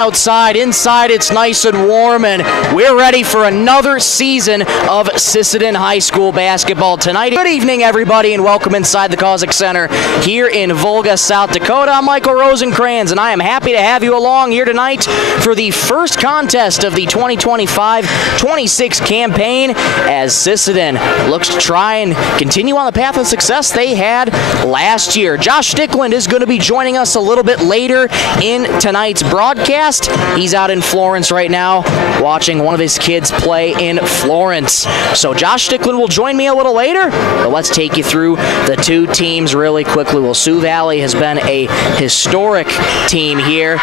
Outside, inside it's nice and warm, and we're ready for another season of Sisseton High School basketball tonight. Good evening, everybody, and welcome inside the Cossack Center here in Volga, South Dakota. I'm Michael Rosencrans, and I am happy to have you along here tonight for the first contest of the 2025-26 campaign as Sisseton looks to try and continue on the path of success they had last year. Josh Stickland is going to be joining us a little bit later in tonight's broadcast. He's out in Florence right now watching one of his kids play in Florence. So Josh Stickland will join me a little later, but let's take you through the two teams really quickly. Well, Sioux Valley has been a historic team here.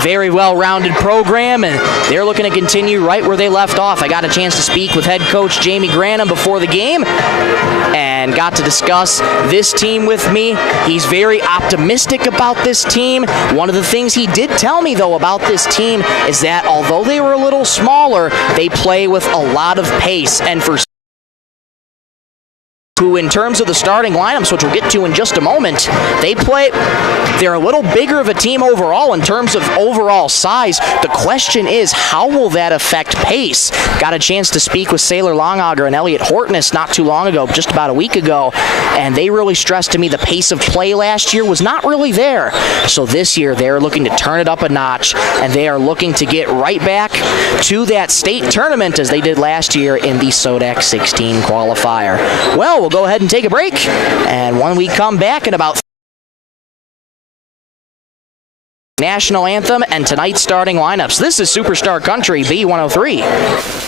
Very well-rounded program, and they're looking to continue right where they left off. I got a chance to speak with head coach Jamie Granum before the game and got to discuss this team with me. He's very optimistic about this team. One of the things he did tell me, though, about this team is that although they were a little smaller, they play with a lot of pace. And for who, in terms of the starting lineups, which we'll get to in just a moment, they're a little bigger of a team overall in terms of overall size. The question is, how will that affect pace? Got a chance to speak with Sailor Longauger and Elliot Hortness not too long ago, just about a week ago, and they really stressed to me the pace of play last year was not really there. So this year, they're looking to turn it up a notch, and they are looking to get right back to that state tournament as they did last year in the SODAC 16 qualifier. Well, we'll go ahead and take a break, and when we come back in about national anthem and tonight's starting lineups. This is Superstar Country B103.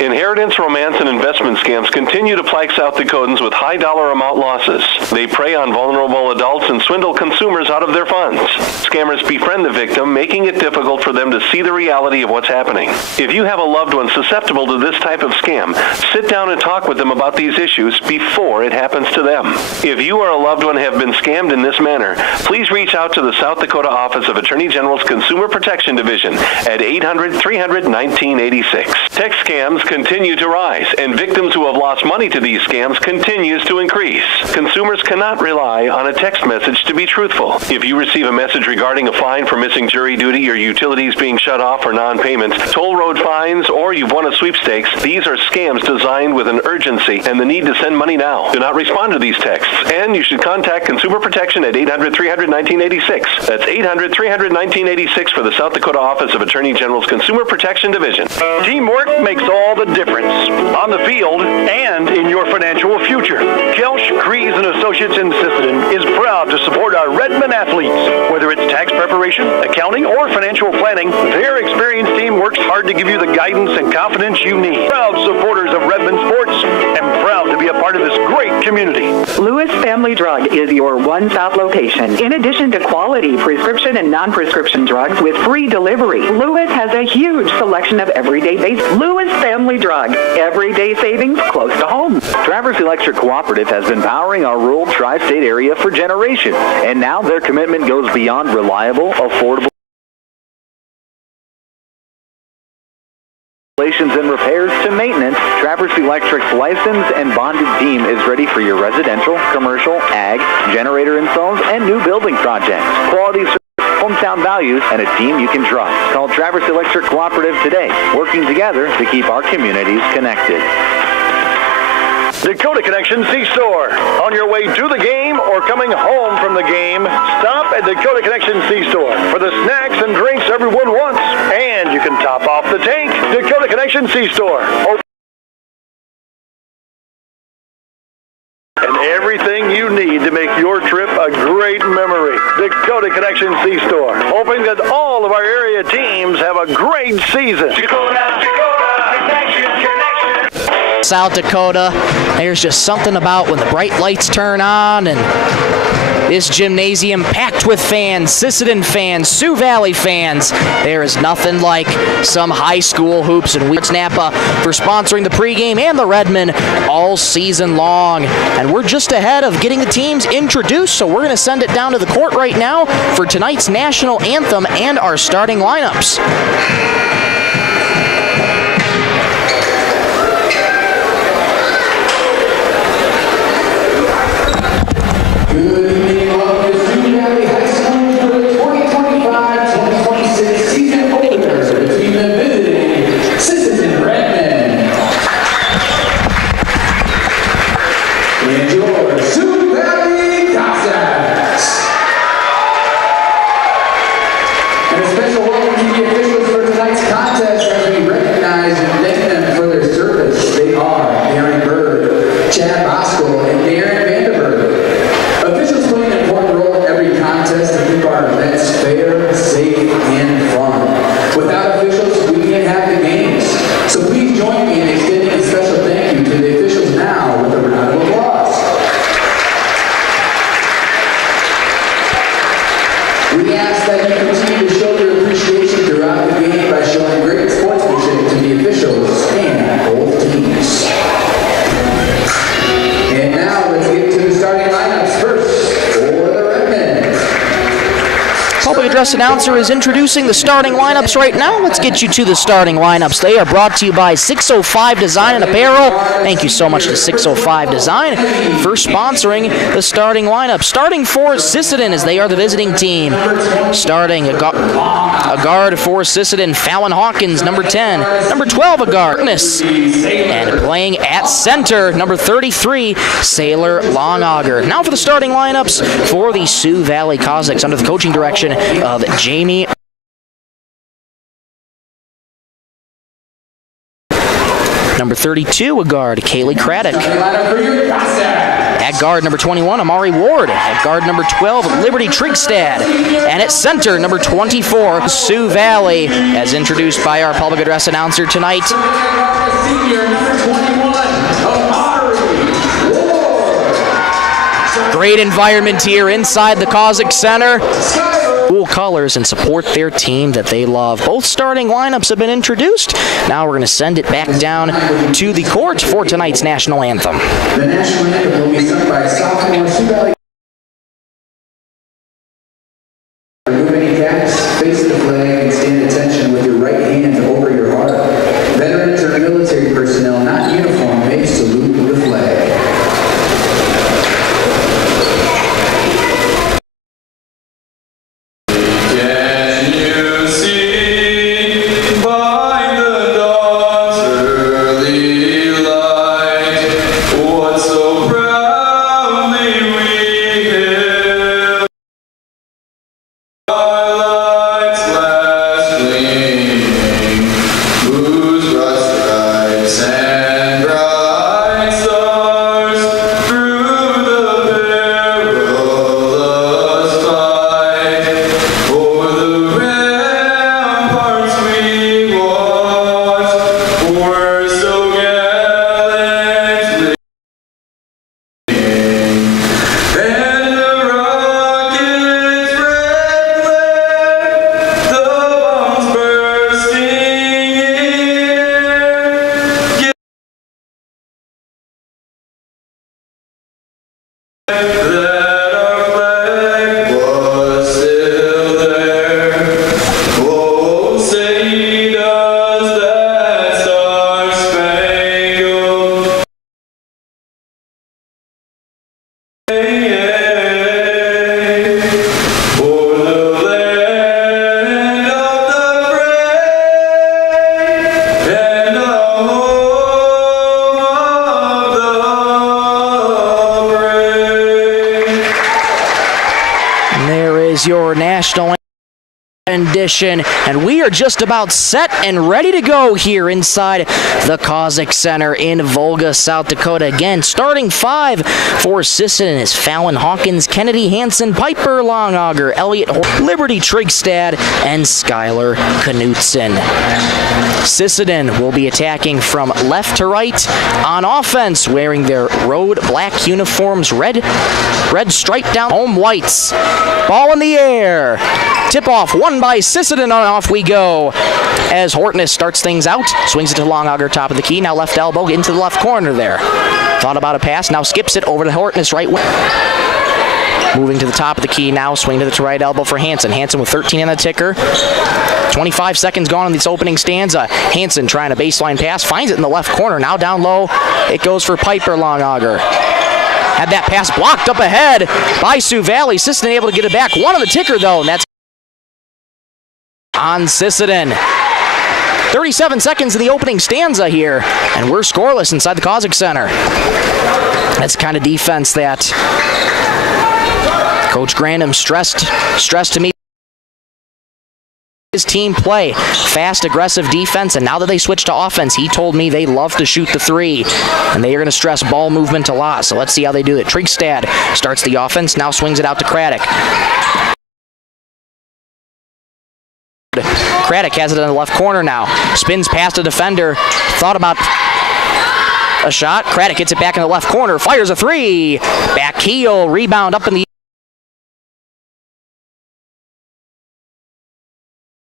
Inheritance, romance, and investment scams continue to plague South Dakotans with high dollar amount losses. They prey on vulnerable adults and swindle consumers out of their funds. Scammers befriend the victim, making it difficult for them to see the reality of what's happening. If you have a loved one susceptible to this type of scam, sit down and talk with them about these issues before it happens to them. If you or a loved one have been scammed in this manner, please reach out to the South Dakota Office of Attorney General's Consumer Protection Division at 800-300-1986. Text scams continue to rise, and victims who have lost money to these scams continues to increase. Consumers cannot rely on a text message to be truthful. If you receive a message regarding a fine for missing jury duty or utilities being shut off for non-payment, toll road fines, or you've won a sweepstakes, these are scams designed with an urgency and the need to send money now. Do not respond to these texts, and you should contact Consumer Protection at 800-300-1986. That's 800-300-1986 for the South Dakota Office of Attorney General's Consumer Protection Division. Teamwork makes all the difference on the field and in your financial future. Kelsch, Kreese & Associates in Sisseton is proud to support our Redmond athletes. Whether it's tax preparation, accounting, or financial planning, their experienced team works hard to give you the guidance and confidence you need. Proud supporters of Redmond sports and proud to be a part of this great community. Lewis Family Drug is your one-stop location. In addition to quality prescription and non-prescription drugs with free delivery, Lewis has a huge selection of everyday basics. Lewis Family Drug. Everyday savings close to home. Traverse Electric Cooperative has been powering our rural tri-state area for generations, and now their commitment goes beyond reliable, affordable installations and repairs to maintenance. Traverse Electric's licensed and bonded team is ready for your residential, commercial, ag, generator installs, and new building projects. Quality service, hometown values, and a team you can trust. Call Traverse Electric Cooperative today, working together to keep our communities connected. Dakota Connection C-Store. On your way to the game or coming home from the game, stop at Dakota Connection C-Store for the snacks and drinks everyone wants. And you can top off the tank. Dakota Connection C-Store. And everything you need to make your trip a great memory. Dakota Connection C-Store. Hoping that all of our area teams have a great season. Dakota Connection. South Dakota, there's just something about when the bright lights turn on and this gymnasium packed with fans, Sisseton fans, Sioux Valley fans. There is nothing like some high school hoops, and Weirds Napa for sponsoring the pregame and the Redmond all season long. And we're just ahead of getting the teams introduced, so we're going to send it down to the court right now for tonight's national anthem and our starting lineups. Good evening, welcome to Sioux Valley High School for the 2025 And a special welcome to the officials for tonight's contest as we recognize and thank them for their service. They are Aaron Bird, Chad Bosco, and Darren Vanderberg. Officials play an important role in every contest to keep our events fair, safe, and fun. Without officials, we can't have the games. So please join me in extending a special thank you to the officials now with a round of applause. We ask that you continue to show your appreciation throughout the game by showing great sportsmanship to the officials and both teams. And now let's get to the starting lineups first for the Redmen. Public address announcer is introducing the starting lineups right now. Let's get you to the starting lineups. They are brought to you by 605 Design and Apparel. Thank you so much to 605 Design for sponsoring the starting lineup. Starting for Sisseton as they are the visiting team. Starting a guard for Sisseton, Fallon Hawkins, number 10. Number 12, a guard, and playing at center, number 33, Sailor Longauger. Now for the starting lineups for the Sioux Valley Cossacks under the coaching direction of Jamie. Number 32, a guard, Kaylee Craddock. At guard, number 21, Amari Ward. At guard, number 12, Liberty Trigstad. And at center, number 24, Sioux Valley, as introduced by our public address announcer tonight. Great environment here inside the Cossack Center. Cool colors and support their team that they love. Both starting lineups have been introduced. Now we're going to send it back down to the court for tonight's national anthem. The national anthem will be sung by sophomore Sioux Valley. Remove any caps, face the flag, and stand attention with your right hand over your heart. Veterans or military personnel not in uniform may salute the flag. Your national rendition, and we are just about set and ready to go here inside the Cossack Center in Volga, South Dakota. Again, starting five for Sisseton is Fallon Hawkins, Kennedy Hansen, Piper Longauger, Elliott Liberty Trigstad, and Skylar Knutson. Sisseton will be attacking from left to right on offense, wearing their road black uniforms, red stripe down, home whites. Ball in the air. Tip off, won by Sisseton, and off we go. As Hortness starts things out, swings it to Longauger, top of the key, now left elbow into the left corner there. Thought about a pass, now skips it over to Hortness, right wing. Moving to the top of the key now, swing to the right elbow for Hansen. Hansen with 13 on the ticker. 25 seconds gone in this opening stanza. Hansen trying a baseline pass, finds it in the left corner. Now down low, it goes for Piper Longauger. Had that pass blocked up ahead by Sioux Valley. Sisseton able to get it back. One on the ticker though, and that's on Sisseton. 37 seconds in the opening stanza here, and we're scoreless inside the Cossack Center. That's the kind of defense that Coach Grandham stressed to me his team play. Fast, aggressive defense, and now that they switched to offense, he told me they love to shoot the three, and they are going to stress ball movement a lot, so let's see how they do it. Trigstad starts the offense, now swings it out to Craddock. Craddock has it in the left corner now. Spins past a defender, thought about a shot. Craddock gets it back in the left corner, fires a three. Back heel, rebound up in the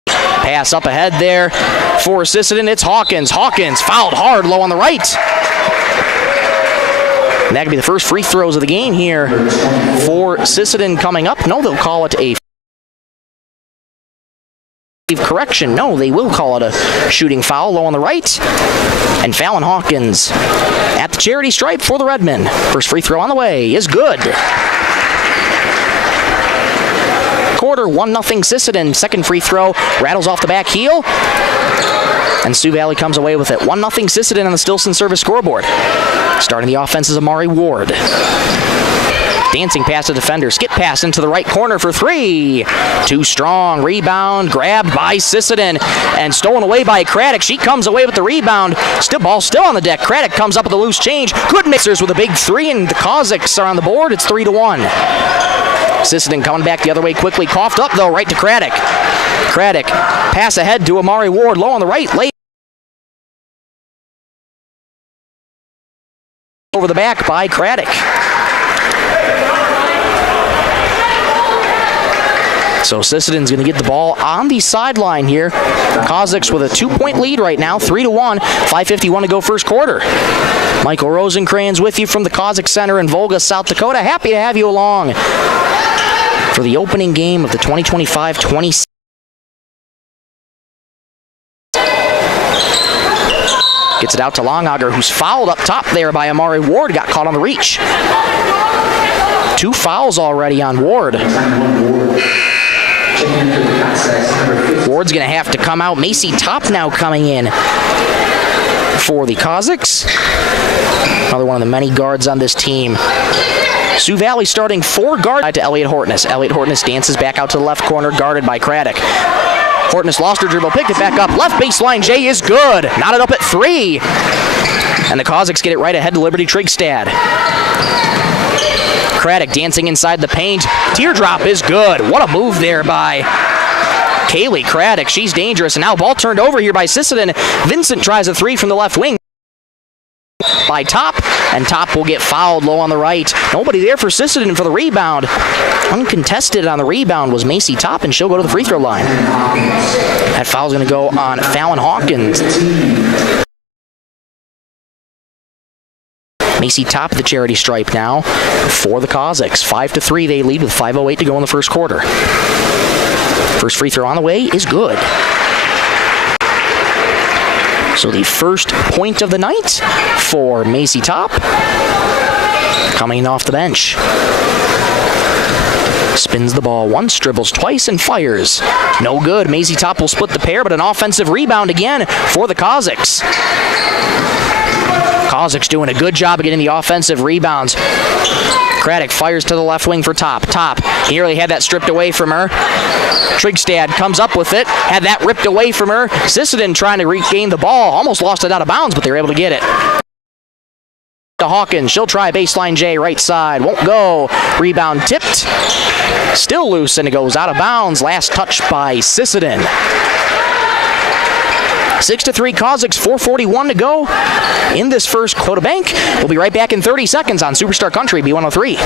pass up ahead there for Sisseton. It's Hawkins. Hawkins fouled hard low on the right. And that could be the first free throws of the game here for Sisseton coming up. No, they'll call it a correction. No, they will call it a shooting foul low on the right. And Fallon Hawkins at the charity stripe for the Redmen. First free throw on the way is good. Quarter, 1-0 Sisseton. Second free throw rattles off the back heel. And Sioux Valley comes away with it. 1-0 Sisseton on the Stilson service scoreboard. Starting the offense is Amari Ward. Dancing past the defender. Skip pass into the right corner for three. Too strong. Rebound grabbed by Sisseton and stolen away by Craddock. She comes away with the rebound. Ball still on the deck. Craddock comes up with a loose change. Good mixers with a big three, and the Kazakhs are on the board. It's 3-1. Sisseton coming back the other way quickly. Coughed up, though, right to Craddock. Craddock pass ahead to Amari Ward. Low on the right. Late over the back by Craddock. So Sisseton's going to get the ball on the sideline here. Kazakhs with a 2-point lead right now, 3-1, 5:51 to go first quarter. Michael Rosencrans with you from the Kazakh Center in Volga, South Dakota. Happy to have you along for the opening game of the 2025-20. Gets it out to Longhager, who's fouled up top there by Amari Ward. Got caught on the reach. 2 fouls already on Ward. Ward's going to have to come out. Macy Top now coming in for the Kazakhs. Another one of the many guards on this team. Sioux Valley starting 4 guards to Elliot Hortness. Elliot Hortness dances back out to the left corner, guarded by Craddock. Hortness lost her dribble, picked it back up. Left baseline, Jay is good. Knotted up at 3. And the Kazakhs get it right ahead to Liberty Trigstad. Craddock dancing inside the paint. Teardrop is good. What a move there by Kaylee Craddock. She's dangerous. And now ball turned over here by Sisseton. Vincent tries a 3 from the left wing by Top, and Top will get fouled low on the right. Nobody there for Sisseton for the rebound. Uncontested on the rebound was Macy Top, and she'll go to the free throw line. That foul's going to go on Fallon Hawkins. Macy Top of the charity stripe now for the Kazakhs. 5-3 they lead with 5:08 to go in the first quarter. First free throw on the way is good. So the first point of the night for Macy Top. Coming off the bench. Spins the ball once, dribbles twice, and fires. No good. Macy Top will split the pair, but an offensive rebound again for the Kazakhs. Kazakhs doing a good job of getting the offensive rebounds. Craddock fires to the left wing for Top. Top nearly had that stripped away from her. Trigstad comes up with it, had that ripped away from her. Sisseton trying to regain the ball, almost lost it out of bounds, but they were able to get it. To Hawkins, she'll try baseline J, right side, won't go. Rebound tipped, still loose, and it goes out of bounds. Last touch by Sisseton. 6-3 Kazakhs, 4:41 to go in this first Dakota Bank. We'll be right back in 30 seconds on Superstar Country B103.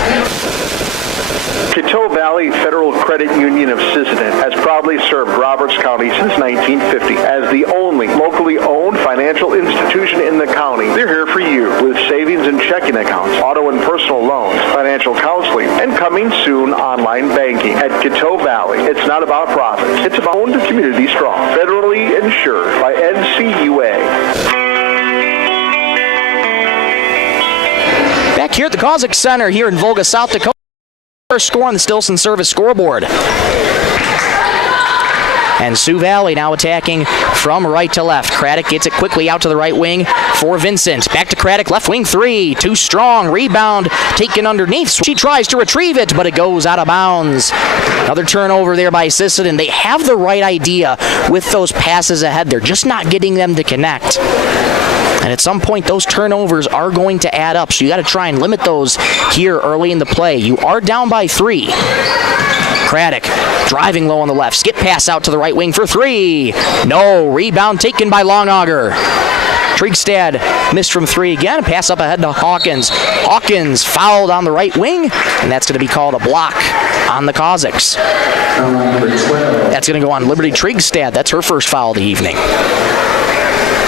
Sioux Valley Federal Credit Union of Sisseton has proudly served Roberts County since 1950 as the only locally owned financial institution in the county. They're here for you with savings and checking accounts, auto and personal loans, financial counseling, and coming soon online banking. At Sioux Valley, it's not about profits. It's about owned community strong, federally insured by NCUA. Back here at the Kazakh Center here in Volga, South Dakota. First score on the Stilson service scoreboard. And Sioux Valley now attacking from right to left. Craddock gets it quickly out to the right wing for Vincent. Back to Craddock, left wing three. Too strong. Rebound taken underneath. She tries to retrieve it, but it goes out of bounds. Another turnover there by Sisseton. They have the right idea with those passes ahead. They're just not getting them to connect. And at some point, those turnovers are going to add up, so you got to try and limit those here early in the play. You are down by 3. Craddock driving low on the left. Skip pass out to the right wing for 3. No. Rebound taken by Longauger. Trigstad missed from 3 again. Pass up ahead to Hawkins. Hawkins fouled on the right wing, and that's going to be called a block on the Cossacks. That's going to go on Liberty Trigstad. That's her first foul of the evening.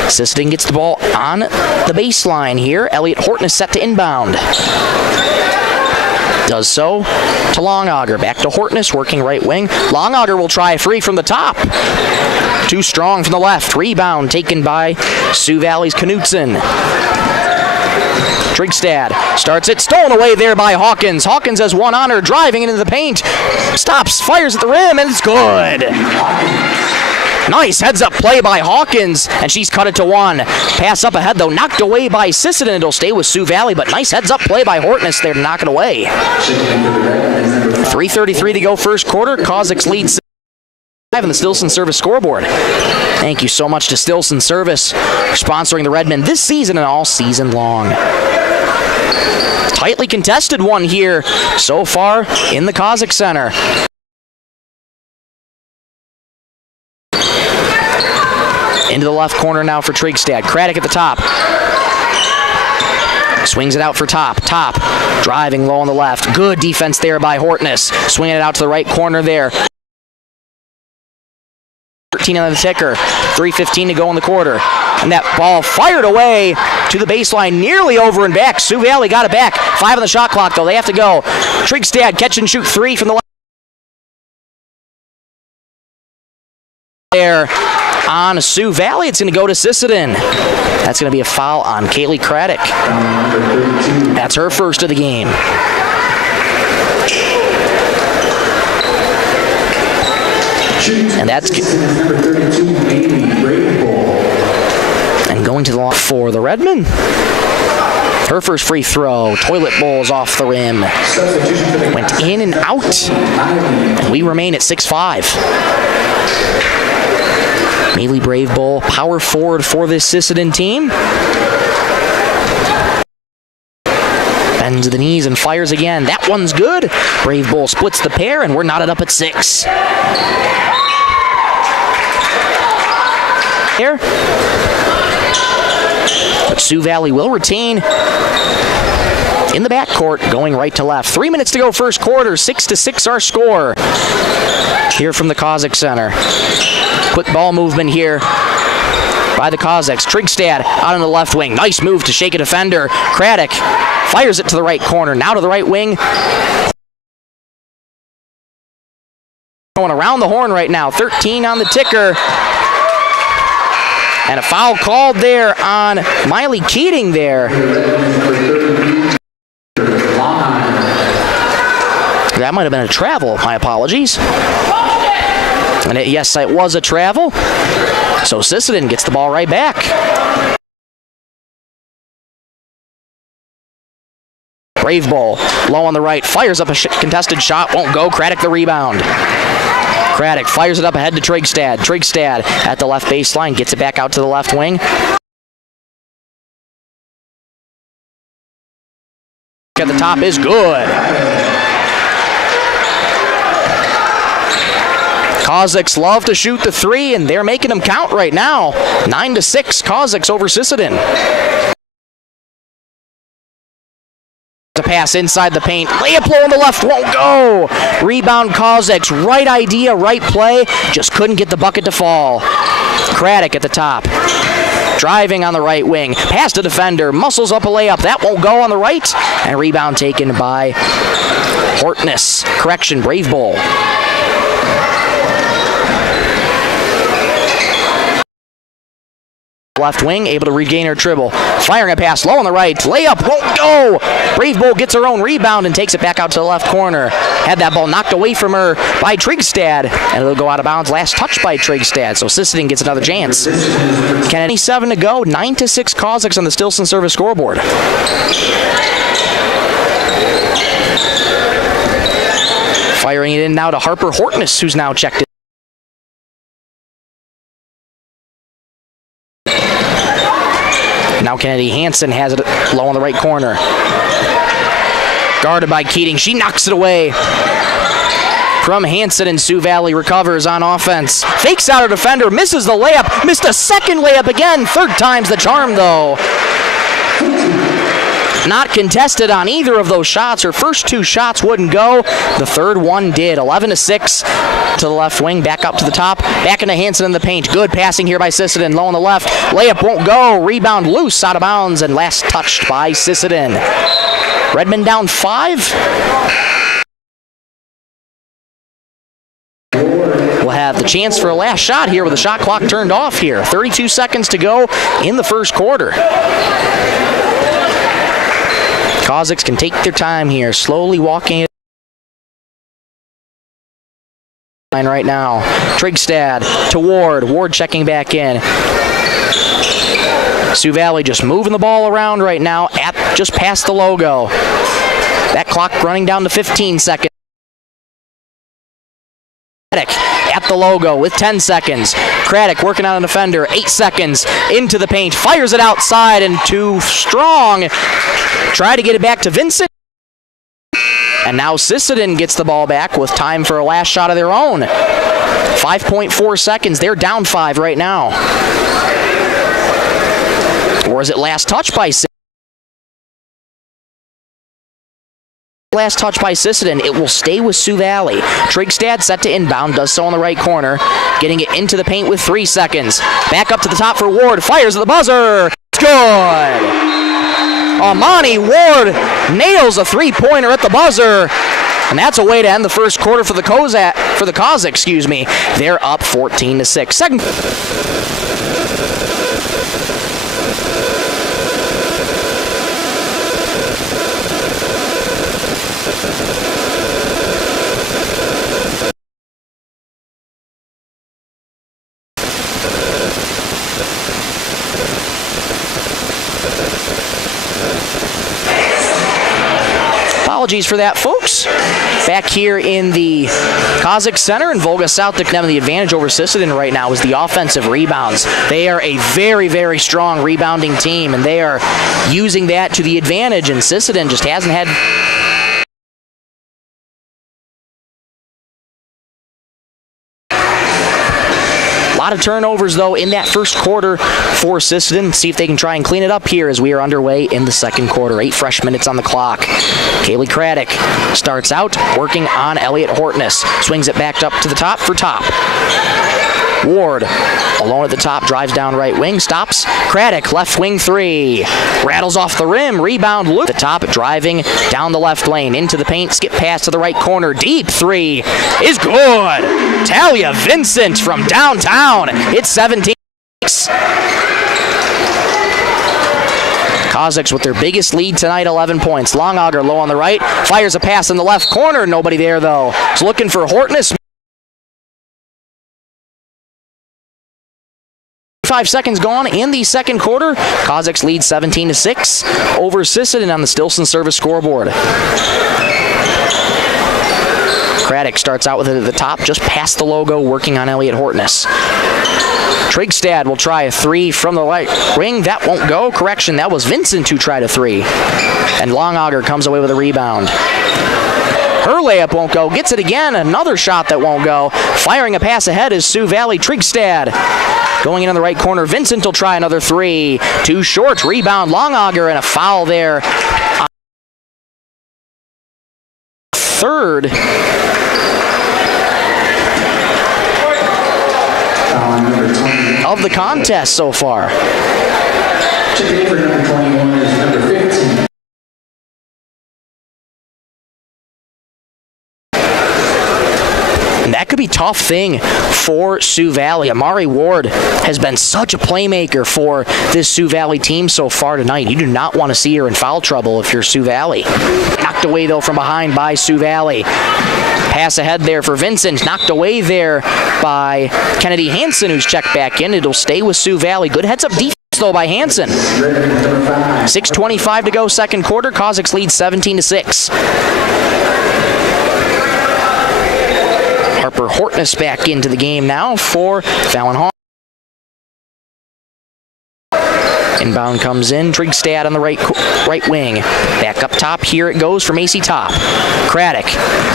Sisseton gets the ball on the baseline here. Elliot Horton is set to inbound. Does so to Longauger. Back to Hortness, working right wing. Longauger will try a free from the top. Too strong from the left. Rebound taken by Sioux Valley's Knutson. Trigstad starts it. Stolen away there by Hawkins. Hawkins has one on her, driving into the paint. Stops, fires at the rim, and it's good. Nice heads-up play by Hawkins, and she's cut it to 1. Pass up ahead, though, knocked away by Sisseton. It'll stay with Sioux Valley, but nice heads-up play by Hortness there to knock it away. 3:33 to go first quarter. Cossacks lead 5 on the Stilson Service scoreboard. Thank you so much to Stilson Service for sponsoring the Redmen this season and all season long. Tightly contested one here so far in the Cossack Center. Into the left corner now for Trigstad. Craddock at the top. Swings it out for Top. Top driving low on the left. Good defense there by Hortness. Swinging it out to the right corner there. 13 on the ticker. 3:15 to go in the quarter. And that ball fired away to the baseline, nearly over and back. Sioux Valley got it back. 5 on the shot clock, though. They have to go. Trigstad catch and shoot 3 from the left. There. On Sioux Valley, it's going to go to Sisseton. That's going to be a foul on Kaylee Craddock. That's her first of the game. And that's number 32, Amy Bravebowl. And going to the line for the Redmen. Her first free throw, toilet bowls off the rim. Went in and out. And we remain at 6-5. Maylee Bravebowl, power forward for this Sisseton team. Bends the knees and fires again. That one's good. Bravebowl splits the pair, and we're knotted up at 6. There. But Sioux Valley will retain in the backcourt, going right to left. 3 minutes to go first quarter. 6-6 our score here from the Cossack Center. Quick ball movement here by the Cossacks. Trigstad out on the left wing. Nice move to shake a defender. Craddock fires it to the right corner. Now to the right wing. Going around the horn right now. 13 on the ticker. And a foul called there on Miley Keating there. That might have been a travel. My apologies. And yes, it was a travel. So Sisseton gets the ball right back. Bravebowl, low on the right, fires up a contested shot, won't go. Craddock the rebound. Craddock fires it up ahead to Trigstad. Trigstad at the left baseline, gets it back out to the left wing. At the top is good. Cossacks love to shoot the 3, and they're making them count right now. 9-6, Cossacks over Sisseton. To pass inside the paint. Layup low on the left, won't go. Rebound Cossacks. Right idea, right play. Just couldn't get the bucket to fall. Craddock at the top. Driving on the right wing. Pass to defender. Muscles up a layup. That won't go on the right. And rebound taken by Hortness. Correction, Bravebowl. Left wing, able to regain her dribble. Firing a pass low on the right. Layup won't go. Brave Bull gets her own rebound and takes it back out to the left corner. Had that ball knocked away from her by Trigstad, and it'll go out of bounds. Last touch by Trigstad, so Sisseton gets another chance. Kennedy 7 to go. 9-6 Cossacks on the Stilson service scoreboard. Firing it in now to Harper Hortness, who's now checked in. Now Kennedy Hansen has it low on the right corner. Guarded by Keating. She knocks it away from Hansen, and Sioux Valley recovers on offense. Fakes out her defender, misses the layup, missed a second layup again. Third time's the charm, though. Not contested on either of those shots. Her first two shots wouldn't go. The third one did. 11-6 to the left wing. Back up to the top. Back into Hansen in the paint. Good passing here by Sisseton. Low on the left. Layup won't go. Rebound loose out of bounds and last touched by Sisseton. Redmond down 5. We'll have the chance for a last shot here with the shot clock turned off here. 32 seconds to go in the first quarter. Cossacks can take their time here, slowly walking it right now. Trigstad to Ward. Ward checking back in. Sioux Valley just moving the ball around right now at just past the logo. That clock running down to 15 seconds. At the logo with 10 seconds. Craddock working on a defender. 8 seconds into the paint. Fires it outside and too strong. Try to get it back to Vincent. And now Sisseton gets the ball back with time for a last shot of their own. 5.4 seconds. They're down 5 right now. Or is it last touch by Sisseton? Last touch by Sisseton. It will stay with Sioux Valley. Trigstad set to inbound, does so on the right corner. Getting it into the paint with 3 seconds. Back up to the top for Ward. Fires at the buzzer. It's good. Amani Ward nails a three-pointer at the buzzer. And that's a way to end the first quarter for the Cossacks, They're up 14-6. Second. Apologies for that, folks. Back here in the Cossack Center in Volga, South Dakota, the advantage over Sisseton right now is the offensive rebounds. They are a very, very strong rebounding team, and they are using that to the advantage, and Sisseton just hasn't had... A lot of turnovers, though, in that first quarter for Sisseton. See if they can try and clean it up here as we are underway in the second quarter. 8 fresh minutes on the clock. Kaylee Craddock starts out working on Elliott Hortness. Swings it back up to the top for Top. Ward alone at the top, drives down right wing, stops. Craddock, left wing 3. Rattles off the rim, rebound loop. The top, driving down the left lane, into the paint, skip pass to the right corner. Deep 3 is good. Talia Vincent from downtown. It's 17. Cossacks with their biggest lead tonight, 11 points. Longauger low on the right, fires a pass in the left corner. Nobody there, though. He's looking for Hortness. 5 seconds gone in the second quarter. Cossacks lead 17-6 over Sisseton on the Stilson service scoreboard. Craddock starts out with it at the top, just past the logo, working on Elliott Hortness. Trigstad will try a 3 from the right wing. That won't go. Correction, that was Vincent who tried a 3. And Longauger comes away with a rebound. Her layup won't go. Gets it again. Another shot that won't go. Firing a pass ahead is Sioux Valley. Trigstad going in on the right corner. Vincent will try another 3. Too short. Rebound Longauger, and a foul there. Third. Of the contest so far. Checking in for number 21 is number 15. And that could be be a tough thing for Sioux Valley. Amari Ward has been such a playmaker for this Sioux Valley team so far tonight. You do not want to see her in foul trouble if you're Sioux Valley. Knocked away, though, from behind by Sioux Valley. Pass ahead there for Vincent. Knocked away there by Kennedy Hansen, who's checked back in. It'll stay with Sioux Valley. Good heads-up defense, though, by Hansen. 6:25 to go, second quarter. Kazakhs lead 17-6. Harper Hortness back into the game now for Fallon Hall. Inbound comes in. Trigstad on the right wing. Back up top. Here it goes for Macy Top. Craddock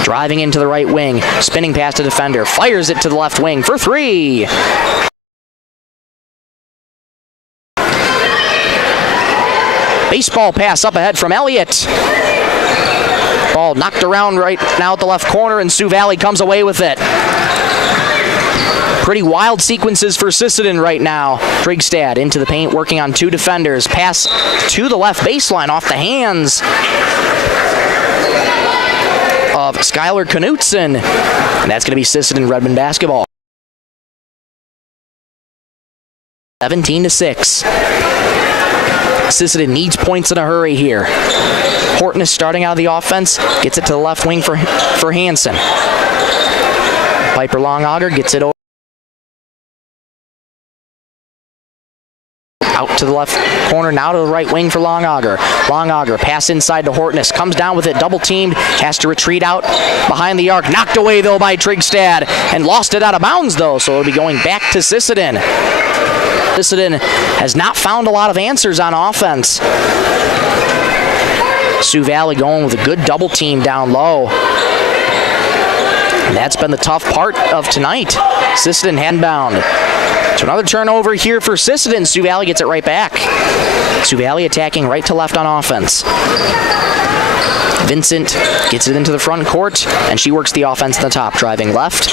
driving into the right wing. Spinning past a defender. Fires it to the left wing for three. Baseball pass up ahead from Elliott. Ball knocked around right now at the left corner, and Sioux Valley comes away with it. Pretty wild sequences for Sisseton right now. Trigstad into the paint, working on two defenders. Pass to the left baseline off the hands of Skylar Knutson. And that's going to be Sisseton Redmond basketball. 17-6. Sisseton needs points in a hurry here. Horton is starting out of the offense. Gets it to the left wing for Hansen. Piper Longauger gets it over. Out to the left corner, now to the right wing for Longauger. Longauger, pass inside to Hortness. Comes down with it, double teamed. Has to retreat out behind the arc. Knocked away, though, by Trigstad. And lost it out of bounds, though, so it'll be going back to Sisseton. Sisseton has not found a lot of answers on offense. Sioux Valley going with a good double team down low. And that's been the tough part of tonight. Sisseton handbound. So another turnover here for Sisseton. Sioux Valley gets it right back. Sioux Valley attacking right to left on offense. Vincent gets it into the front court, and she works the offense at the top, driving left.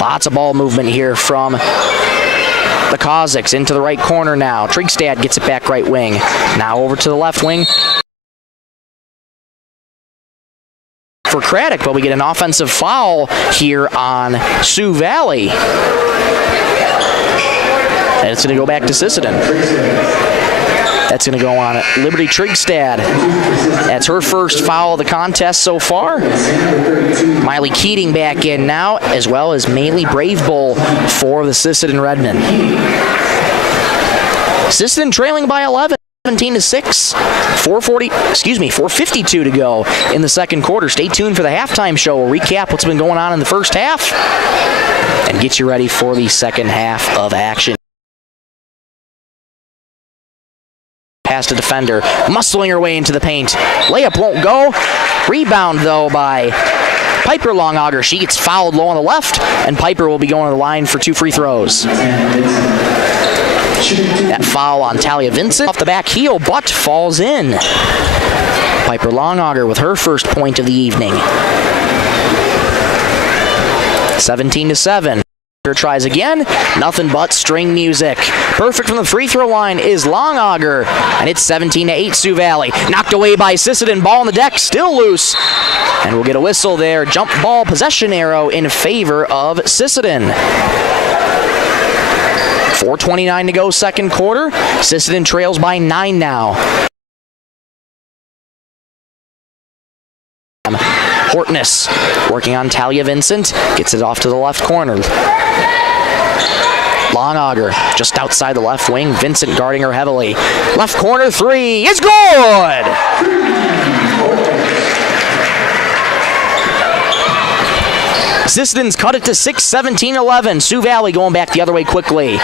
Lots of ball movement here from the Kazakhs into the right corner now. Trigstad gets it back right wing. Now over to the left wing for Craddock, but we get an offensive foul here on Sioux Valley. And it's going to go back to Sisseton. That's going to go on Liberty Trigstad. That's her first foul of the contest so far. Miley Keating back in now, as well as Maylee Bravebull for the Sisseton Redmen. Sisseton trailing by 11. 17-6, 4:52 to go in the second quarter. Stay tuned for the halftime show. We'll recap what's been going on in the first half and get you ready for the second half of action. Past a defender, muscling her way into the paint. Layup won't go. Rebound, though, by Piper Longauger. She gets fouled low on the left, and Piper will be going to the line for two free throws. That foul on Talia Vincent off the back heel, but falls in. Piper Longauger with her first point of the evening. 17-7. Tries again, nothing but string music. Perfect from the free throw line is Longauger, and it's 17-8 Sioux Valley. Knocked away by Sisseton, ball on the deck, still loose. And we'll get a whistle there. Jump ball possession arrow in favor of Sisseton. 4:29 to go, second quarter. Sisseton trails by 9 now. Hortness working on Talia Vincent. Gets it off to the left corner. Longauger just outside the left wing. Vincent guarding her heavily. Left corner three is good! Sisseton's cut it to 6, 17-11. Sioux Valley going back the other way quickly.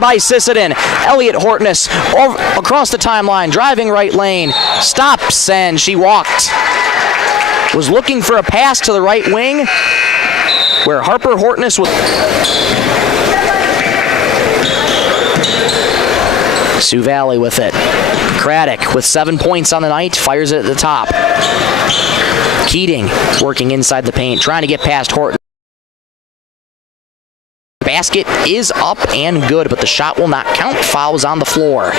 By Sisseton, Elliott Hortness across the timeline, driving right lane, stops, and she walked. Was looking for a pass to the right wing, where Harper Hortness was. Sioux Valley with it. Craddock with 7 points on the night, fires it at the top. Keating working inside the paint, trying to get past Horton. Basket is up and good, but the shot will not count. Fouls on the floor.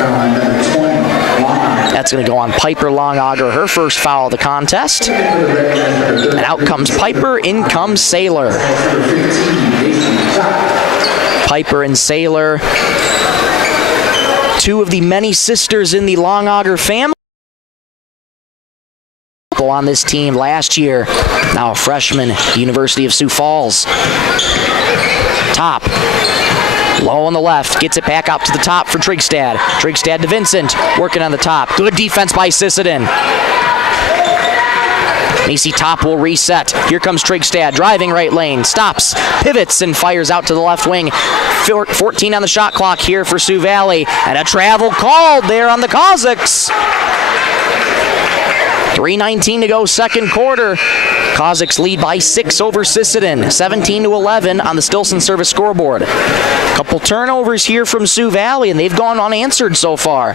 Number 20, That's going to go on Piper Longauger, her first foul of the contest. And out comes Piper, in comes Saylor. Piper and Saylor, two of the many sisters in the Longauger family. On this team last year, now a freshman, University of Sioux Falls. Top, low on the left, gets it back up to the top for Trigstad. Trigstad to Vincent, working on the top. Good defense by Sisseton. Macy Top will reset. Here comes Trigstad, driving right lane, stops, pivots, and fires out to the left wing. 14 on the shot clock here for Sioux Valley, and a travel called there on the Kazakhs. 3:19 to go, second quarter. Kazakhs lead by 6 over Sisseton, 17-11 on the Stilson service scoreboard. Couple turnovers here from Sioux Valley, and they've gone unanswered so far.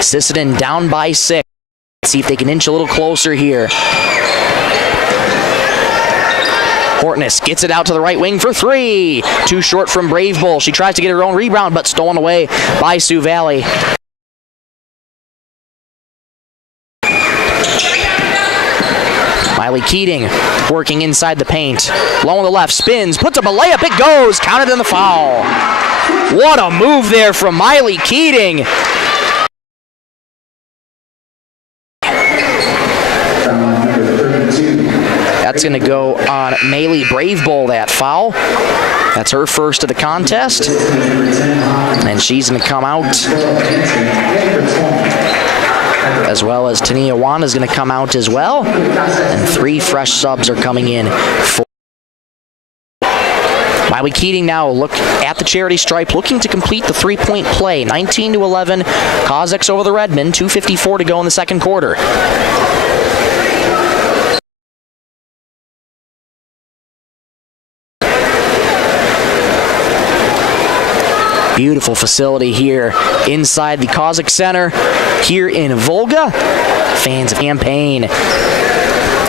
Sisseton down by 6. Let's see if they can inch a little closer here. Hortness gets it out to the right wing for 3. Too short from Brave Bull. She tries to get her own rebound, but stolen away by Sioux Valley. Miley Keating working inside the paint. Low on the left, spins, puts up a layup, it goes, counted in the foul. What a move there from Miley Keating. That's going to go on Maylee Brave Bull, that foul. That's her first of the contest. And she's going to come out, as well as Tania Wan is going to come out as well. And 3 fresh subs are coming in. Miley Keating now look at the charity stripe, looking to complete the 3-point play. 19-11, Kazakhs over the Redmen. 2:54 to go in the second quarter. Beautiful facility here inside the Kazakh Center here in Volga. Fans of Campaign.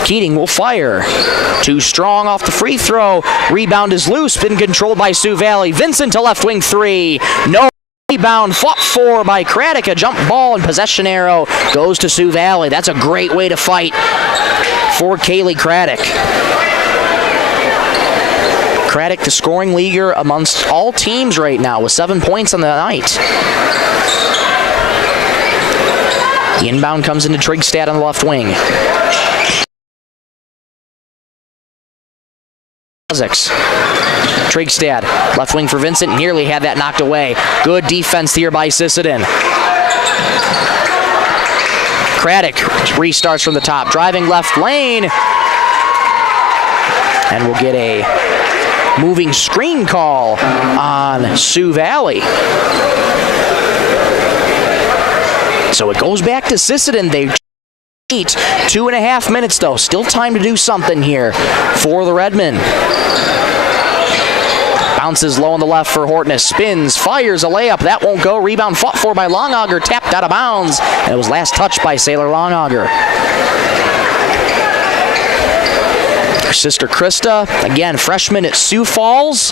Keating will fire. Too strong off the free throw. Rebound is loose. Been controlled by Sioux Valley. Vincent to left wing 3. No rebound. Fought for by Craddock. A jump ball and possession arrow goes to Sioux Valley. That's a great way to fight for Kaylee Craddock. Craddock, the scoring leader amongst all teams right now, with 7 points on the night. The inbound comes into Trigstad on the left wing. Trigstad, left wing for Vincent, nearly had that knocked away. Good defense here by Sisseton. Craddock restarts from the top, driving left lane. And we'll get a moving screen call on Sioux Valley. So it goes back to Sisseton. They eat 2.5 minutes though. Still time to do something here for the Redmen. Bounces low on the left for Hortness. Spins, fires a layup. That won't go. Rebound fought for by Longauger. Tapped out of bounds. And it was last touched by Saylor Longauger. Her sister Krista, again, freshman at Sioux Falls.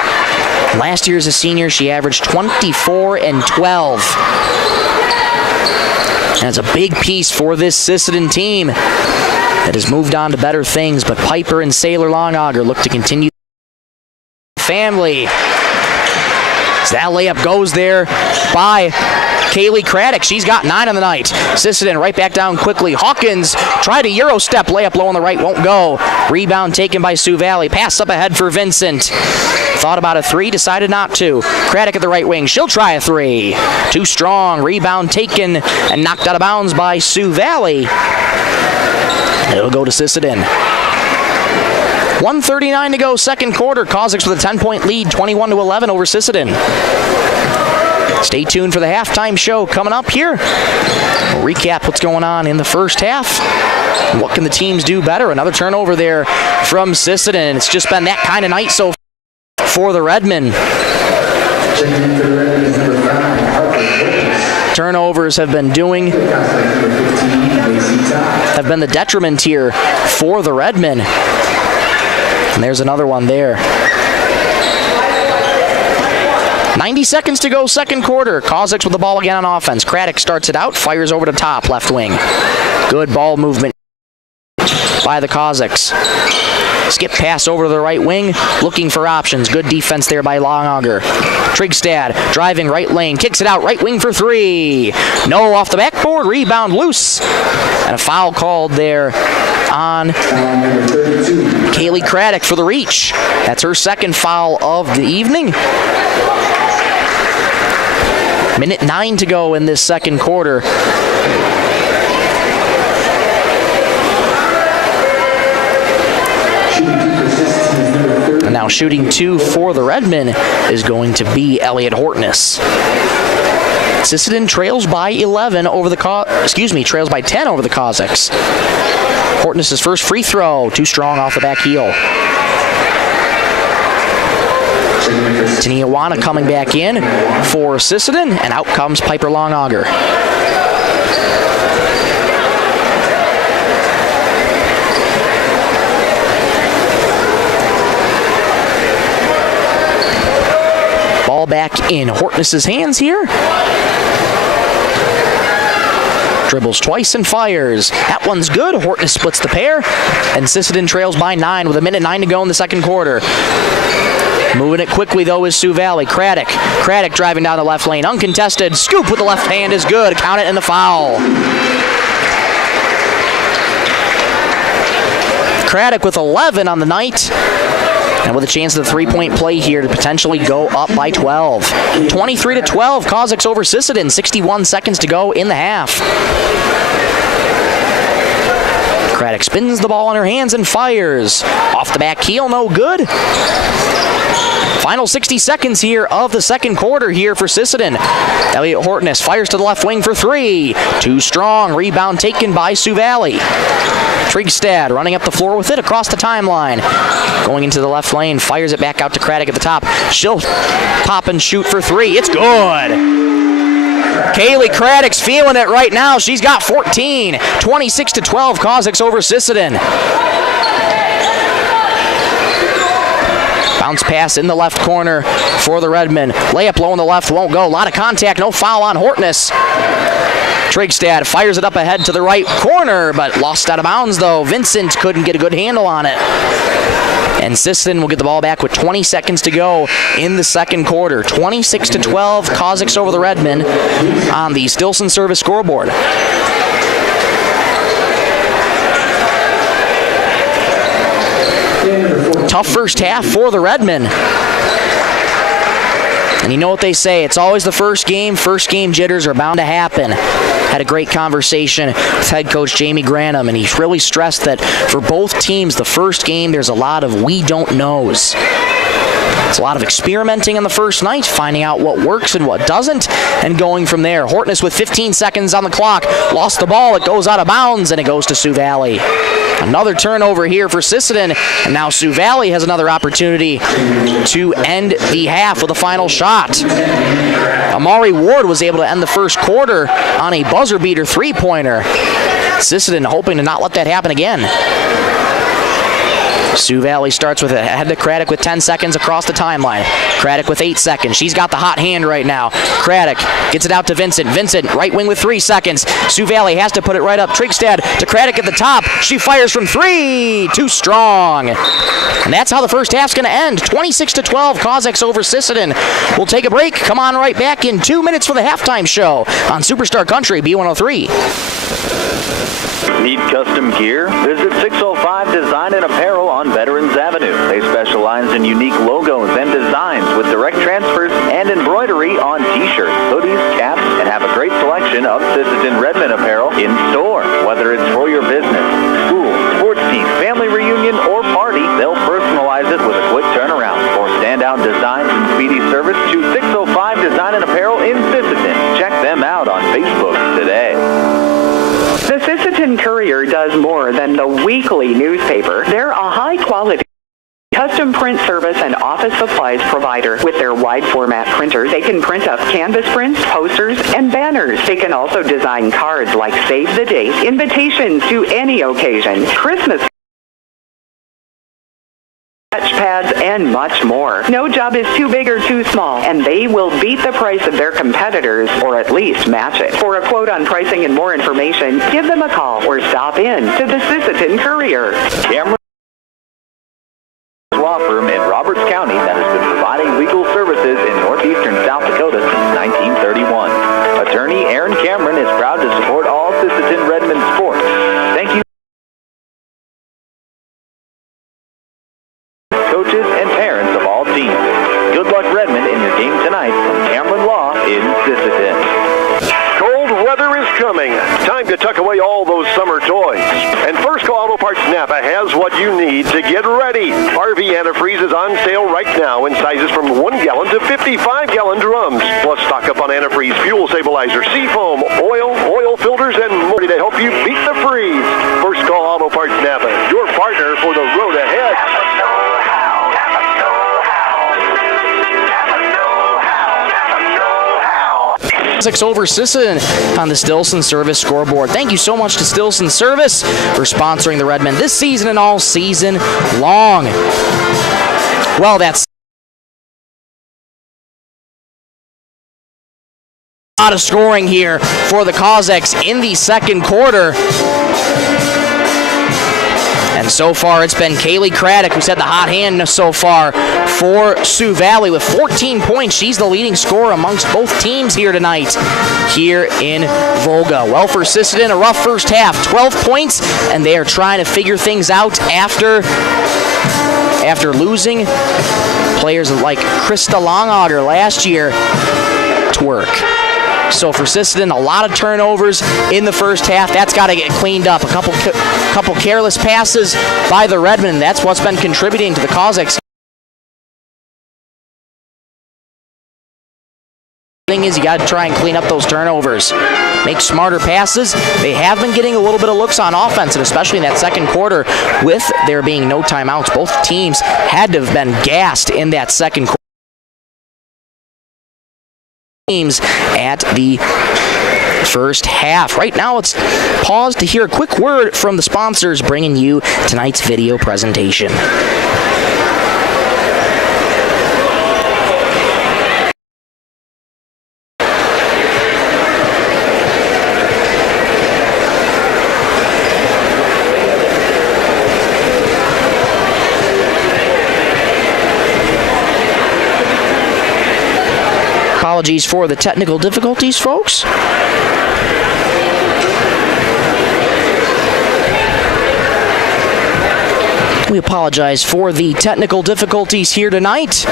Last year as a senior, she averaged 24 and 12. And it's a big piece for this Sisseton team that has moved on to better things, but Piper and Saylor Longauger look to continue. Family. So that layup goes there by Kaylee Craddock. She's got 9 on the night. Sisseton right back down quickly. Hawkins tried a Euro step layup low on the right. Won't go. Rebound taken by Sioux Valley. Pass up ahead for Vincent. Thought about a 3. Decided not to. Craddock at the right wing. She'll try a 3. Too strong. Rebound taken and knocked out of bounds by Sioux Valley. It'll go to Sisseton. 1:39 to go, second quarter. Kazakhs with a 10-point lead, 21-11 over Sisseton. Stay tuned for the halftime show coming up here. We'll recap what's going on in the first half. What can the teams do better? Another turnover there from Sisseton. It's just been that kind of night so far for the Redmen. Turnovers have been the detriment here for the Redmen. And there's another one there. 90 seconds to go, second quarter. Kozaks with the ball again on offense. Craddock starts it out, fires over the top, left wing. Good ball movement by the Kozaks. Skip pass over to the right wing, looking for options. Good defense there by Longauger. Trigstad driving right lane, kicks it out, right wing for three. No, off the backboard, rebound loose. And a foul called there on Kaylee Craddock for the reach. That's her second foul of the evening. Minute 9 to go in this second quarter. And now shooting 2 for the Redmen is going to be Elliot Hortness. Sisseton trails by 11 over the trails by 10 over the Kozaks. Hortness' first free throw, too strong off the back heel. Taniawana coming back in for Sisseton, and out comes Piper Longauger. Ball back in Hortness' hands here. Dribbles twice and fires. That one's good. Hortness splits the pair, and Sisseton trails by 9 with a minute 9 to go in the second quarter. Moving it quickly, though, is Sioux Valley. Craddock driving down the left lane. Uncontested. Scoop with the left hand is good. Count it in the foul. Craddock with 11 on the night. And with a chance of the three-point play here to potentially go up by 12. 23-12, Kozaks over Sisseton. 61 seconds to go in the half. Craddock spins the ball in her hands and fires. Off the back heel, no good. Final 60 seconds here of the second quarter here for Sisseton. Elliot Hortness fires to the left wing for three. Too strong. Rebound taken by Sioux Valley. Trigstad running up the floor with it across the timeline. Going into the left lane, fires it back out to Craddock at the top. She'll pop and shoot for three. It's good. Kaylee Craddock's feeling it right now. She's got 14. 26-12, Kozaks over Sisseton. Bounce pass in the left corner for the Redmen. Layup low on the left, won't go. A lot of contact, no foul on Hortness. Trigstad fires it up ahead to the right corner, but lost out of bounds though. Vincent couldn't get a good handle on it. And Sisseton will get the ball back with 20 seconds to go in the second quarter. 26-12, Kozaks over the Redmen on the Stilson Service scoreboard. Tough first half for the Redmen. And you know what they say, it's always the first game jitters are bound to happen. Had a great conversation with head coach Jamie Granum, and he really stressed that for both teams, the first game, there's a lot of we don't knows. It's a lot of experimenting on the first night, finding out what works and what doesn't, and going from there. Hortness with 15 seconds on the clock, lost the ball, it goes out of bounds, and it goes to Sioux Valley. Another turnover here for Sisseton, and now Sioux Valley has another opportunity to end the half with a final shot. Amari Ward was able to end the first quarter on a buzzer beater three-pointer. Sisseton hoping to not let that happen again. Sioux Valley starts with it. Head to Craddock with 10 seconds across the timeline. Craddock with 8 seconds. She's got the hot hand right now. Craddock gets it out to Vincent. Vincent, right wing with 3 seconds. Sioux Valley has to put it right up. Trigstad to Craddock at the top. She fires from 3. Too strong. And that's how the first half's going to end. 26-12, Kozaks over Sisseton. We'll take a break. Come on right back in 2 minutes for the halftime show on Superstar Country B103. Need custom gear? Visit 605 Design and Apparel on Veterans Avenue. They specialize in unique logos and designs with direct transfers and embroidery on t-shirts, hoodies, caps, and have a great selection of Sisseton Redmen apparel in store. Whether it's for your business, school, sports team, family reunion, or party, they'll personalize it with a quick turnaround. For standout designs and speedy service, choose 605 Design and Apparel in Sisseton. Check them out on Facebook today. The Sisseton Courier does more than the weekly newspaper. They're a high-quality custom print service and office supplies provider. With their wide format printers, they can print up canvas prints, posters, and banners. They can also design cards like Save the Date, invitations to any occasion, Christmas, pads, and much more. No job is too big or too small, and they will beat the price of their competitors, or at least match it. For a quote on pricing and more information, give them a call or stop in to the Sisseton Courier. Cameron Law Firm in Roberts County that has been providing legal services in northeastern South Dakota since 1931. Attorney Aaron Cameron is proud to support all Sisseton Redmond sports. Thank you, coaches and parents of all teams. Good luck, Redmond, in your game tonight from Cameron Law in Sisseton. Cold weather is coming. Time to tuck away all those summer toys. And First Call Auto Parts Napa has what you need to get ready. RV antifreeze is on sale right now in sizes from 1 gallon to 55-gallon drums. Plus, stock up on antifreeze, fuel stabilizer, seafoam, oil filters, and more to help you beat the freeze. First Call Auto Parts Napa, your partner for the road ahead. Over Sisseton on the Stilson Service scoreboard. Thank you so much to Stilson Service for sponsoring the Redmen this season and all season long. Well, that's a lot of scoring here for the Cossacks in the second quarter. And so far, it's been Kaylee Craddock who's had the hot hand so far for Sioux Valley with 14 points. She's the leading scorer amongst both teams here tonight here in Volga. Well, for Sisseton, a rough first half, 12 points, and they are trying to figure things out after losing players like Krista Longauger last year to work. So for Sisseton, a lot of turnovers in the first half. That's got to get cleaned up. A couple careless passes by the Redmen. That's what's been contributing to the Cossacks. The thing is, you got to try and clean up those turnovers. Make smarter passes. They have been getting a little bit of looks on offense, and especially in that second quarter, with there being no timeouts. Both teams had to have been gassed in that second quarter. Teams at the first half. Right now, let's pause to hear a quick word from the sponsors bringing you tonight's video presentation. Apologies for the technical difficulties, folks. We apologize for the technical difficulties here tonight.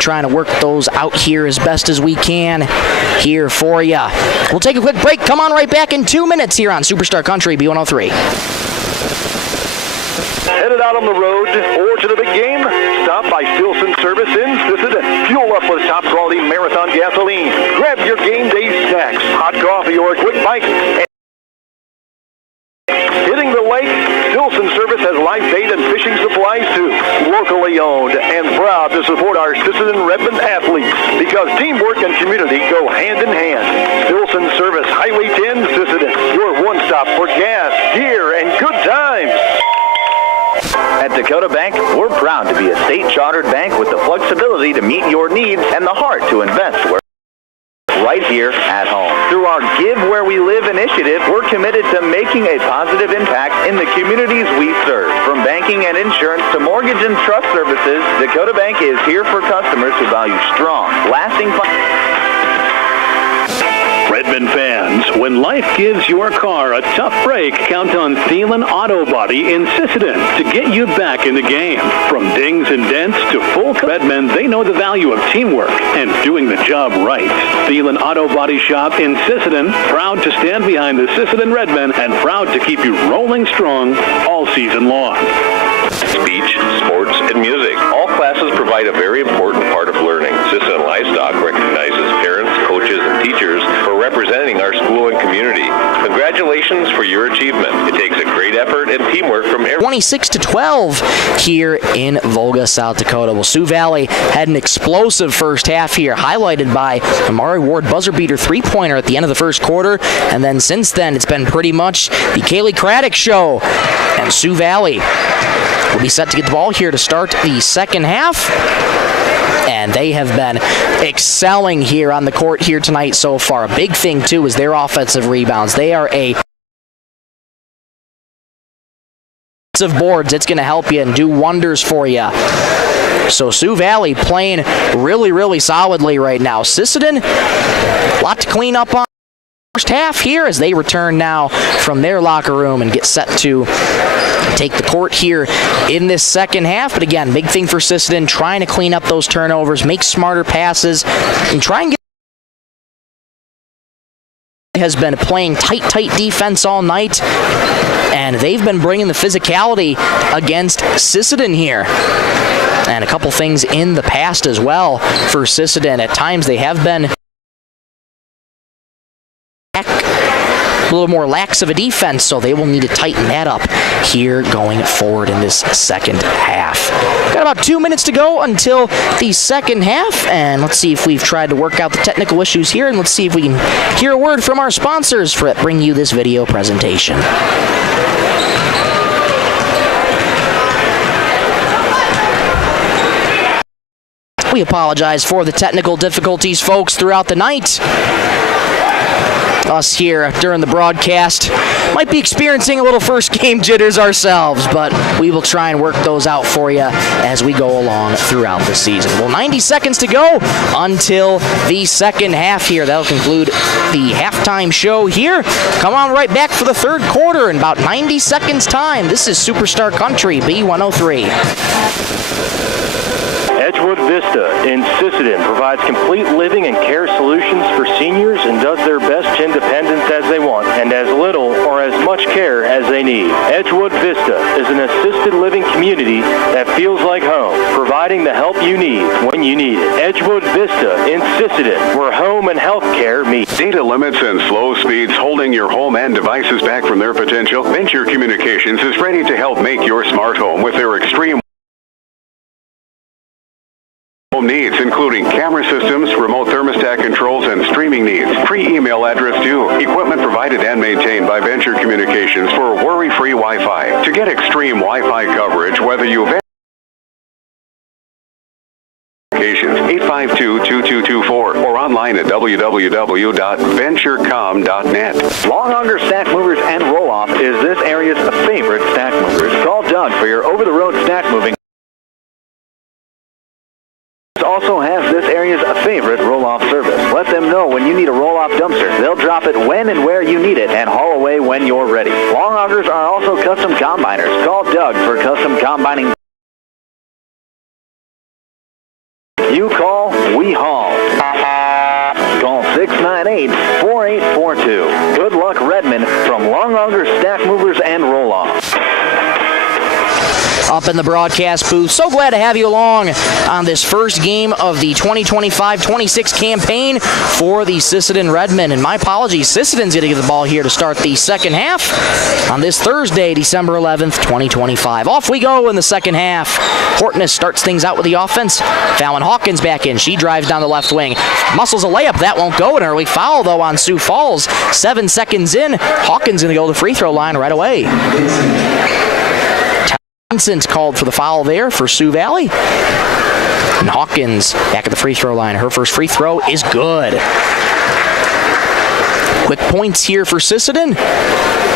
Trying to work those out here as best as we can here for you. We'll take a quick break. Come on right back in 2 minutes here on Superstar Country B103. Headed out on the road or to the big game? Stop by Stilson Service in Sisseton. Fuel up with top quality Marathon gasoline. Grab your game day snacks, hot coffee, or a quick bite. Hitting the lake, Stilson Service has live bait and fishing supplies too. Locally owned and proud to support our Sisseton Redmond athletes because teamwork and community go hand in hand. Stilson Service, Highway 10, Sisseton. Your one stop for gas, gear, and good times. At Dakota Bank, we're proud to be a state-chartered bank with the flexibility to meet your needs and the heart to invest right here at home. Through our Give Where We Live initiative, we're committed to making a positive impact in the communities we serve. From banking and insurance to mortgage and trust services, Dakota Bank is here for customers who value strong, lasting Redmond fans, when life gives your car a tough break, count on Thielen Auto Body in Sisseton to get you back in the game. From dings and dents to full Redmond, they know the value of teamwork and doing the job right. Thielen Auto Body Shop in Sisseton, proud to stand behind the Sisseton Redmen and proud to keep you rolling strong all season long. Speech, sports, and music. All classes provide a very important part of learning. Sisseton Livestock recognizes parents, coaches, and teachers for representing our school and community. Congratulations for your achievement. It takes a great effort and teamwork from everyone. 26-12 here in Volga, South Dakota. Well, Sioux Valley had an explosive first half here, highlighted by Amari Ward buzzer beater three-pointer at the end of the first quarter, and then since then it's been pretty much the Kaylee Craddock show, and Sioux Valley will be set to get the ball here to start the second half. And they have been excelling here on the court here tonight so far. A big thing, too, is their offensive rebounds. They are a of boards. It's going to help you and do wonders for you. So Sioux Valley playing really, really solidly right now. Sisseton, a lot to clean up on first half here as they return now from their locker room and get set to take the court here in this second half. But again, big thing for Sisseton, trying to clean up those turnovers, make smarter passes, and try and get has been playing tight defense all night, and they've been bringing the physicality against Sisseton here. And a couple things in the past as well for Sisseton. At times they have been a little more lax of a defense, so they will need to tighten that up here going forward in this second half. Got about 2 minutes to go until the second half, and let's see if we've tried to work out the technical issues here, and let's see if we can hear a word from our sponsors for bringing you this video presentation. We apologize for the technical difficulties, folks, throughout the night. Us here during the broadcast might be experiencing a little first game jitters ourselves, but we will try and work those out for you as we go along throughout the season. Well, 90 seconds to go until the second half here. That'll conclude the halftime show here. Come on right back for the third quarter in about 90 seconds time. This is Superstar Country B103. Edgewood Vista in Sisseton provides complete living and care solutions for seniors and does their best to independence as they want and as little or as much care as they need. Edgewood Vista is an assisted living community that feels like home, providing the help you need when you need it. Edgewood Vista in Sisseton, where home and health care meet. Data limits and slow speeds holding your home and devices back from their potential? Venture Communications is ready to help make your smart home with their extreme needs, including camera systems, remote thermostat controls, and streaming needs. Free email address too. Equipment provided and maintained by Venture Communications for worry-free Wi-Fi. To get extreme Wi-Fi coverage, whether you 852-2224 or online at www.venturecom.net. Longhauger Stack Movers and Roll-Off is this area's favorite stack movers. Call Doug for your over-the-road stack moving. Also has this area's favorite roll-off service. Let them know when you need a roll-off dumpster. They'll drop it when and where you need it and haul away when you're ready. Longhoggers are also custom combiners. Call Doug for custom combining. You call, we haul. Call 698-4842. Good luck, Redmond, from Longhauger Stack Movers and Roll-Off. Up in the broadcast booth. So glad to have you along on this first game of the 2025-26 campaign for the Sisseton Redmen. And my apologies, Sisseton's going to get the ball here to start the second half on this Thursday, December 11th, 2025. Off we go in the second half. Hortness starts things out with the offense. Fallon Hawkins back in. She drives down the left wing. Muscles a layup. That won't go. An early foul, though, on Sioux Falls. 7 seconds in. Hawkins going to go to the free throw line right away. Vincent called for the foul there for Sioux Valley. And Hawkins back at the free throw line. Her first free throw is good. Quick points here for Sisseton.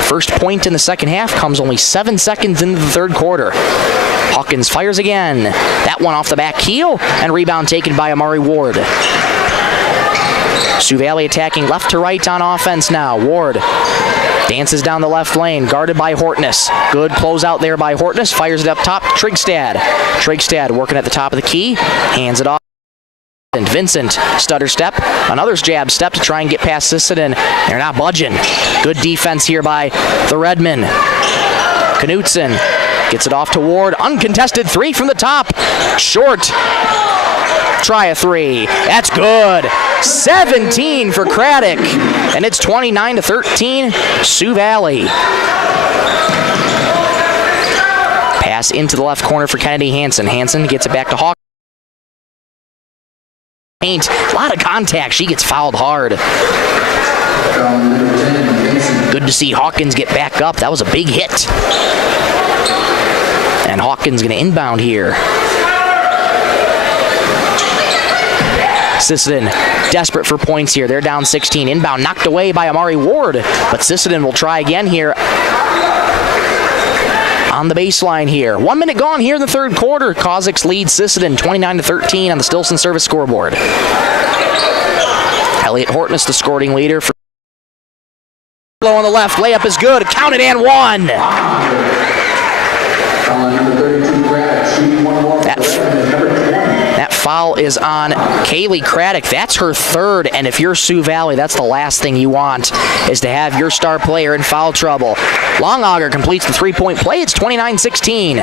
First point in the second half comes only 7 seconds into the third quarter. Hawkins fires again. That one off the back heel, and rebound taken by Amari Ward. Sioux Valley attacking left to right on offense now. Ward dances down the left lane, guarded by Hortness. Good closeout there by Hortness. Fires it up top. Trigstad working at the top of the key. Hands it off. And Vincent, stutter step. Another jab step to try and get past Sisseton. They're not budging. Good defense here by the Redmen. Knutson gets it off to Ward. Uncontested three from the top. Short. Try a three. That's good. 17 for Craddock. And it's 29-13, Sioux Valley. Pass into the left corner for Kennedy Hansen. Hansen gets it back to Hawkins. A lot of contact. She gets fouled hard. Good to see Hawkins get back up. That was a big hit. And Hawkins going to inbound here. Sisseton desperate for points here. They're down 16. Inbound knocked away by Amari Ward. But Sisseton will try again here on the baseline here. 1 minute gone here in the third quarter. Kaziks lead Sisseton 29-13 on the Stilson service scoreboard. Elliot Hortness, the scoring leader. Low on the left, layup is good. Counted and one. That foul is on Kaylee Craddock. That's her third, and if you're Sioux Valley, that's the last thing you want, is to have your star player in foul trouble. Longauger completes the three-point play. It's 29-16.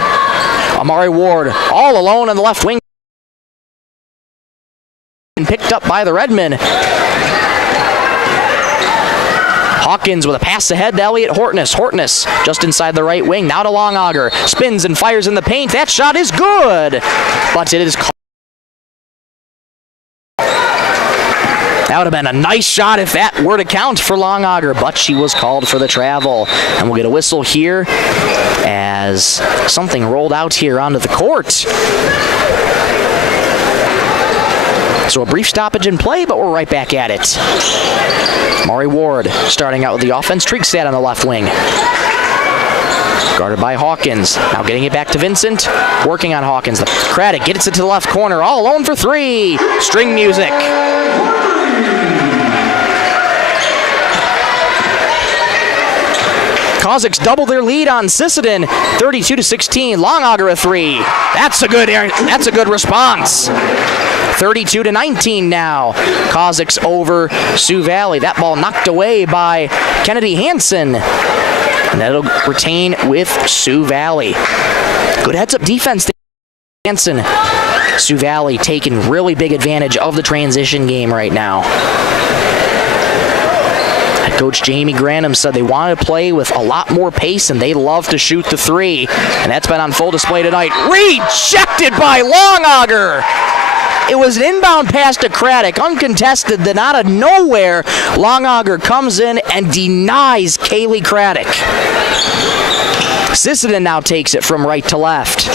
Amari Ward all alone on the left wing. Picked up by the Redmen. Hawkins with a pass ahead to Elliot Hortness. Hortness just inside the right wing. Now to Longauger. Spins and fires in the paint. That shot is good, but it is called. That would have been a nice shot if that were to count for Longauger, but she was called for the travel. And we'll get a whistle here as something rolled out here onto the court. So a brief stoppage in play, but we're right back at it. Maury Ward starting out with the offense. Trigstad on the left wing. Guarded by Hawkins. Now getting it back to Vincent. Working on Hawkins. Craddock gets it to the left corner. All alone for three. String music. Kaziks double their lead on Sisseton, 32-16. Longauger a three. That's a good response. 32-19 now. Kaziks over Sioux Valley. That ball knocked away by Kennedy Hansen. And that'll retain with Sioux Valley. Good heads-up defense. Hansen. Sioux Valley taking really big advantage of the transition game right now. Coach Jamie Granum said they want to play with a lot more pace and they love to shoot the three. And that's been on full display tonight. Rejected by Longauger. It was an inbound pass to Craddock, uncontested, then out of nowhere, Longauger comes in and denies Kaylee Craddock. Sisseton now takes it from right to left.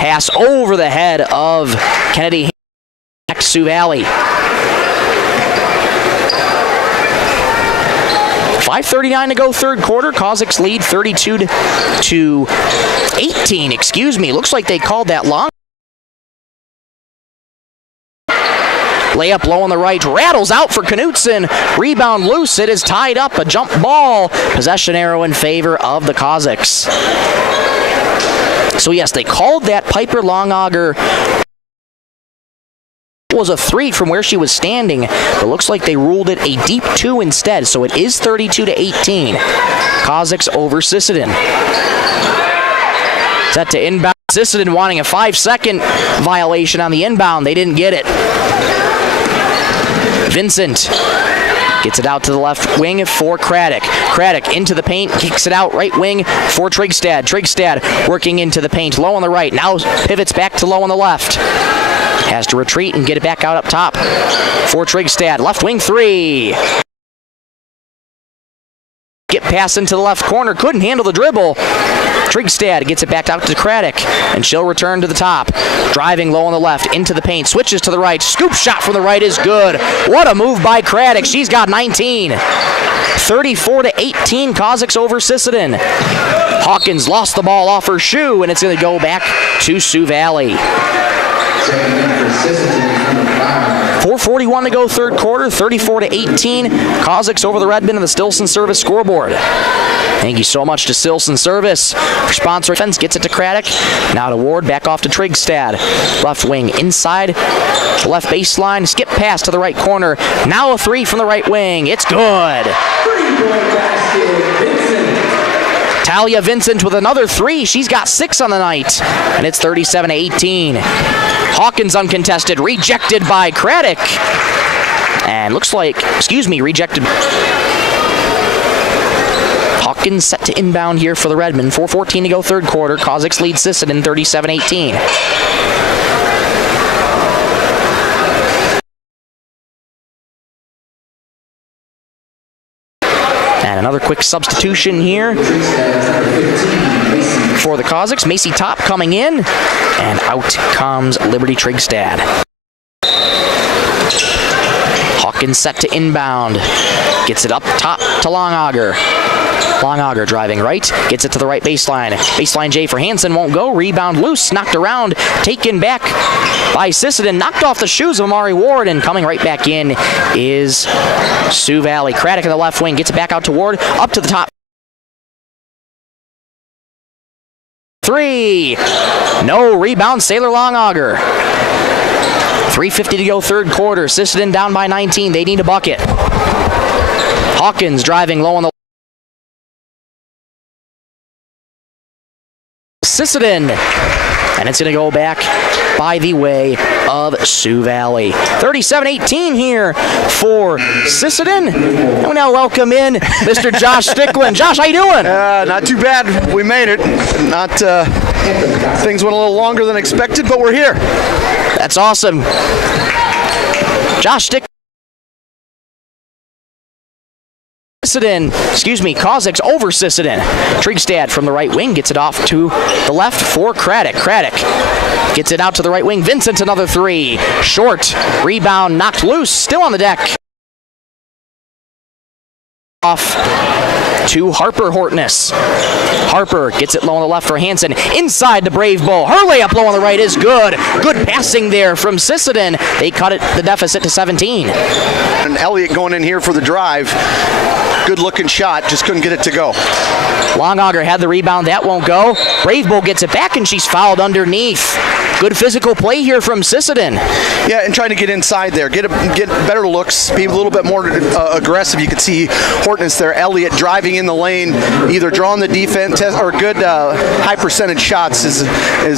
Pass over the head of Kennedy back to Sioux Valley. 5:39 to go third quarter. Kaziks lead 32-18. Looks like they called that long. Layup low on the right. Rattles out for Knutson. Rebound loose. It is tied up. A jump ball. Possession arrow in favor of the Kaziks. So yes, they called that Piper Longauger. Was a three from where she was standing, but looks like they ruled it a deep two instead, so it is 32-18. Kaziks over Sisseton. Set to inbound. Sisseton wanting a 5-second violation on the inbound. They didn't get it. Vincent gets it out to the left wing for Craddock. Craddock into the paint, kicks it out right wing for Trigstad. Trigstad working into the paint, low on the right. Now pivots back to low on the left. Has to retreat and get it back out up top for Trigstad. Left wing three. Get pass into the left corner. Couldn't handle the dribble. Trigstad gets it back out to Craddock, and she'll return to the top. Driving low on the left, into the paint, switches to the right. Scoop shot from the right is good. What a move by Craddock. She's got 19. 34-18, Kaziks over Sisseton. Hawkins lost the ball off her shoe, and it's going to go back to Sioux Valley. 4:41 to go third quarter, 34-18. Kaziks over the Redmen on the Stilson Service scoreboard. Thank you so much to Stilson Service for sponsoring. Fence gets it to Craddock. Now to Ward, back off to Trigstad. Left wing inside, left baseline, skip pass to the right corner. Now a three from the right wing. It's good. Talia Vincent with another three. She's got 6 on the night, and it's 37-18. Hawkins uncontested, rejected by Craddock. And looks like, rejected. Hawkins set to inbound here for the Redmen. 4:14 to go third quarter. Cossack's lead Sisseton 37-18. And another quick substitution here for the Cossacks. Macy Top coming in, and out comes Liberty Trigstad. Hawkins set to inbound. Gets it up top to Longauger. Longauger driving right, gets it to the right baseline. Baseline J for Hansen, won't go. Rebound loose, knocked around, taken back by Sisseton, knocked off the shoes of Amari Ward, and coming right back in is Sioux Valley. Craddock in the left wing, gets it back out to Ward, up to the top. Three. No rebound, Sailor Longauger. 3:50 to go third quarter. Sisseton down by 19. They need a bucket. Hawkins driving low on the Sisseton, and it's going to go back by the way of Sioux Valley. 37-18 here for Sisseton. And we now welcome in Mr. Josh Stickland. Josh, how you doing? Not too bad. We made it. Things went a little longer than expected, but we're here. That's awesome. Josh Stickland. Cossacks over Sisseton. Trigstad from the right wing gets it off to the left for Craddock. Craddock gets it out to the right wing. Vincent, another three. Short. Rebound knocked loose. Still on the deck. Off to Harper Hortness. Harper gets it low on the left for Hansen. Inside the Brave Bull. Her layup low on the right is good. Good passing there from Sisseton. They cut it the deficit to 17. And Elliott going in here for the drive. Good looking shot, just couldn't get it to go. Longauger had the rebound, that won't go. Brave Bull gets it back and she's fouled underneath. Good physical play here from Sisseton. Yeah, and trying to get inside there, get better looks, be a little bit more aggressive. You can see Hortness there. Elliott driving in the lane, either drawing the defense or good high percentage shots is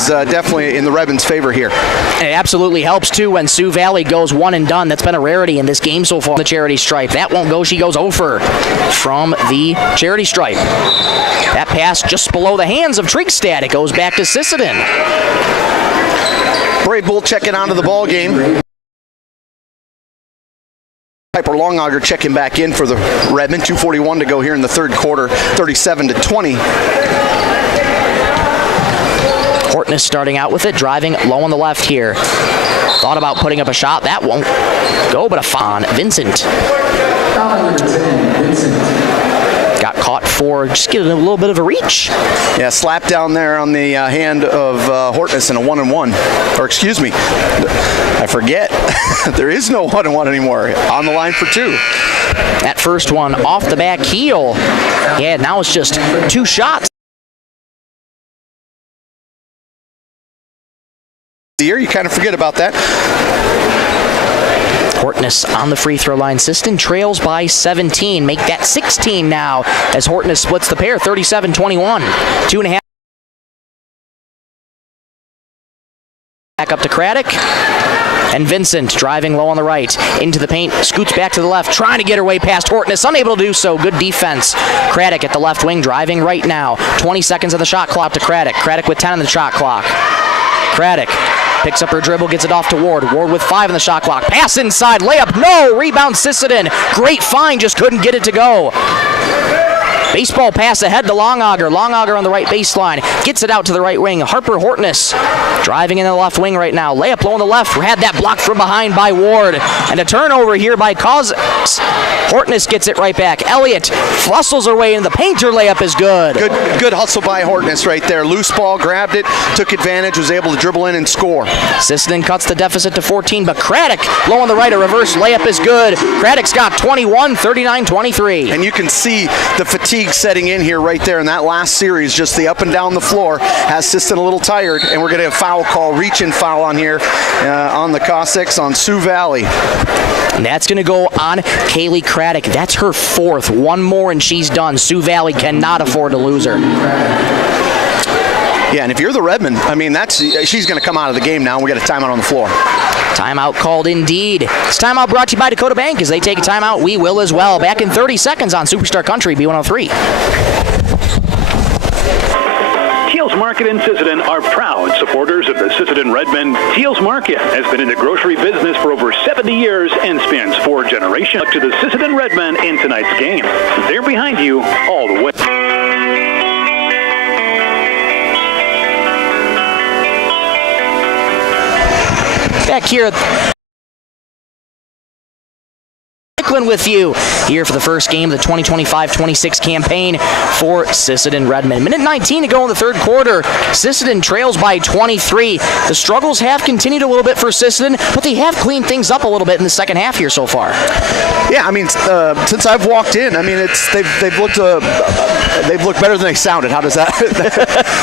definitely in the Redmen's favor here. It absolutely helps too when Sioux Valley goes one and done. That's been a rarity in this game so far. The charity stripe, that won't go. She goes over from the charity stripe. That pass just below the hands of Trigstad. It goes back to Sisseton. Brave Bull checking onto the ball game. Piper Longauger checking back in for the Redmen. 2:41 to go here in the third quarter. 37-20. Hortness starting out with it, driving low on the left here. Thought about putting up a shot. That won't go, but a fawn. Vincent. Got caught for just getting a little bit of a reach. Yeah, slap down there on the hand of Hortness and a 1-and-1. Or excuse me, I forget. There is no 1-and-1 anymore. On the line for two. That first one off the back heel. Yeah, now it's just two shots. You kind of forget about that. Hortness on the free throw line. Sisseton trails by 17. Make that 16 now as Hortness splits the pair. 37-21. 2.5. Back up to Craddock. And Vincent driving low on the right. Into the paint. Scoots back to the left. Trying to get her way past Hortness. Unable to do so. Good defense. Craddock at the left wing. Driving right now. 20 seconds on the shot clock to Craddock. Craddock with 10 on the shot clock. Craddock picks up her dribble, gets it off to Ward. Ward with 5 on the shot clock. Pass inside, layup, no! Rebound Sisseton. Great find, just couldn't get it to go. Baseball pass ahead to Longauger. Longauger on the right baseline. Gets it out to the right wing. Harper Hortness driving in the left wing right now. Layup low on the left. Had that blocked from behind by Ward. And a turnover here by Cossacks. Hortness gets it right back. Elliott flussels her way in. The painter layup is good. Good hustle by Hortness right there. Loose ball, grabbed it, took advantage, was able to dribble in and score. Sisseton cuts the deficit to 14, but Craddock low on the right. A reverse layup is good. Craddock's got 21, 39-23. And you can see the fatigue setting in here right there in that last series. Just the up and down the floor has Sisseton a little tired, and we're going to have a foul call, reach-in foul on here on the Cossacks on Sioux Valley. And that's going to go on Kaylee Craddock. That's her fourth. One more and she's done. Sioux Valley cannot afford to lose her. Yeah, and if you're the Redmen, I mean, she's going to come out of the game now. We got a timeout on the floor. Timeout called indeed. This timeout brought to you by Dakota Bank. As they take a timeout, we will as well. Back in 30 seconds on Superstar Country B103. Teal's Market in Sisseton are proud supporters of the Sisseton Redmen. Teal's Market has been in the grocery business for over 70 years and spans 4 generations. To the Sisseton Redmen in tonight's game. They're behind you all the way. Back here with you here for the first game of the 2025-26 campaign for Sisseton Redmen. Minute 19 to go in the third quarter. Sisseton trails by 23. The struggles have continued a little bit for Sisseton, but they have cleaned things up a little bit in the second half here so far. Yeah, I mean, since I've walked in, I mean, they've looked better than they sounded. How does that?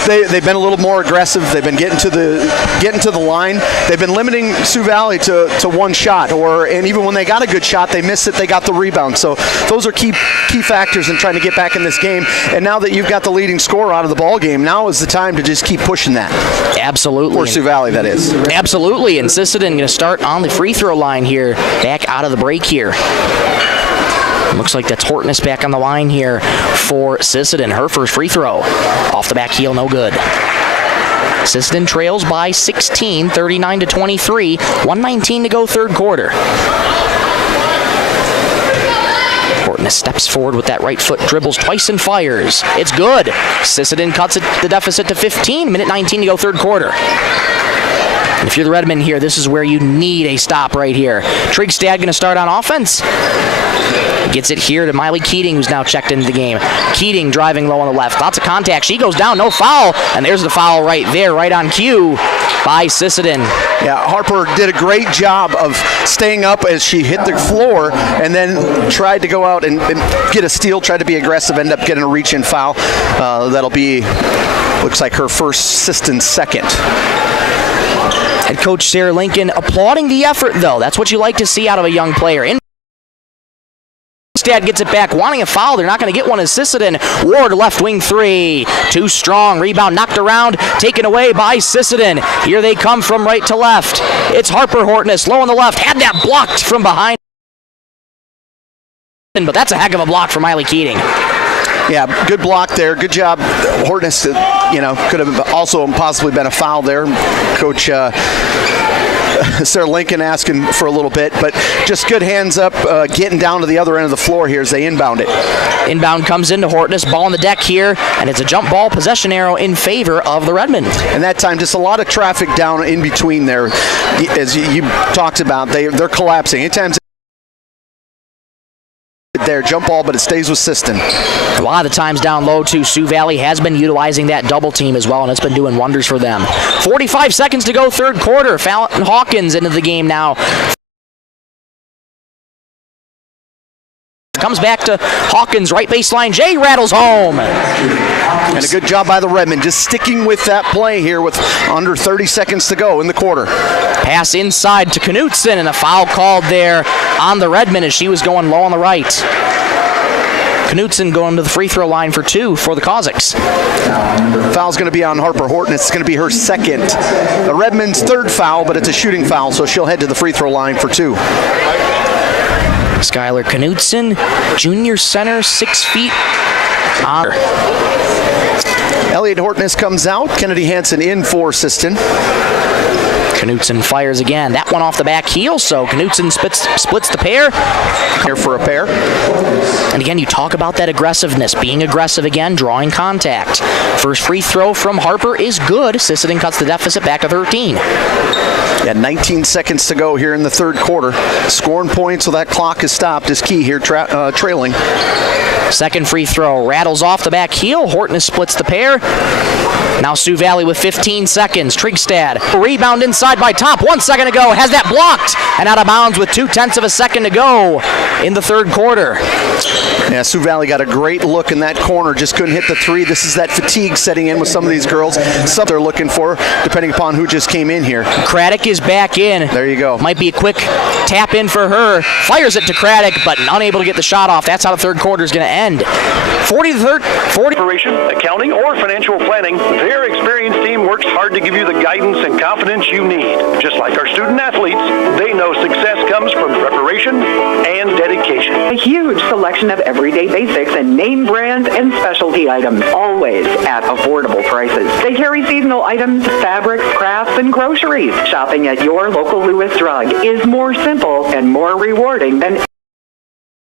They've been a little more aggressive. They've been getting to the line. They've been limiting Sioux Valley to one shot, and even when they got a good shot, they missed it. They got the rebound. So those are key factors in trying to get back in this game. And now that you've got the leading scorer out of the ball game, now is the time to just keep pushing that. Absolutely. For Sioux Valley, that is. Absolutely. And Sisseton going to start on the free throw line here, back out of the break here. Looks like that's Hortness back on the line here for Sisseton. Her first free throw. Off the back heel, no good. Sisseton trails by 16, 39-23. 1:19 to go third quarter. Hortness steps forward with that right foot, dribbles twice and fires. It's good. Sisseton cuts the deficit to 15. Minute 19 to go third quarter. And if you're the Redmen here, this is where you need a stop right here. Trigstad going to start on offense. Gets it here to Miley Keating, who's now checked into the game. Keating driving low on the left. Lots of contact. She goes down, no foul. And there's the foul right there, right on cue by Sisseton. Yeah, Harper did a great job of staying up as she hit the floor and then tried to go out and get a steal, tried to be aggressive, end up getting a reach-in foul. That'll be, looks like her first, Sisseton's second. Head coach Sarah Lincoln applauding the effort, though. That's what you like to see out of a young player. Dad gets it back, wanting a foul. They're not going to get one as Sisseton. Ward, left wing three. Too strong. Rebound knocked around, taken away by Sisseton. Here they come from right to left. It's Harper Hortness, low on the left. Had that blocked from behind. But that's a heck of a block from Miley Keating. Yeah, good block there. Good job. Hortness, could have also possibly been a foul there. Coach Sarah Lincoln asking for a little bit, but just good hands up, getting down to the other end of the floor here as they inbound it. Inbound comes into Hortness, ball on the deck here, and it's a jump ball possession arrow in favor of the Redmen. And that time, just a lot of traffic down in between there. As you talked about, they're collapsing. Anytime there, jump ball, but it stays with Sisseton. A lot of the times down low, too. Sioux Valley has been utilizing that double team as well, and it's been doing wonders for them. 45 seconds to go third quarter. Fallon Hawkins into the game now. Comes back to Hawkins, right baseline. Jay rattles home. And a good job by the Redmen, just sticking with that play here with under 30 seconds to go in the quarter. Pass inside to Knutson, and a foul called there on the Redmen as she was going low on the right. Knutson going to the free throw line for 2 for the Cossacks. Foul's going to be on Harper Hortness. It's going to be her second. The Redmen's third foul, but it's a shooting foul, so she'll head to the free throw line for 2. Skylar Knutson, junior center, 6 feet on her. Elliot Hortness comes out. Kennedy Hansen in for Sisseton. Knutson fires again. That one off the back heel, so Knutson splits the pair. Here for a pair. And again, you talk about that aggressiveness. Being aggressive again, drawing contact. First free throw from Harper is good. Sisseton cuts the deficit back to 13. Yeah, 19 seconds to go here in the third quarter. Scoring points so that clock is stopped is key here, trailing. Second free throw rattles off the back heel. Hortness splits the pair. Now Sioux Valley with 15 seconds. Trigstad, rebound inside by Top. 1 second to go. Has that blocked and out of bounds with 0.2 of a second to go in the third quarter. Yeah, Sioux Valley got a great look in that corner, just couldn't hit the three. This is that fatigue setting in with some of these girls. Something they're looking for, depending upon who just came in here. Craddock is back in. There you go. Might be a quick tap in for her. Fires it to Craddock, but unable to get the shot off. That's how the third quarter is going to end. 40-40. Preparation, accounting, or financial planning, their experienced team works hard to give you the guidance and confidence you need. Just like our student athletes, they know success comes from preparation and dedication. A huge selection of everyday basics and name brands and specialty items, always at affordable prices. They carry seasonal items, fabrics, crafts, and groceries. Shopping at your local Lewis Drug is more simple and more rewarding than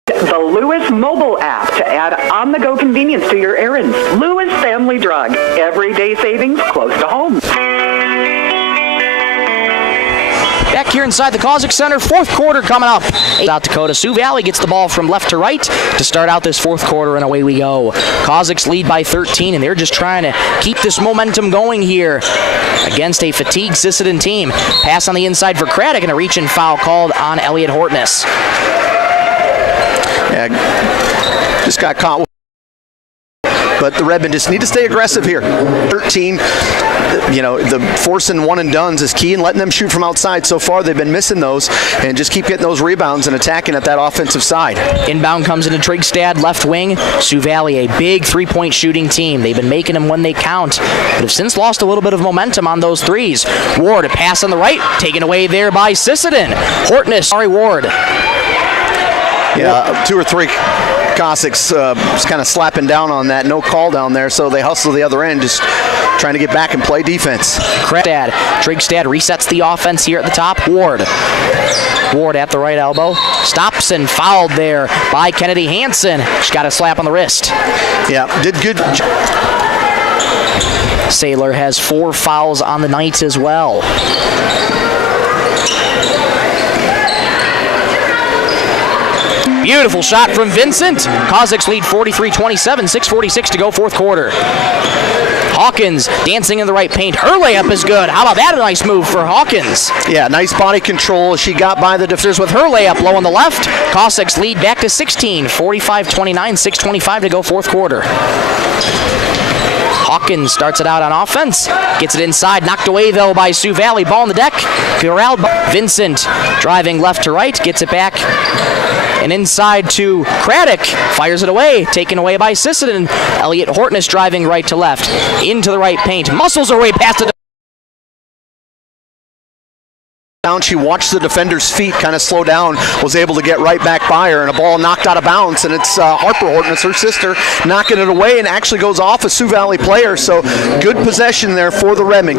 the Lewis mobile app to add on-the-go convenience to your errands. Lewis Family Drug. Everyday savings close to home. Back here inside the Cossack Center, fourth quarter coming up. South Dakota, Sioux Valley gets the ball from left to right to start out this fourth quarter, and away we go. Cossacks lead by 13, and they're just trying to keep this momentum going here against a fatigued Sisseton team. Pass on the inside for Craddock, and a reach-in foul called on Elliot Hortness. Yeah, just got caught. But the Redmen just need to stay aggressive here. 13, the forcing one and dones is key and letting them shoot from outside. So far, they've been missing those, and just keep getting those rebounds and attacking at that offensive side. Inbound comes into Trigstad, left wing. Sioux Valley, a big three-point shooting team. They've been making them when they count, but have since lost a little bit of momentum on those threes. Ward, a pass on the right, taken away there by Sisseton. Hortness, Ward. Yeah, 2 or 3 Cossacks just kind of slapping down on that. No call down there, so they hustle the other end, just trying to get back and play defense. Trigstad resets the offense here at the top. Ward at the right elbow. Stops and fouled there by Kennedy Hansen. She got a slap on the wrist. Yeah, did good. Saylor has 4 fouls on the night as well. Beautiful shot from Vincent. Cossacks lead 43-27, 6:46 to go, fourth quarter. Hawkins dancing in the right paint. Her layup is good. How about that? A nice move for Hawkins. Yeah, nice body control. She got by the defenders with her layup low on the left. Cossacks lead back to 16, 45-29, 6:25 to go, fourth quarter. Hawkins starts it out on offense. Gets it inside. Knocked away, though, by Sioux Valley. Ball on the deck. Corralled by Vincent. Driving left to right. Gets it back. And inside to Craddock. Fires it away. Taken away by Sisseton. Elliot Hortness driving right to left. Into the right paint. Muscles her way past the... She watched the defender's feet kind of slow down, was able to get right back by her, and a ball knocked out of bounds, and it's Harper Hortness, her sister, knocking it away, and actually goes off a Sioux Valley player, so good possession there for the Redmen.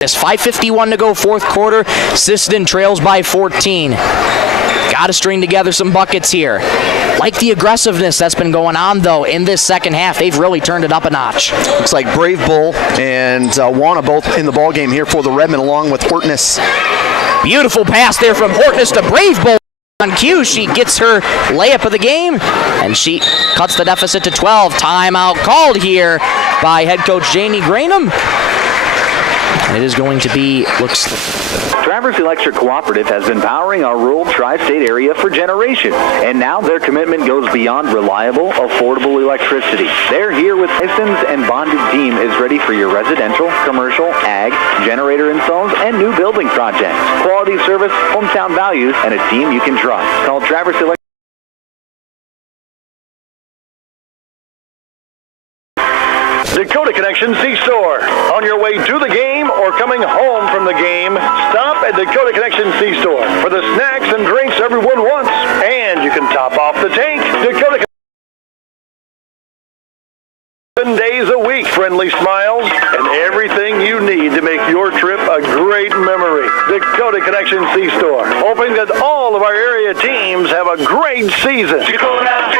There's 5:51 to go, fourth quarter. Sisseton trails by 14. Got to string together some buckets here. Like the aggressiveness that's been going on, though, in this second half. They've really turned it up a notch. Looks like Brave Bull and Wana both in the ball game here for the Redmen, along with Hortness. Beautiful pass there from Hortness to Brave Bull. On cue, she gets her layup of the game, and she cuts the deficit to 12. Timeout called here by head coach Janie Granum. And it is going to be, Traverse Electric Cooperative has been powering our rural tri-state area for generations, and now their commitment goes beyond reliable, affordable electricity. They're here with licensed and bonded team is ready for your residential, commercial, ag, generator installs, and new building projects. Quality service, hometown values, and a team you can trust. Call Traverse Electric. Dakota Connection C-Store. On your way to the game or coming home from the game, stop at Dakota Connection C-Store for the snacks and drinks everyone wants. And you can top off the tank. Dakota 7 days a week, friendly smiles, and everything you need to make your trip a great memory. Dakota Connection C-Store, hoping that all of our area teams have a great season. Dakota Connection.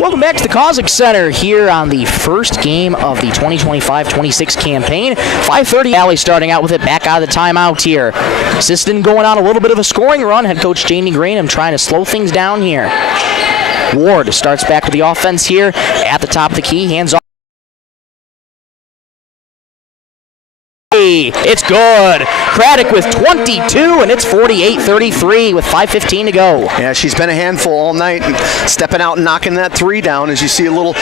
Welcome back to the Cossack Center here on the first game of the 2025-26 campaign. 5:30, Valley starting out with it, back out of the timeout here. Sisseton going on a little bit of a scoring run. Head coach Janie Granum trying to slow things down here. Ward starts back with the offense here at the top of the key, hands off. three. It's good. Craddock with 22, and it's 48-33 with 5:15 to go. Yeah, she's been a handful all night, and stepping out and knocking that three down as you see a little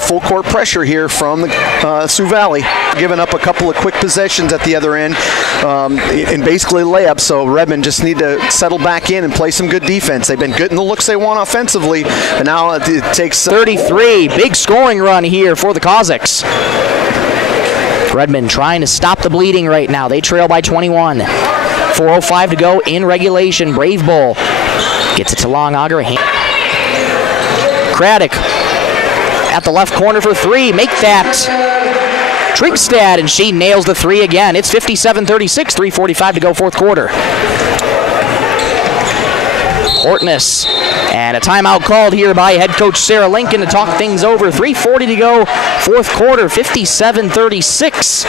full court pressure here from the Sioux Valley. Giving up a couple of quick possessions at the other end and basically layups, so Redmond just need to settle back in and play some good defense. They've been getting the looks they want offensively, and now it takes 33. Big scoring run here for the Cossacks. Redmond trying to stop the bleeding right now. They trail by 21. 4:05 to go in regulation. Brave Bull gets it to Long Auger. Craddock at the left corner for three. Make that Trigstad, and she nails the three again. It's 57-36, 3:45 to go fourth quarter. Hortness, and a timeout called here by head coach Sarah Lincoln to talk things over. 3:40 to go, fourth quarter, 57-36.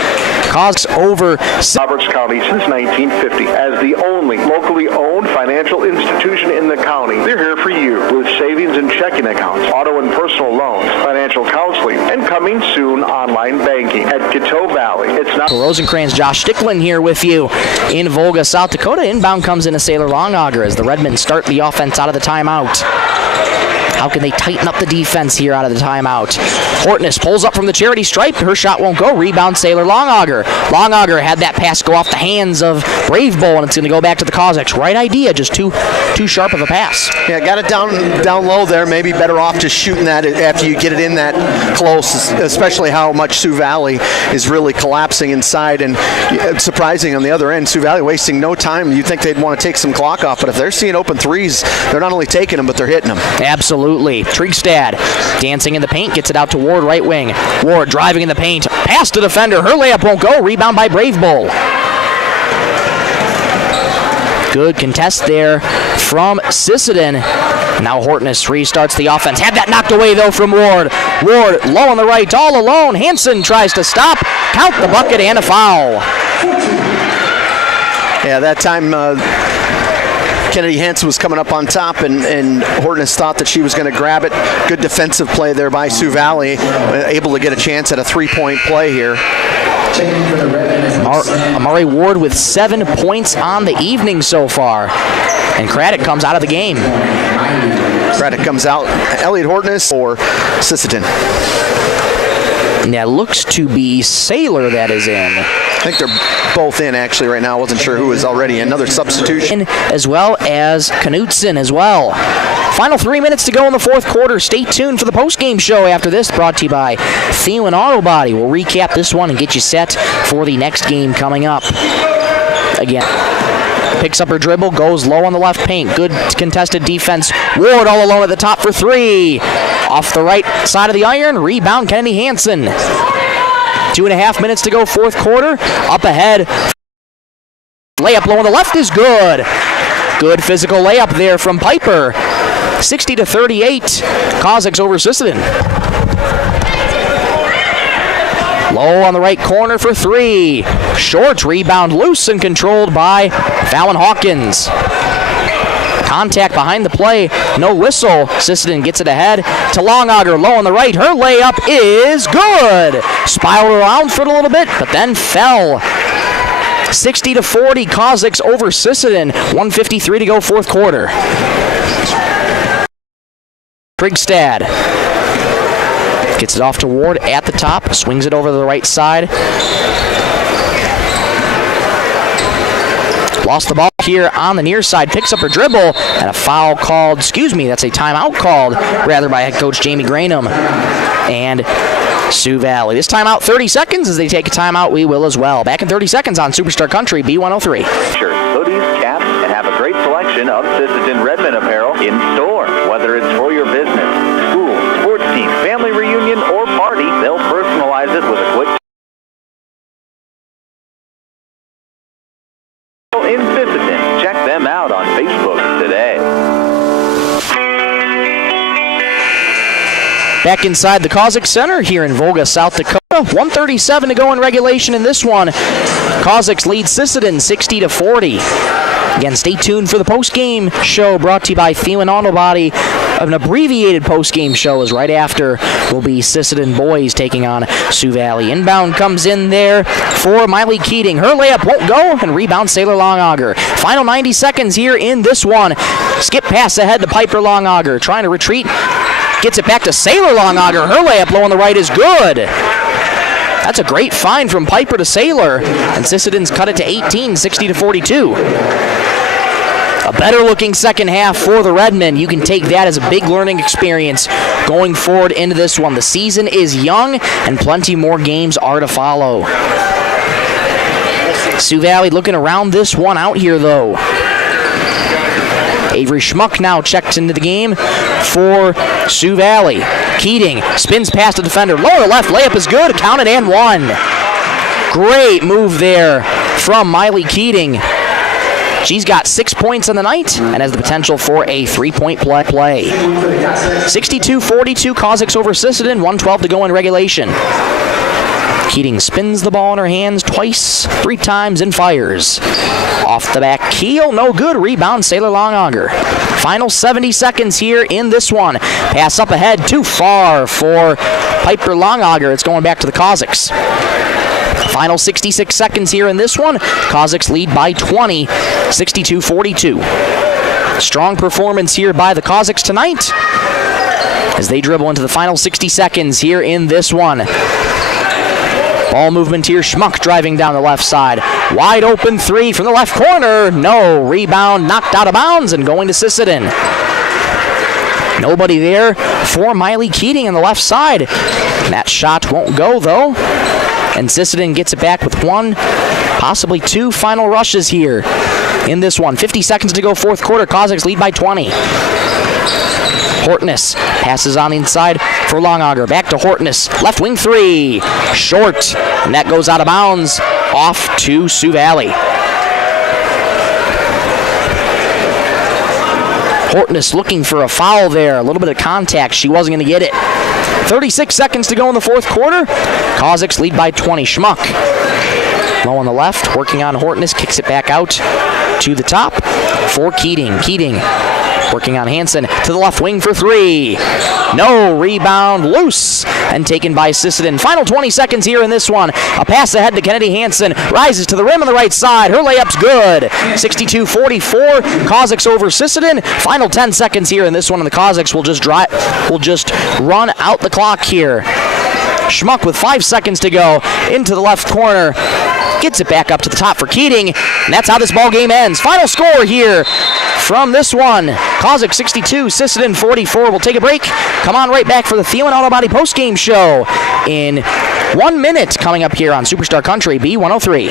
Cogs over Roberts County since 1950 as the only locally owned financial institution in the county. They're here for you with savings and checking accounts, auto and personal loans, financial counseling, and coming soon online banking at Coteau Valley. It's not Rosencrantz, Josh Sticklin here with you in Volga, South Dakota. Inbound comes into Sailor Long Auger as the Redmen start the offense out of the timeout. How can they tighten up the defense here out of the timeout? Hortness pulls up from the charity stripe. Her shot won't go. Rebound Sailor Long Auger. Long Auger had that pass go off the hands of Brave Bull, and it's going to go back to the Cossacks. Right idea, just too sharp of a pass. Yeah, got it down low there. Maybe better off just shooting that after you get it in that close, especially how much Sioux Valley is really collapsing inside. And surprising on the other end, Sioux Valley wasting no time. You'd think they'd want to take some clock off, but if they're seeing open threes, they're not only taking them, but they're hitting them. Absolutely. Trigstad dancing in the paint, gets it out to Ward, right wing. Ward driving in the paint, pass to defender. Her layup won't go. Rebound by Brave Bull. Good contest there from Sisseton. Now Hortness restarts the offense. Had that knocked away, though, from Ward. Ward low on the right, all alone. Hansen tries to stop. Count the bucket and a foul. Yeah, that time Kennedy Hansen was coming up on top, and Hortness thought that she was going to grab it. Good defensive play there by Sioux Valley, able to get a chance at a three-point play here. Amari Ward with 7 points on the evening so far. And Craddock comes out of the game. Craddock comes out. Elliot Hortness for Sisseton. That looks to be Sailor that is in. I think they're both in actually right now. I wasn't sure who was already in. Another substitution. As well as Knutson as well. Final 3 minutes to go in the fourth quarter. Stay tuned for the post-game show after this, brought to you by Thielen Auto Body. We'll recap this one and get you set for the next game coming up. Again, picks up her dribble, goes low on the left paint. Good contested defense. Ward all alone at the top for three. Off the right side of the iron. Rebound Kennedy Hansen. 2.5 minutes to go, fourth quarter. Up ahead. Layup low on the left is good. Good physical layup there from Piper. 60-38. Cossacks over Sisseton. Low on the right corner for three. Short rebound, loose and controlled by Fallon Hawkins. Contact behind the play, no whistle. Sisseton gets it ahead to Long Auger, low on the right. Her layup is good. Spiraled around for it a little bit, but then fell. 60-40, Cossacks over Sisseton. 1:53 to go, fourth quarter. Trigstad gets it off to Ward at the top, swings it over to the right side. Lost the ball here on the near side, picks up her dribble, and a foul called, that's a timeout called, rather, by head coach Jamie Granum and Sioux Valley. This timeout, 30 seconds. As they take a timeout, we will as well. Back in 30 seconds on Superstar Country, B103. Shirts, hoodies, caps, and have a great selection of Sisseton Redmond apparel in store. Whether it's for your business, school, sports team, family reunion, or party, they'll personalize it with a quick in Sisseton. Check them out on Facebook today. Back inside the Cossack Center here in Volga, South Dakota. 1:37 to go in regulation in this one. Cossacks lead Sisseton 60-40. Again, stay tuned for the post-game show brought to you by Thielen Auto Body. An abbreviated post-game show is right after will be Sisseton boys taking on Sioux Valley. Inbound comes in there for Miley Keating. Her layup won't go, and rebound Sailor Longauger. Final 90 seconds here in this one. Skip pass ahead to Piper Longauger. Trying to retreat. Gets it back to Sailor Longauger. Her layup low on the right is good. That's a great find from Piper to Sailor. And Sisseton's cut it to 18, 60-42. A better-looking second half for the Redmen. You can take that as a big learning experience going forward into this one. The season is young, and plenty more games are to follow. Sioux Valley looking around this one out here, though. Avery Schmuck now checked into the game for Sioux Valley. Keating spins past the defender. Lower left, layup is good. Counted and one. Great move there from Miley Keating. She's got 6 points on the night and has the potential for a 3-point play. 62-42, Cossacks over Sisseton, 1:12 to go in regulation. Keating spins the ball in her hands twice, 3 times, and fires. Off the back heel, no good. Rebound, Sailor Longauger. Final 70 seconds here in this one. Pass up ahead, too far for Piper Longauger. It's going back to the Cossacks. Final 66 seconds here in this one. Cossacks lead by 20, 62-42. Strong performance here by the Cossacks tonight as they dribble into the final 60 seconds here in this one. Ball movement here. Schmuck driving down the left side. Wide open 3 from the left corner. No. Rebound knocked out of bounds and going to Sisseton. Nobody there for Miley Keating on the left side. That shot won't go, though. And Sisseton gets it back with 1, possibly 2 final rushes here in this one. 50 seconds to go, fourth quarter. Cossacks lead by 20. Hortness passes on the inside for Longauger. Back to Hortness. Left wing 3. Short. And that goes out of bounds. Off to Sioux Valley. Hortness looking for a foul there. A little bit of contact. She wasn't going to get it. 36 seconds to go in the fourth quarter. Cossacks lead by 20. Schmuck. Low on the left. Working on Hortness. Kicks it back out to the top for Keating. Keating working on Hansen to the left wing for 3. No. Rebound loose and taken by Sisseton. Final 20 seconds here in this one. A pass ahead to Kennedy Hansen. Rises to the rim on the right side. Her layup's good. 62-44. Cossacks over Sisseton. Final 10 seconds here in this one, and the Cossacks will just run out the clock here. Schmuck with 5 seconds to go into the left corner. Gets it back up to the top for Keating, and that's how this ball game ends. Final score here from this one. Cossacks 62, Sisseton 44. We'll take a break. Come on right back for the Thielen Auto Body postgame show in 1 minute coming up here on Superstar Country B103.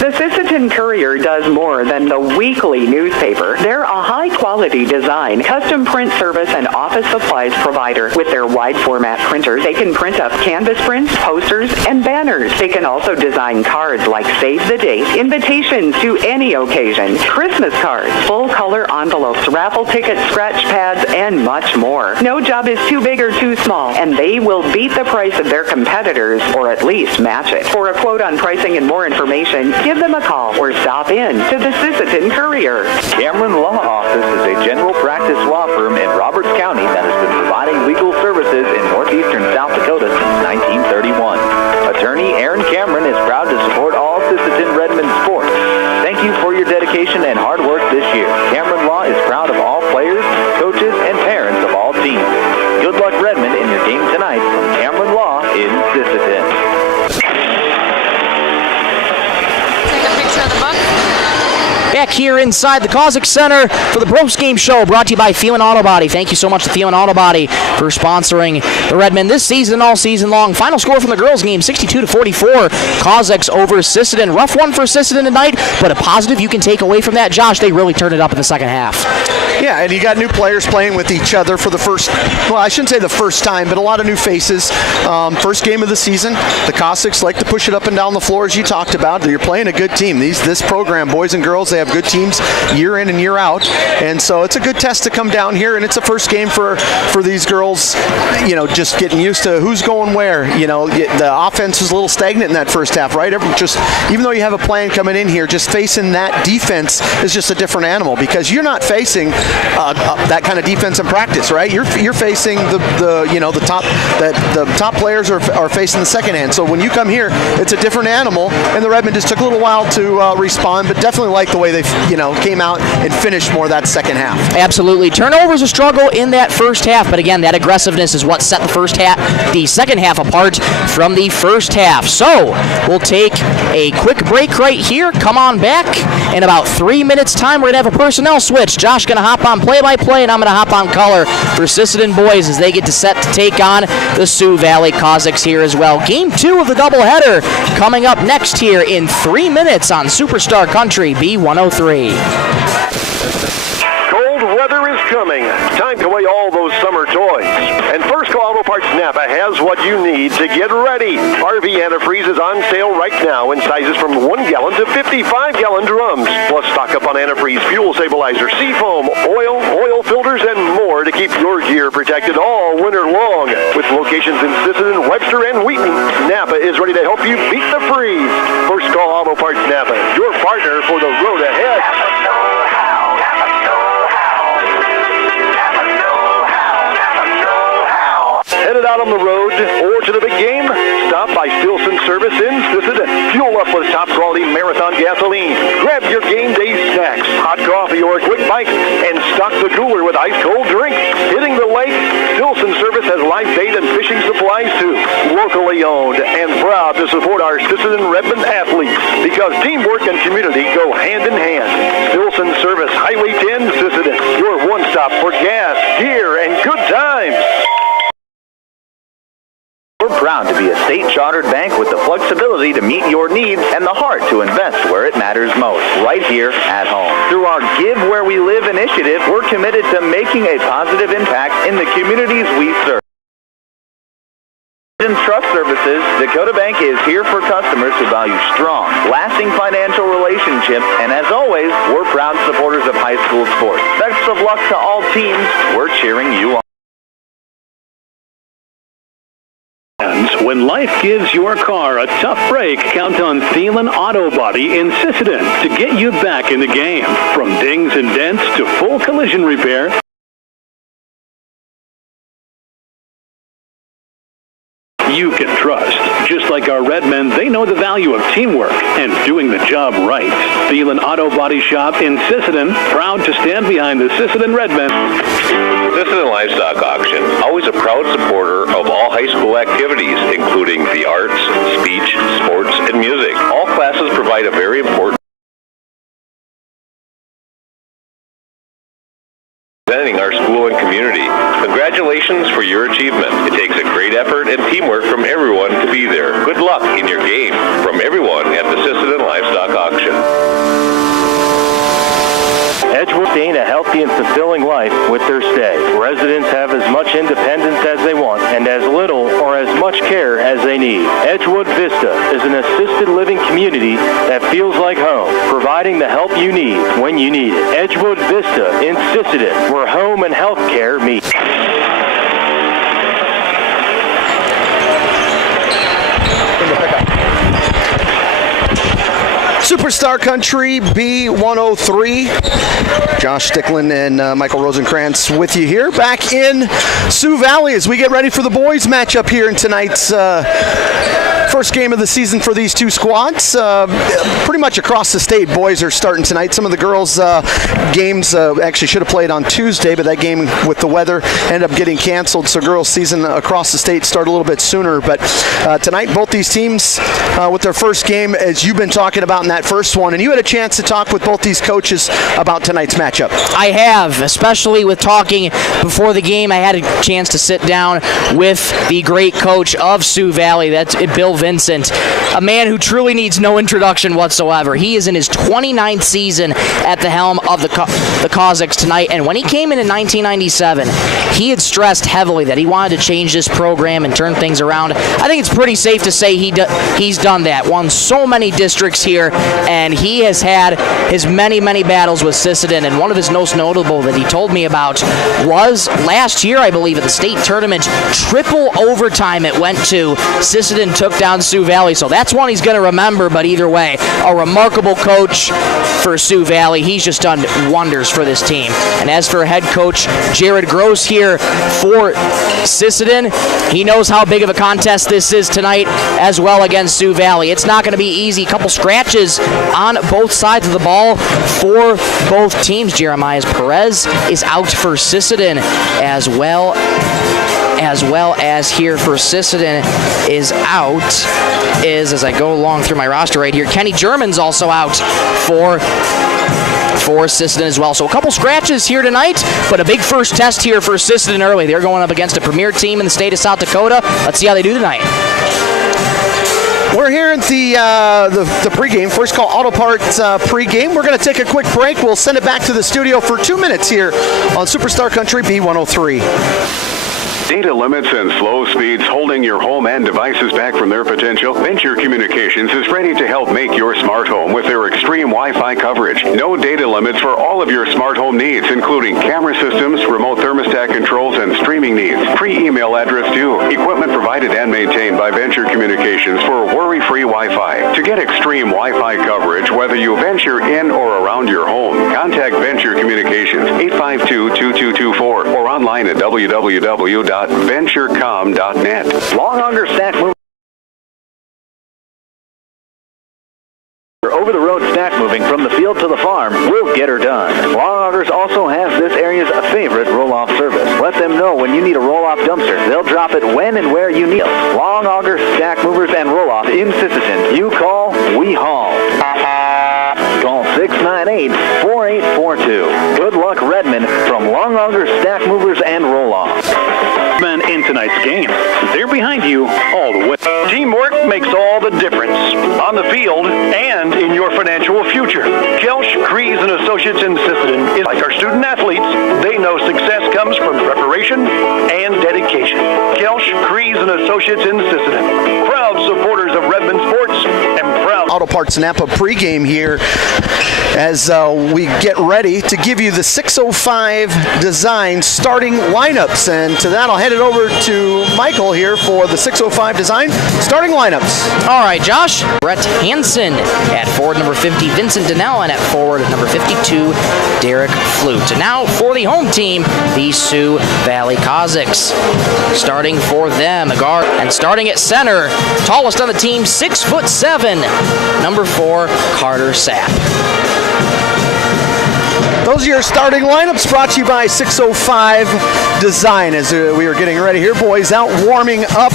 The Sisseton Courier does more than the weekly newspaper. They're a high-quality design, custom print service, and office supplies provider. With their wide-format printers, they can print up canvas prints, posters, and banners. They can also design cards like Save the Date, invitations to any occasion, Christmas cards, full-color envelopes, raffle tickets, scratch pads, and much more. No job is too big or too small, and they will beat the price of their competitors, or at least match it. For a quote on pricing and more information, give them a call or stop in to the Sisseton Courier. Cameron Law Office is a general practice law firm in Roberts County that has been providing legal services in northeastern South Dakota since 1931. Attorney Aaron Cameron is proud to support all Sisseton Redmen sports. Thank you for your dedication and hard work this year. Cameron Law is proud of all players, coaches, and parents of all teams. Good luck, Redmen, in your game tonight from Cameron Law in Sisseton. Back here inside the Cossack Center for the Probst Game Show, brought to you by Thielen Auto Body. Thank you so much to Thielen Auto Body for sponsoring the Redmen this season, all season long. Final score from the girls' game, 62-44. Cossacks over Sisseton. Rough one for Sisseton tonight, but a positive you can take away from that, Josh, they really turned it up in the second half. Yeah, and you got new players playing with each other for the first, well, I shouldn't say the first time, but a lot of new faces. First game of the season. The Cossacks like to push it up and down the floor, as you talked about. You're playing a good team. This program, boys and girls, they have good teams year in and year out. And so it's a good test to come down here, and it's a first game for these girls, just getting used to who's going where. The offense was a little stagnant in that first half, right? Even though you have a plan coming in here, just facing that defense is just a different animal, because you're not facing that kind of defense in practice, right? You're facing the top players are facing the second hand. So when you come here, it's a different animal, and the Redmen just took a little while to respond, but definitely like the way they came out and finished more of that second half. Absolutely. Turnovers a struggle in that first half, but again, that aggressiveness is what set the second half apart from the first half. So we'll take a quick break right here. Come on back. In about 3 minutes time, we're going to have a personnel switch. Josh going to hop on play-by-play, and I'm going to hop on color for Sisseton boys as they get to set to take on the Sioux Valley Cossacks here as well. Game 2 of the doubleheader coming up next here in 3 minutes on Superstar Country B103. Cold weather is coming. Time to weigh all those summer toys. And First Call Auto Parts Napa has what you need to get ready. RV antifreeze is on sale right now in sizes from 1 gallon to 55-gallon drums. Plus stock up on antifreeze, fuel stabilizer, seafoam, oil filters, and more to keep your gear protected all winter long. With locations in Sisseton, Webster, and Wheaton, Napa is ready to help you beat the freeze. First Call Auto Parts Napa, your partner for the road ahead. Headed out on the road or to the big game? Stop by Stilson Service in Sisseton. Fuel up with top quality Marathon gasoline. Grab your game day snacks, hot coffee, or a quick bite, and stock the cooler with ice cold drinks. Hitting the lake? Stilson Service has live bait and fishing supplies too. Locally owned and proud to support our Sisseton Redmen athletes, because teamwork and community go hand in hand. Stilson Service, Highway 10, Sisseton. Your one stop for gas, gear, and good times. We're proud to be a state-chartered bank with the flexibility to meet your needs and the heart to invest where it matters most, right here at home. Through our Give Where We Live initiative, we're committed to making a positive impact in the communities we serve. In trust services, Dakota Bank is here for customers who value strong, lasting financial relationships, and as always, we're proud supporters of high school sports. Best of luck to all teams. We're cheering you on. When life gives your car a tough break, count on Thielen Auto Body in Sisseton to get you back in the game. From dings and dents to full collision repair, you can trust. Just like our Redmen, they know the value of teamwork and doing the job right. Thielen Auto Body Shop in Sisseton, proud to stand behind the Sisseton Redmen. Sisseton Livestock Auction, always a proud supporter of all high school activities, including the arts, speech, sports, and music. All classes provide a very important representing our school and community. Congratulations for your achievement. It takes a great effort and teamwork from everyone to be there. Good luck in your game from everyone at the Sisseton Livestock Auction. Edgewood gain a healthy and fulfilling life with their stay. Residents have as much independence as they want and as little or as much care as they need. Edgewood Vista is an assisted living community that feels like home, providing the help you need when you need it. Edgewood Vista in Sisseton, where home and health care meet. Superstar Country B103. Josh Sticklin and Michael Rosenkrantz with you here back in Sioux Valley as we get ready for the boys matchup here in tonight's first game of the season for these two squads. Pretty much across the state, boys are starting tonight. Some of the girls' games actually should have played on Tuesday, but that game with the weather ended up getting canceled, so girls' season across the state started a little bit sooner. But tonight, both these teams with their first game, as you've been talking about in that first one, and you had a chance to talk with both these coaches about tonight's matchup. I have, especially with talking before the game. I had a chance to sit down with the great coach of Sioux Valley, that's Bill Vincent, a man who truly needs no introduction whatsoever. He is in his 29th season at the helm of the Cossacks tonight, and when he came in 1997, he had stressed heavily that he wanted to change this program and turn things around. I think it's pretty safe to say he's done that. Won so many districts here, and he has had his many battles with Sisseton, and one of his most notable that he told me about was last year, I believe, at the state tournament, triple overtime it went to. Sisseton took down Sioux Valley, so that's one he's going to remember, but either way, a remarkable coach for Sioux Valley. He's just done wonders for this team. And as for head coach Jared Gross here for Sisseton, he knows how big of a contest this is tonight as well against Sioux Valley. It's not going to be easy. A couple scratches on both sides of the ball for both teams. Jeremiah Perez is out for Sisseton as well as here for Sisseton is out as I go along through my roster right here. Kenny German's also out for Sisseton as well. So a couple scratches here tonight, but a big first test here for Sisseton early. They're going up against a premier team in the state of South Dakota. Let's see how they do tonight. We're here at the pregame, First Call Auto Parts pregame. We're going to take a quick break. We'll send it back to the studio for 2 minutes here on Superstar Country B103. Data limits and slow speeds holding your home and devices back from their potential? Venture Communications is ready to help make your smart home with their extreme Wi-Fi coverage. No data limits for all of your smart home needs, including camera systems, remote thermostat controls, and streaming needs. Free email address due. Equipment provided and maintained by Venture Communications for worry-free Wi-Fi. To get extreme Wi-Fi coverage, whether you venture in or around your home, contact Venture Communications 852-2224 or online at www.venturecom.net. Long-auger stack moving. Over-the-road stack moving from the field to the farm will get her done. Long Augers also has this area's favorite roll-off service. Let them know when you need a roll-off dumpster. They'll drop it when and where you need it. Long Auger stack movers and roll-off in Sisseton. You call, we haul. Call 698-4842. Good luck, Redmond, from Long Auger Stack Movers and Roll-Off. Men in tonight's game, they're behind you all the way. Teamwork makes all the difference on the field and in your financial future. Kelsch, Kreese & Associates in Sisseton is like our student athletes. They know success comes from preparation and dedication. Kelsch, Kreese & Associates in Sisseton, proud supporters of Redmond sports and proud Auto Parts Napa pregame here as we get ready to give you the 605 design starting lineups. And to that, I'll hand it over to Michael here for the 605 design starting lineups. All right, Josh. Brett Hansen at forward number 50, Vincent Donnell, and at forward number 52, Derek Flute. And now for the home team, the Sioux Valley Cossacks. Starting for them, a guard, and starting at center, tallest on the team, 6'7", number 4, Carter Sapp. Those are your starting lineups brought to you by 605 Design as we are getting ready here. Boys out warming up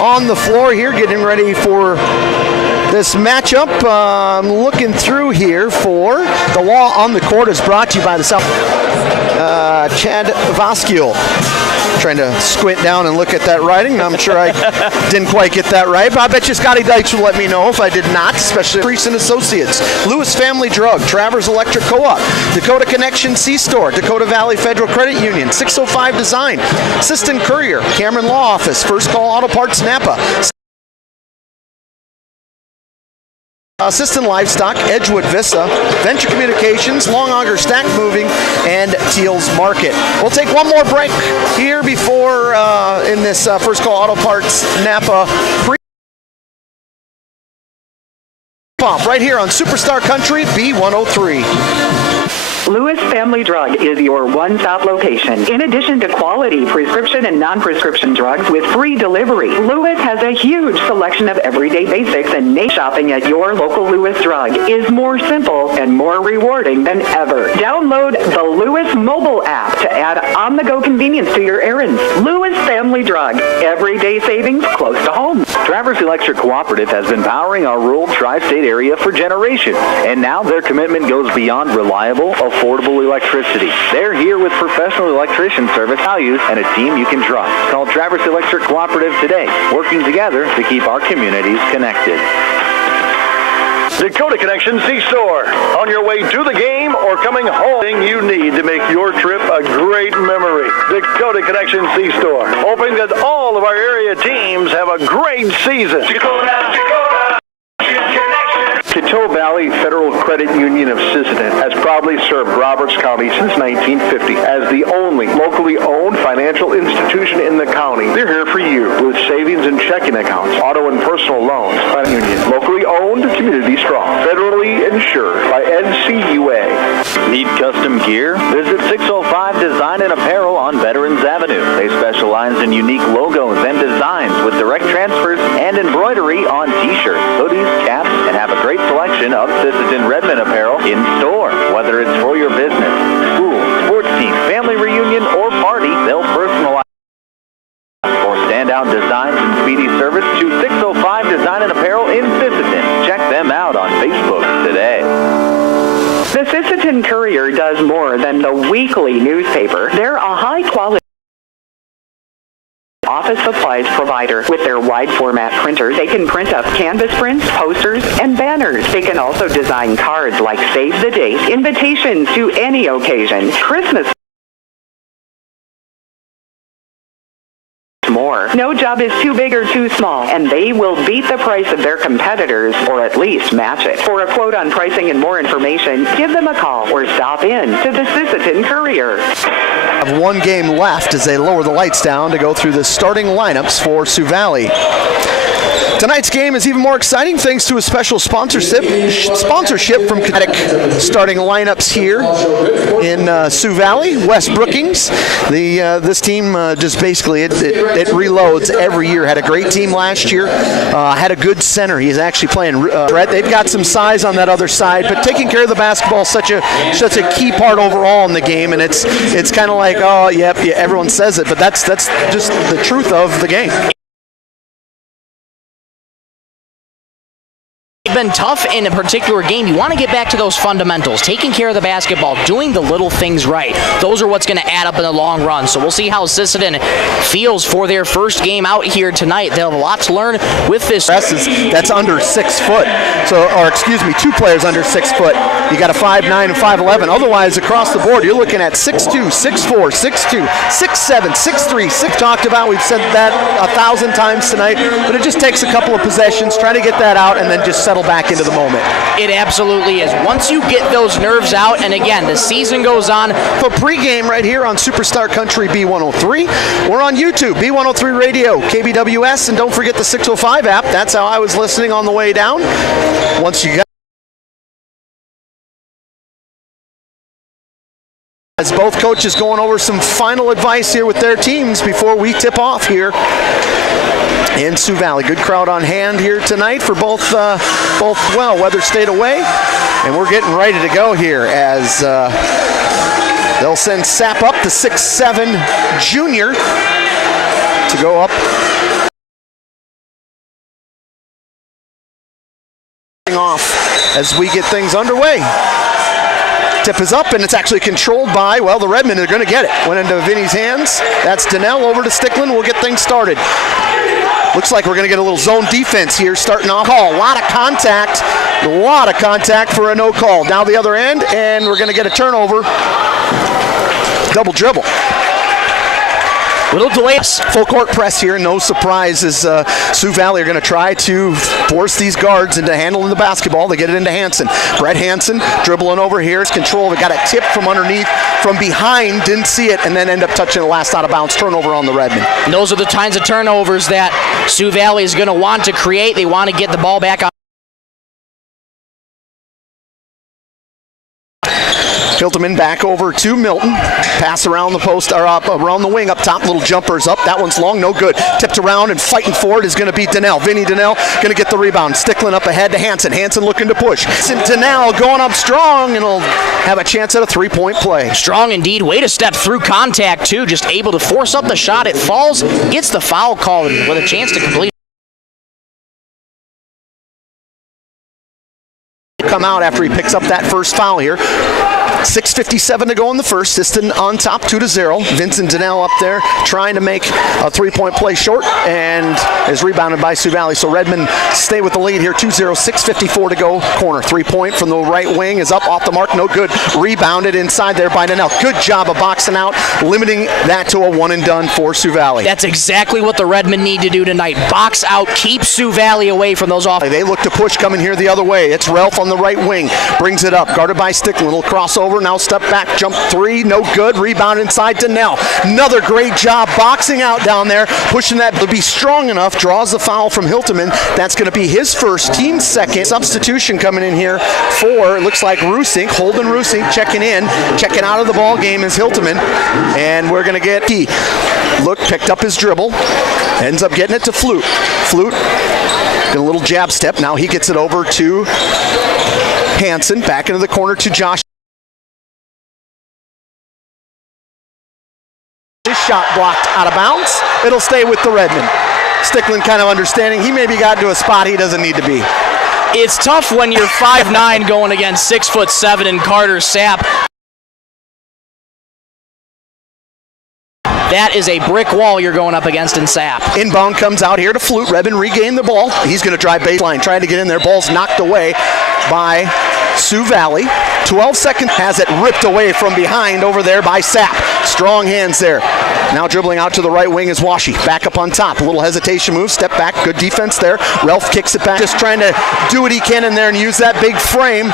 on the floor here, getting ready for this matchup. Looking through here for the law on the court is brought to you by the South. Chad Voskiel. Trying to squint down and look at that writing. I'm sure I didn't quite get that right, but I bet you Scotty Dykes will let me know if I did not, especially Kreese & Associates, Lewis Family Drug, Travers Electric Co-op, Dakota Connection C-Store, Dakota Valley Federal Credit Union, 605 Design, Sisseton Courier, Cameron Law Office, First Call Auto Parts Napa, Sisseton Livestock, Edgewood Vista, Venture Communications, Long Auger Stack Moving, and Teals Market. We'll take one more break here before in this First Call Auto Parts Napa pre-pump right here on Superstar Country B103. Lewis Family Drug is your one-stop location. In addition to quality prescription and non-prescription drugs with free delivery, Lewis has a huge selection of everyday basics, and shopping at your local Lewis Drug is more simple and more rewarding than ever. Download the Lewis mobile app to add on-the-go convenience to your errands. Lewis Family Drug, everyday savings close to home. Travers Electric Cooperative has been powering our rural tri-state area for generations, and now their commitment goes beyond reliable, affordable affordable electricity. They're here with professional electrician service values and a team you can trust. Call Traverse Electric Cooperative today, working together to keep our communities connected. Dakota Connection C-Store. On your way to the game or coming home, you need to make your trip a great memory. Dakota Connection C-Store. Hoping that all of our area teams have a great season. Coteau Valley Federal Credit Union of Sisseton has proudly served Roberts County since 1950 as the only locally owned financial institution in the county. They're here for you with savings and checking accounts, auto and personal loans. Credit Union, locally owned, community strong, federally insured by NCUA. Need custom gear? Visit 605 Design and Apparel on Veterans Avenue. They specialize in unique logos and designs with direct transfers and embroidery on t-shirts, hoodies, caps, and have a great selection of Sisseton Redmond apparel in store. Whether it's for your business, school, sports team, family reunion, or party, they'll personalize. For standout designs and speedy service to 605 Design and Apparel in Sisseton. Check them out on Facebook today. The Sisseton Courier does more than the weekly newspaper. They're a high-quality office supplies provider. With their wide format printers, they can print up canvas prints, posters, and banners. They can also design cards like Save the Date, invitations to any occasion, Christmas, more. No job is too big or too small, and they will beat the price of their competitors, or at least match it. For a quote on pricing and more information, give them a call or stop in to the Sisseton Courier. Have one game left as they lower the lights down to go through the starting lineups for Sioux Valley. Tonight's game is even more exciting thanks to a special sponsorship from Kinetic. Starting lineups here in Sioux Valley. Wes Brookings. This team just basically it reloads every year. Had a great team last year. Had a good center. He's actually playing. They've got some size on that other side, but taking care of the basketball is such a key part overall in the game. And it's kind of like, oh, yep, yeah, everyone says it, but that's just the truth of the game. Been tough in a particular game. You want to get back to those fundamentals, taking care of the basketball, doing the little things right. Those are what's going to add up in the long run. So we'll see how Sisseton feels for their first game out here tonight. They'll have a lot to learn with this. That's under 6 foot. Two players under 6 foot. You got a 5'9" and 5'11". Otherwise, across the board, you're looking at 6'2", 6'4", 6'2", 6'7", 6'3", 6 talked about. We've said that 1,000 times tonight, but it just takes a couple of possessions, try to get that out, and then just settle back into the moment. It absolutely is. Once you get those nerves out, and again, the season goes on. For pregame right here on Superstar Country B103. We're on YouTube, B103 Radio, KBWS, and don't forget the 605 app. That's how I was listening on the way down. Once you got as both coaches going over some final advice here with their teams before we tip off here in Sioux Valley. Good crowd on hand here tonight for both Weather stayed away, and we're getting ready to go here as they'll send Sapp up, the 6'7" junior, to go up. Off as we get things underway. Tip is up, and it's actually controlled by, the Redmen are going to get it. Went into Vinny's hands. That's Donnell over to Stickland. We'll get things started. Looks like we're going to get a little zone defense here starting off. A lot of contact for a no call. Now the other end, and we're going to get a turnover. Double dribble. Little delay. Full court press here. No surprise as Sioux Valley are going to try to force these guards into handling the basketball. They get it into Hansen. Brett Hansen dribbling over here. It's controlled. They got a tip from underneath, from behind. Didn't see it, and then end up touching the last out of bounds. Turnover on the Redmen. And those are the kinds of turnovers that Sioux Valley is going to want to create. They want to get the ball back on. Hilterman back over to Milton. Pass around the post, or up around the wing up top. Little jumpers up. That one's long, no good. Tipped around and fighting for it is going to be Donnell. Vinny Donnell going to get the rebound. Stickland up ahead to Hansen. Hansen looking to push. Donnell going up strong, and he'll have a chance at a three-point play. Strong indeed. Way to step through contact, too. Just able to force up the shot. It falls, gets the foul called with a chance to complete. Come out after he picks up that first foul here. 6:57 to go in the first. Sisseton on top, 2-0. Vincent Donnell up there trying to make a three-point play short and is rebounded by Sioux Valley. So Redmond stay with the lead here, 2-0, 6:54 to go. Corner, three-point from the right wing is up off the mark, no good. Rebounded inside there by Donnell. Good job of boxing out, limiting that to a one and done for Sioux Valley. That's exactly what the Redmen need to do tonight. Box out, keep Sioux Valley away from those off. They look to push coming here the other way. It's Ralph on the right wing, brings it up, guarded by Stickland. Little crossover, now step back, jump three, no good. Rebound inside Donnell. Another great job boxing out down there, pushing that to be strong enough. Draws the foul from Hilteman. That's going to be his first, team second. Substitution coming in here for, it looks like Rusink, Holden Rusink checking in. Checking out of the ball game is Hilteman. And we're going to get he. Look, picked up his dribble. Ends up getting it to Flute. Flute, a little jab step. Now he gets it over to Hansen. Back into the corner to Josh. His shot blocked out of bounds. It'll stay with the Redmen. Stickland kind of understanding he maybe got to a spot he doesn't need to be. It's tough when you're 5'9" going against 6'7" and Carter Sapp. That is a brick wall you're going up against in Sapp. Inbound comes out here to Flute. Redmond regain the ball. He's going to drive baseline, trying to get in there. Ball's knocked away by Sioux Valley. 12 seconds, has it ripped away from behind over there by Sapp. Strong hands there. Now dribbling out to the right wing is Washi. Back up on top. A little hesitation move. Step back. Good defense there. Ralph kicks it back. Just trying to do what he can in there and use that big frame.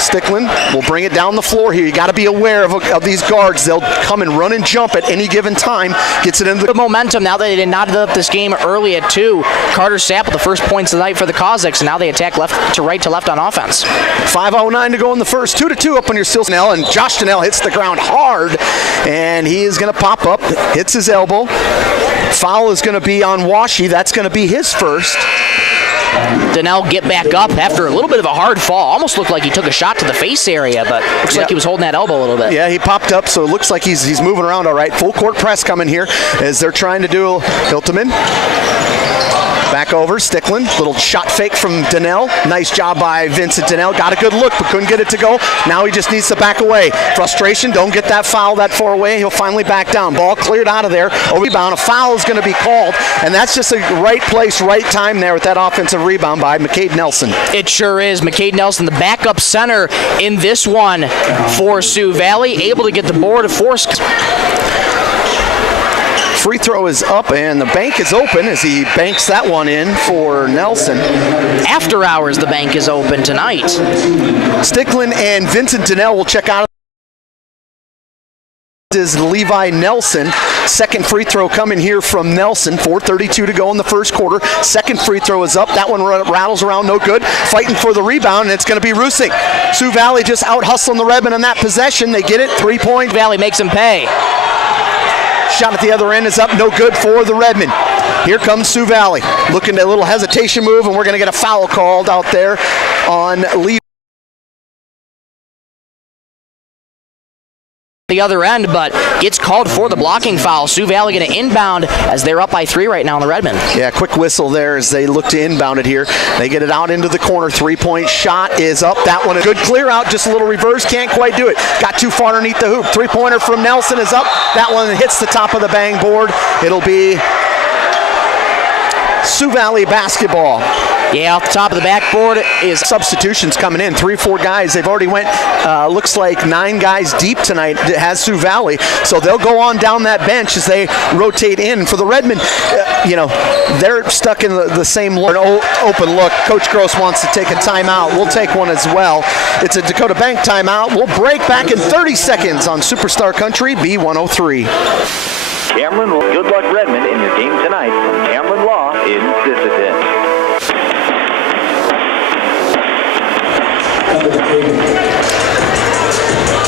Stickland will bring it down the floor here. You got to be aware of these guards. They'll come and run and jump at any given time. Gets it into the momentum now that they did not up this game early at 2. Carter Sapp with the first points of the night for the Cossacks, and now they attack left to right to left on offense. 5:09 to go in the first. 2-2 up on your Sisseton. And Josh Donnell hits the ground hard, and he is going to pop up, hits his elbow. Foul is going to be on Washi. That's going to be his first. Donnell get back up after a little bit of a hard fall. Almost looked like he took a shot to the face area, but looks like he was holding that elbow a little bit. Yeah, he popped up, so it looks like he's moving around all right. Full court press coming here as they're trying to do Hilteman. Back over, Stickland. Little shot fake from Donnell. Nice job by Vincent Donnell. Got a good look, but couldn't get it to go. Now he just needs to back away. Frustration, don't get that foul that far away. He'll finally back down. Ball cleared out of there. A rebound. A foul is going to be called, and that's just a right place, right time there with that offensive rebound by McCade Nelson. It sure is. McCade Nelson, the backup center in this one for Sioux Valley, able to get the board to force. Free throw is up, and the bank is open as he banks that one in for Nelson. After hours, the bank is open tonight. Stickland and Vincent Donnell will check out. Is Levi Nelson. Second free throw coming here from Nelson. 4:32 to go in the first quarter. Second free throw is up. That one rattles around, no good. Fighting for the rebound, and it's going to be Rusink. Sioux Valley just out hustling the Redmen on that possession. They get it. 3-point. Valley makes him pay. Shot at the other end is up, no good for the Redmen. Here comes Sioux Valley. Looking at a little hesitation move, and we're going to get a foul called out there on Levi. The other end, but gets called for the blocking foul. Sioux Valley going to inbound as they're up by 3 right now on the Redmen. Yeah, quick whistle there as they look to inbound it here. They get it out into the corner. 3-point shot is up. That one a good clear out, just a little reverse, can't quite do it. Got too far underneath the hoop. 3-pointer from Nelson is up. That one hits the top of the bang board. It'll be Sioux Valley basketball. Yeah, off the top of the backboard is substitutions coming in. 3-4 guys. They've already went, looks like 9 guys deep tonight has Sioux Valley. So they'll go on down that bench as they rotate in. For the Redmen, they're stuck in the same open look. Coach Gross wants to take a timeout. We'll take one as well. It's a Dakota Bank timeout. We'll break back in 30 seconds on Superstar Country B103. Cameron, good luck Redmond in your game tonight from Cameron Law in Sisseton.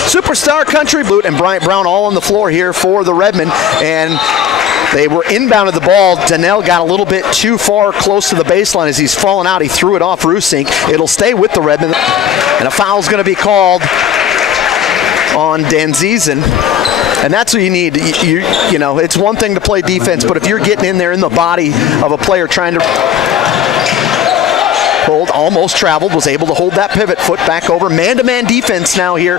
Superstar Country, Blute and Bryant Brown all on the floor here for the Redmen, and they were inbounded the ball. Donnell got a little bit too far close to the baseline as he's fallen out. He threw it off Rusink. It'll stay with the Redmen, and a foul's going to be called on Danzizen. And that's what you need. You know, it's one thing to play defense, but if you're getting in there in the body of a player trying to... Pulled, almost traveled, was able to hold that pivot foot back over. Man-to-man defense now here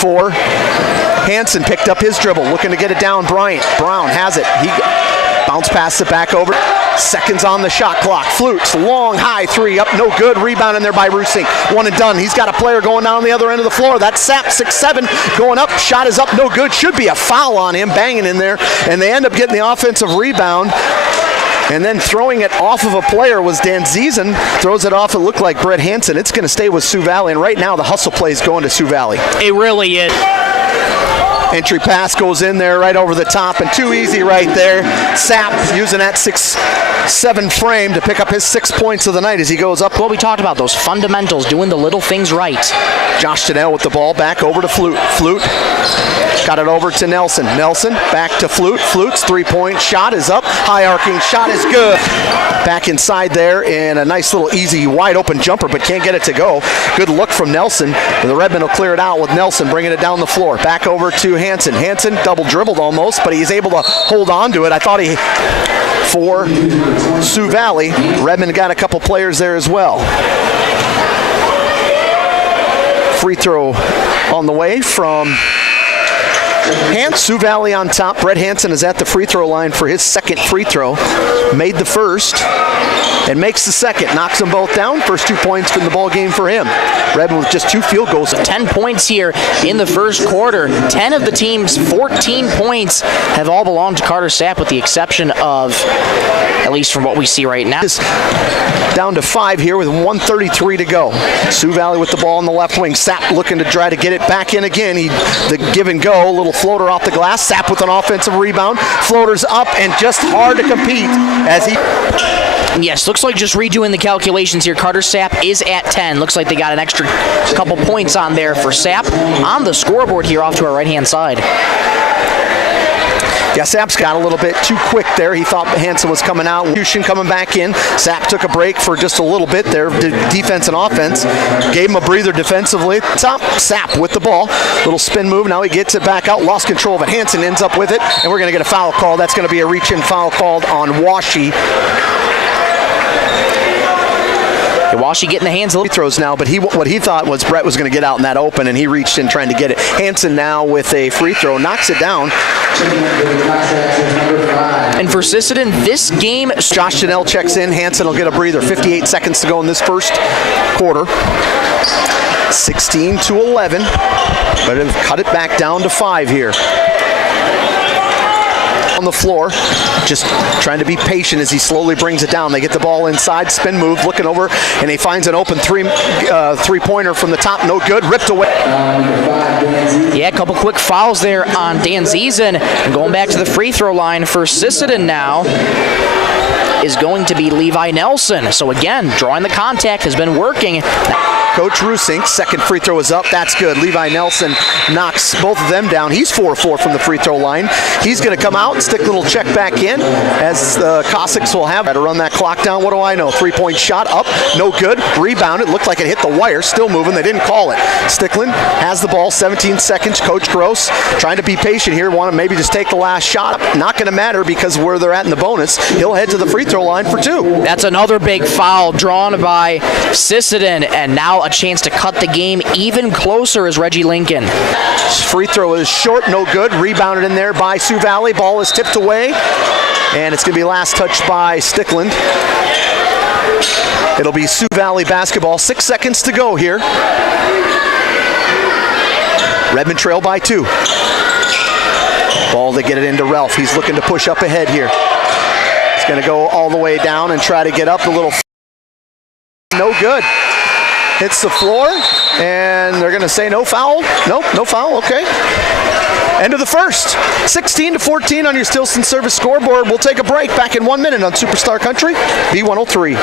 for Hansen. Picked up his dribble, looking to get it down. Bryant. Brown has it. He bounce past it back over. Seconds on the shot clock. Flutes, long, high three, up, no good. Rebound in there by Rusink. One and done. He's got a player going down the other end of the floor. That's Sapp, 6'7", going up. Shot is up, no good. Should be a foul on him, banging in there. And they end up getting the offensive rebound. And then throwing it off of a player was Dan Ziesen. Throws it off, it looked like Brett Hansen. It's going to stay with Sioux Valley. And right now, the hustle play is going to Sioux Valley. It really is. Entry pass goes in there right over the top, and too easy right there. Sapp using that 6'7" frame to pick up his 6 points of the night as he goes up. What we talked about, those fundamentals, doing the little things right. Josh Chanel with the ball back over to Flute. Flute got it over to Nelson. Nelson back to Flute. Flute's three-point shot is up. High arcing shot is good. Back inside there in a nice little easy wide open jumper, but can't get it to go. Good look from Nelson. The Redmen will clear it out with Nelson bringing it down the floor. Back over to Hansen. Hansen double dribbled almost, but he's able to hold on to it. I thought for Sioux Valley, Redmond got a couple players there as well. Free throw on the way from Sioux Valley on top. Brett Hansen is at the free throw line for his second free throw. Made the first and makes the second. Knocks them both down. First 2 points in the ball game for him. Redmond with just 2 field goals. 10 points here in the first quarter. 10 of the team's 14 points have all belonged to Carter Sapp, with the exception of, at least from what we see right now, down to 5 here with 1:33 to go. Sioux Valley with the ball on the left wing. Sapp looking to try to get it back in again. The give and go, a little floater off the glass. Sapp with an offensive rebound. Floaters up and just hard to compete as he... Yes, looks like just redoing the calculations here. Carter Sapp is at 10. Looks like they got an extra couple points on there for Sapp on the scoreboard here off to our right-hand side. Yeah, Sapp's got a little bit too quick there. He thought Hansen was coming out. Houston coming back in. Sapp took a break for just a little bit there. Defense and offense. Gave him a breather defensively. Top, Sapp with the ball. Little spin move. Now he gets it back out. Lost control of it. Hansen ends up with it. And we're going to get a foul call. That's going to be a reach-in foul called on Washi. Washi getting the hands a little. He throws now, but what he thought was Brett was going to get out in that open, and he reached in trying to get it. Hansen now with a free throw, knocks it down. And for Sisseton, this game, Josh Chanel checks in. Hansen will get a breather. 58 seconds to go in this first quarter. 16-11, but have cut it back down to 5 here. On the floor, just trying to be patient as he slowly brings it down. They get the ball inside, spin move, looking over, and he finds an open three-pointer from the top. No good, ripped away. Yeah, a couple quick fouls there on Dan Ziesen. And going back to the free throw line for Sisseton now is going to be Levi Nelson. So again, drawing the contact has been working. Coach Rusink, second free throw is up. That's good. Levi Nelson knocks both of them down. He's 4-4 from the free throw line. He's going to come out and stick a little check back in as the Cossacks will have to run that clock down. What do I know? 3-point shot up, no good. Rebound. It looked like it hit the wire. Still moving. They didn't call it. Stickland has the ball. 17 seconds. Coach Gross trying to be patient here. Want to maybe just take the last shot. Not going to matter because where they're at in the bonus. He'll head to the free throw line for 2. That's another big foul drawn by Sisseton, and now a chance to cut the game even closer is Reggie Lincoln. Free throw is short, no good. Rebounded in there by Sioux Valley. Ball is tipped away, and it's going to be last touched by Stickland. It'll be Sioux Valley basketball. 6 seconds to go here. Redmond trail by 2. Ball to get it into Ralph. He's looking to push up ahead here. He's going to go all the way down and try to get up. A little no good. Hits the floor, and they're going to say no foul. Nope, no foul, okay. End of the first. 16-14 on your Stilson Service scoreboard. We'll take a break. Back in 1 minute on Superstar Country, B103.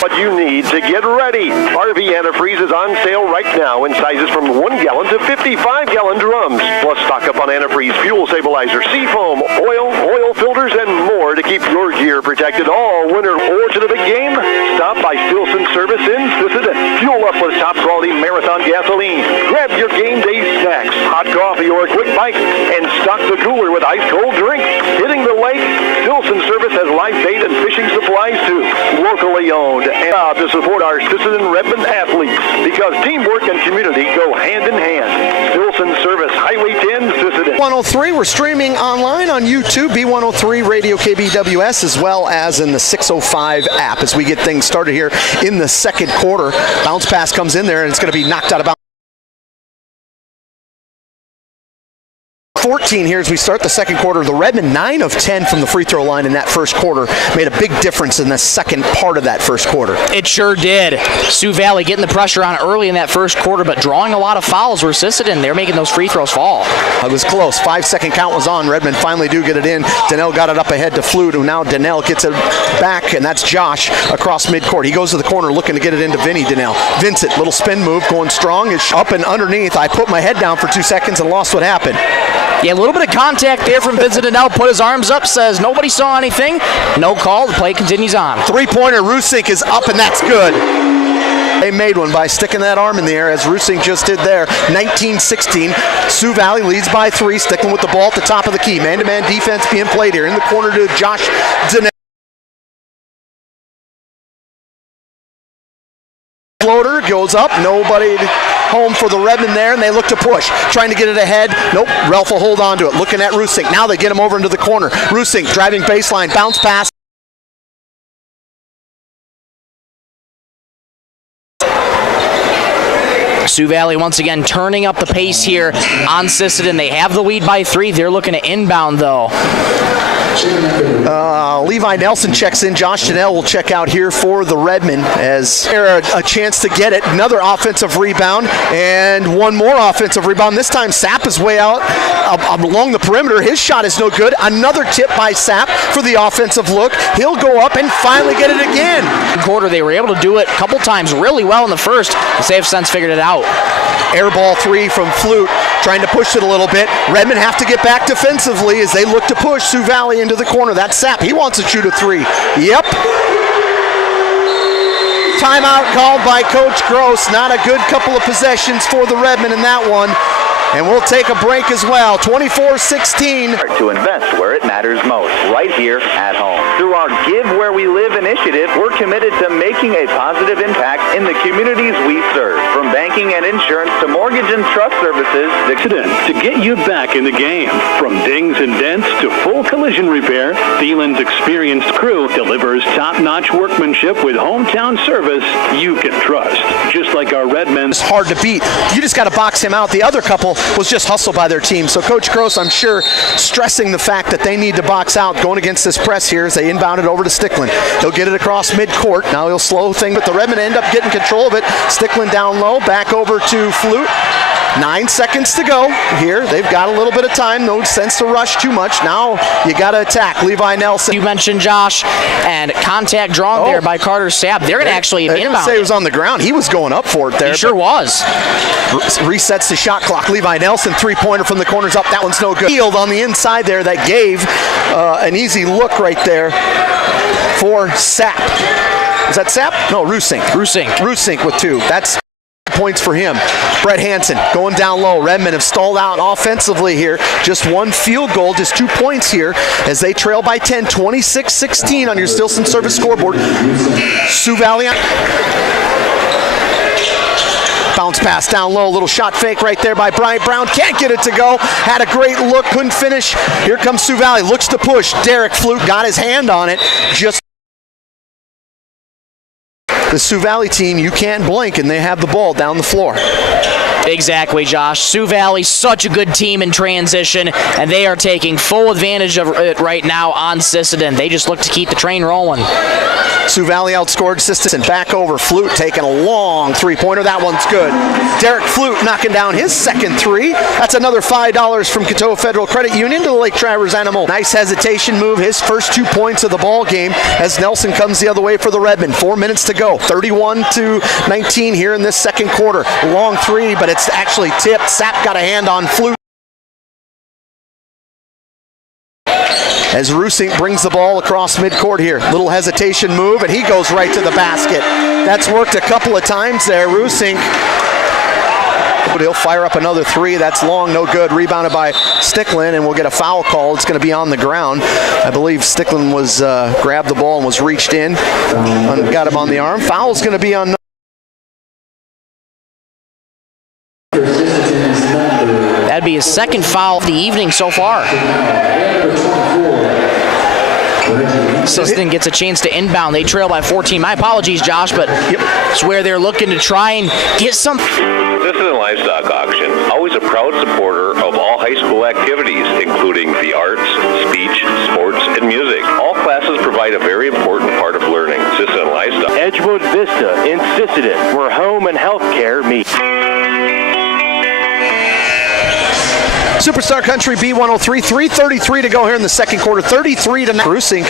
What you need to get ready. RV antifreeze is on sale right now in sizes from 1 gallon to 55-gallon drums. Plus stock up on antifreeze, fuel stabilizer, seafoam, oil filters, and more to keep your gear protected all winter. Or to the big game, stop by Stilson Service in Sisseton. Fuel up with top quality Marathon gasoline. Grab your game day snacks. hot coffee or a quick bite, and stock the cooler with ice-cold drinks. Hitting the lake, Sisseton Service has life bait and fishing supplies too. Locally owned and proud to support our Sisseton Redmond athletes because teamwork and community go hand in hand. Sisseton Service, Highway 10, Sisseton. 103, we're streaming online on YouTube, B103 Radio KBWS, as well as in the 605 app as we get things started here in the second quarter. Bounce pass comes in there and it's going to be knocked out of bounds. 14 here as we start the second quarter. The Redmond 9 of 10 from the free throw line in that first quarter made a big difference in the second part of that first quarter. It sure did. Sioux Valley getting the pressure on early in that first quarter, but drawing a lot of fouls where Sisseton, they're making those free throws fall. It was close. 5-second count was on. Redmond finally do get it in. Donnell got it up ahead to Flute, who now Donnell gets it back, and that's Josh across midcourt. He goes to the corner looking to get it into Vinny Donnell. Vincent, little spin move, going strong. It's up and underneath. I put my head down for 2 seconds and lost what happened. Yeah, a little bit of contact there from Vincent Donnell. Put his arms up, says nobody saw anything. No call. The play continues on. Three-pointer, Rusink is up, and that's good. They made one by sticking that arm in the air, as Rusink just did there. 19-16. Sioux Valley leads by 3, sticking with the ball at the top of the key. Man-to-man defense being played here. In the corner to Josh Donnell. Floater goes up. Nobody home for the Redmond there, and they look to push. Trying to get it ahead. Nope. Ralph will hold on to it. Looking at Rusink. Now they get him over into the corner. Rusink driving baseline. Bounce pass. Sioux Valley once again turning up the pace here on Sisseton. They have the lead by 3. They're looking to inbound though. Levi Nelson checks in. Josh Donnell will check out here for the Redmond as a chance to get it. Another offensive rebound and one more offensive rebound. This time Sapp is way out along the perimeter. His shot is no good. Another tip by Sapp for the offensive look. He'll go up and finally get it again. Quarter, they were able to do it a couple times really well in the first. They have since figured it out. Air ball 3 from Flute, trying to push it a little bit. Redmond have to get back defensively as they look to push Sioux Valley into the corner. That's Sapp. He wants to shoot a 3. Yep. Timeout called by Coach Gross. Not a good couple of possessions for the Redmond in that one. And we'll take a break as well. 24-16. To invest where it matters most, right here at home. Through our Give Where We Live initiative, we're committed to making a positive impact in the communities we serve. From banking and insurance to mortgage and trust services, To get you back in the game. From dings and dents to full collision repair, Thielen's experienced crew delivers top-notch workmanship with hometown service you can trust. Just like our Redmond. It's hard to beat. You just got to box him out. The other couple was just hustled by their team. So Coach Gross, I'm sure, stressing the fact that they need to box out, going against this press here as they inbound it over to Stickland. He'll get it across midcourt. Now he'll slow thing, but the Redmond end up getting control of it. Stickland down low, back over to Flute. 9 seconds to go here. They've got a little bit of time. No sense to rush too much. Now you got to attack. Levi Nelson. You mentioned Josh, and contact drawn there by Carter Sapp. They're going to actually inbound. I didn't say he was on the ground. He was going up for it there. He sure was. Resets the shot clock. Levi Nelson, three-pointer from the corners up. That one's no good. Field on the inside there that gave an easy look right there for Sapp. Is that Sapp? No, Rusink. Rusink with 2. That's points for him. Brett Hansen going down low. Redmond have stalled out offensively here. Just one field goal, just 2 points here as they trail by 10, 26-16 on your Stilson Service scoreboard. Sioux Valley. Bounce pass down low, little shot fake right there by Bryant Brown. Can't get it to go. Had a great look, couldn't finish. Here comes Sioux Valley, looks to push. Derek Flute got his hand on it. Just the Sioux Valley team, you can't blink, and they have the ball down the floor. Exactly, Josh. Sioux Valley, such a good team in transition, and they are taking full advantage of it right now on Sisseton. They just look to keep the train rolling. Sioux Valley outscored Sisseton. Back over. Flute taking a long three-pointer. That one's good. Derek Flute knocking down his second 3. That's another $5 from Coteau Federal Credit Union to the Lake Traverse Animal. Nice hesitation move. His first 2 points of the ball game as Nelson comes the other way for the Redmond. 4 minutes to go. 31-19 here in this second quarter. Long 3, but it's actually tipped. Sapp got a hand on Flute. As Rusink brings the ball across midcourt here. Little hesitation move, and he goes right to the basket. That's worked a couple of times there. Rusink But he'll fire up another three. That's long, no good. Rebounded by Sticklin, and we'll get a foul call. It's going to be on the ground. I believe Sticklin was grabbed the ball and was reached in and got him on the arm. Foul's going to be on. That'd be his second foul of the evening so far. Sisseton gets a chance to inbound. They trail by 14. My apologies, Josh, but it's where they're looking to try and get some. Sisseton Livestock Auction, always a proud supporter of all high school activities, including the arts, speech, sports, and music. All classes provide a very important part of learning. Sisseton Livestock. Edgewood Vista in Sisseton, where home and health care meet. Superstar Country B103, 3:33 to go here in the second quarter. 33-9. Rusink,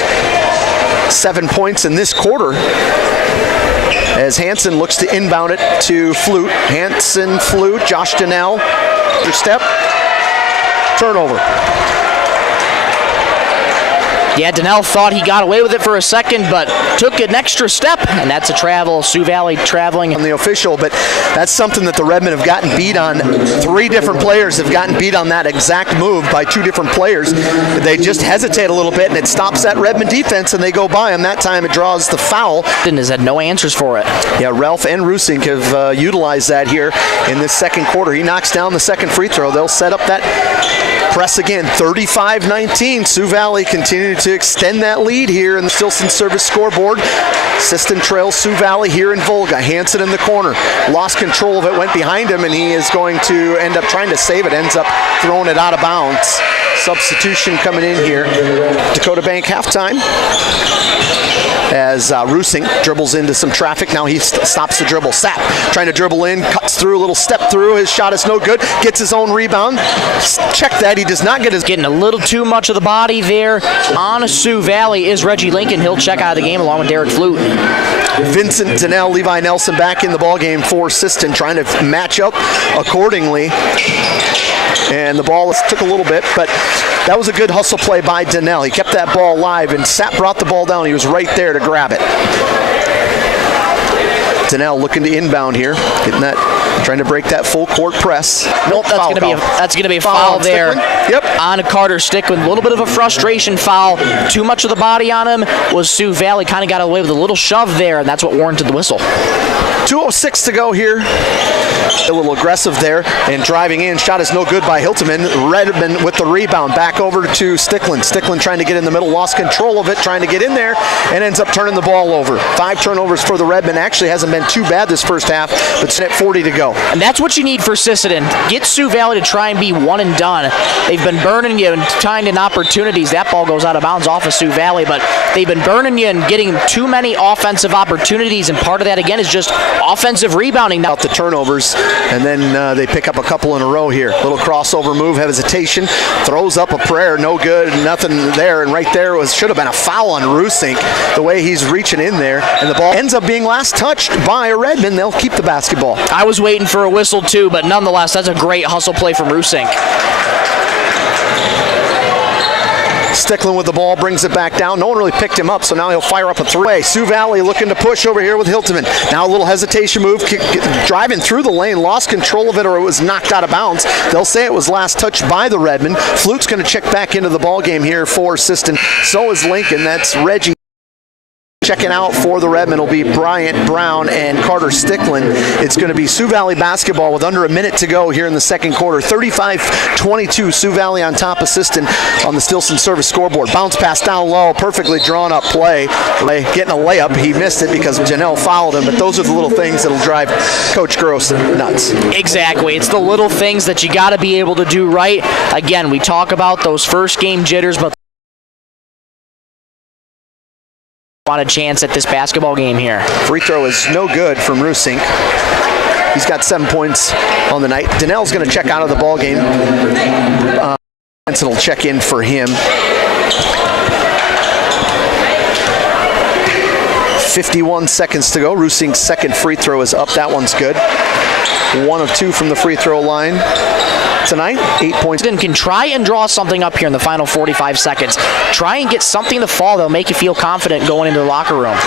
7 points in this quarter. As Hansen looks to inbound it to Flute. Hansen, Flute, Josh Donnell. Step. Turnover. Yeah, Donnell thought he got away with it for a second, but took an extra step, and that's a travel. Sioux Valley traveling. On the official, but that's something that the Redmen have gotten beat on. 3 different players have gotten beat on that exact move by 2 different players. They just hesitate a little bit, and it stops that Redmen defense, and they go by him. That time it draws the foul. And has had no answers for it. Yeah, Ralph and Rusink have utilized that here in this second quarter. He knocks down the second free throw. They'll set up that press again. 35-19. Sioux Valley continue to extend that lead here in the Stilson service scoreboard. Sisseton trails Sioux Valley here in Volga. Hansen in the corner. Lost control of it, went behind him, and he is going to end up trying to save it. Ends up throwing it out of bounds. Substitution coming in here. Dakota Bank halftime. As Rusink dribbles into some traffic. Now he stops the dribble. Sapp trying to dribble in, cuts through, a little step through. His shot is no good. Gets his own rebound. Check that. He does not get his. Getting a little too much of the body there on Sioux Valley is Reggie Lincoln. He'll check out of the game along with Derek Flute. Vincent Donnell, Levi Nelson back in the ballgame for Sisseton, trying to match up accordingly. And the ball took a little bit, but that was a good hustle play by Donnell. He kept that ball alive, and Sapp brought the ball down. He was right there to grab it. Donnell looking to inbound here, getting that, trying to break that full court press. Nope, that's going to be a foul there. Yep. On Carter Sticklin. A little bit of a frustration foul. Too much of the body on him. Was Sioux Valley kind of got away with a little shove there, and that's what warranted the whistle. 2:06 to go here. A little aggressive there, and driving in. Shot is no good by Hilteman. Redman with the rebound. Back over to Sticklin. Sticklin trying to get in the middle. Lost control of it, trying to get in there, and ends up turning the ball over. 5 turnovers for the Redmen. Actually hasn't been too bad this first half, but it's at 40 to go. And that's what you need for Sisseton. Get Sioux Valley to try and be one and done. They've been burning you and finding opportunities. That ball goes out of bounds off of Sioux Valley, but they've been burning you and getting too many offensive opportunities, and part of that, again, is just offensive rebounding. Out the turnovers, and then they pick up a couple in a row here. Little crossover move, hesitation, throws up a prayer, no good, nothing there, and right there should have been a foul on Rusink, the way he's reaching in there, and the ball ends up being last touched by a Redman. They'll keep the basketball. I was waiting for a whistle too, but nonetheless, that's a great hustle play from Rusink. Sticklin with the ball, brings it back down. No one really picked him up, so now he'll fire up a 3. Sioux Valley looking to push over here with Hilteman. Now a little hesitation move, driving through the lane, lost control of it, or it was knocked out of bounds. They'll say it was last touched by the Redmen. Flute's going to check back into the ball game here for Sisseton. So is Lincoln. That's Reggie. Checking out for the Redmen will be Bryant Brown and Carter Sticklin. It's going to be Sioux Valley basketball with under a minute to go here in the second quarter. 35-22, Sioux Valley on top of Sisseton on the Stilson service scoreboard. Bounce pass down low, perfectly drawn up play. Getting a layup, he missed it because Janelle fouled him, but those are the little things that'll drive Coach Gross nuts. Exactly. It's the little things that you got to be able to do right. Again, we talk about those first game jitters, but want a chance at this basketball game here. Free throw is no good from Rusink. He's got 7 points on the night. Donnell's going to check out of the ball game. Benson will check in for him. 51 seconds to go. Rusink's second free throw is up. That one's good. 1 of 2 from the free throw line tonight. 8 points. Can try and draw something up here in the final 45 seconds. Try and get something to fall that'll make you feel confident going into the locker room.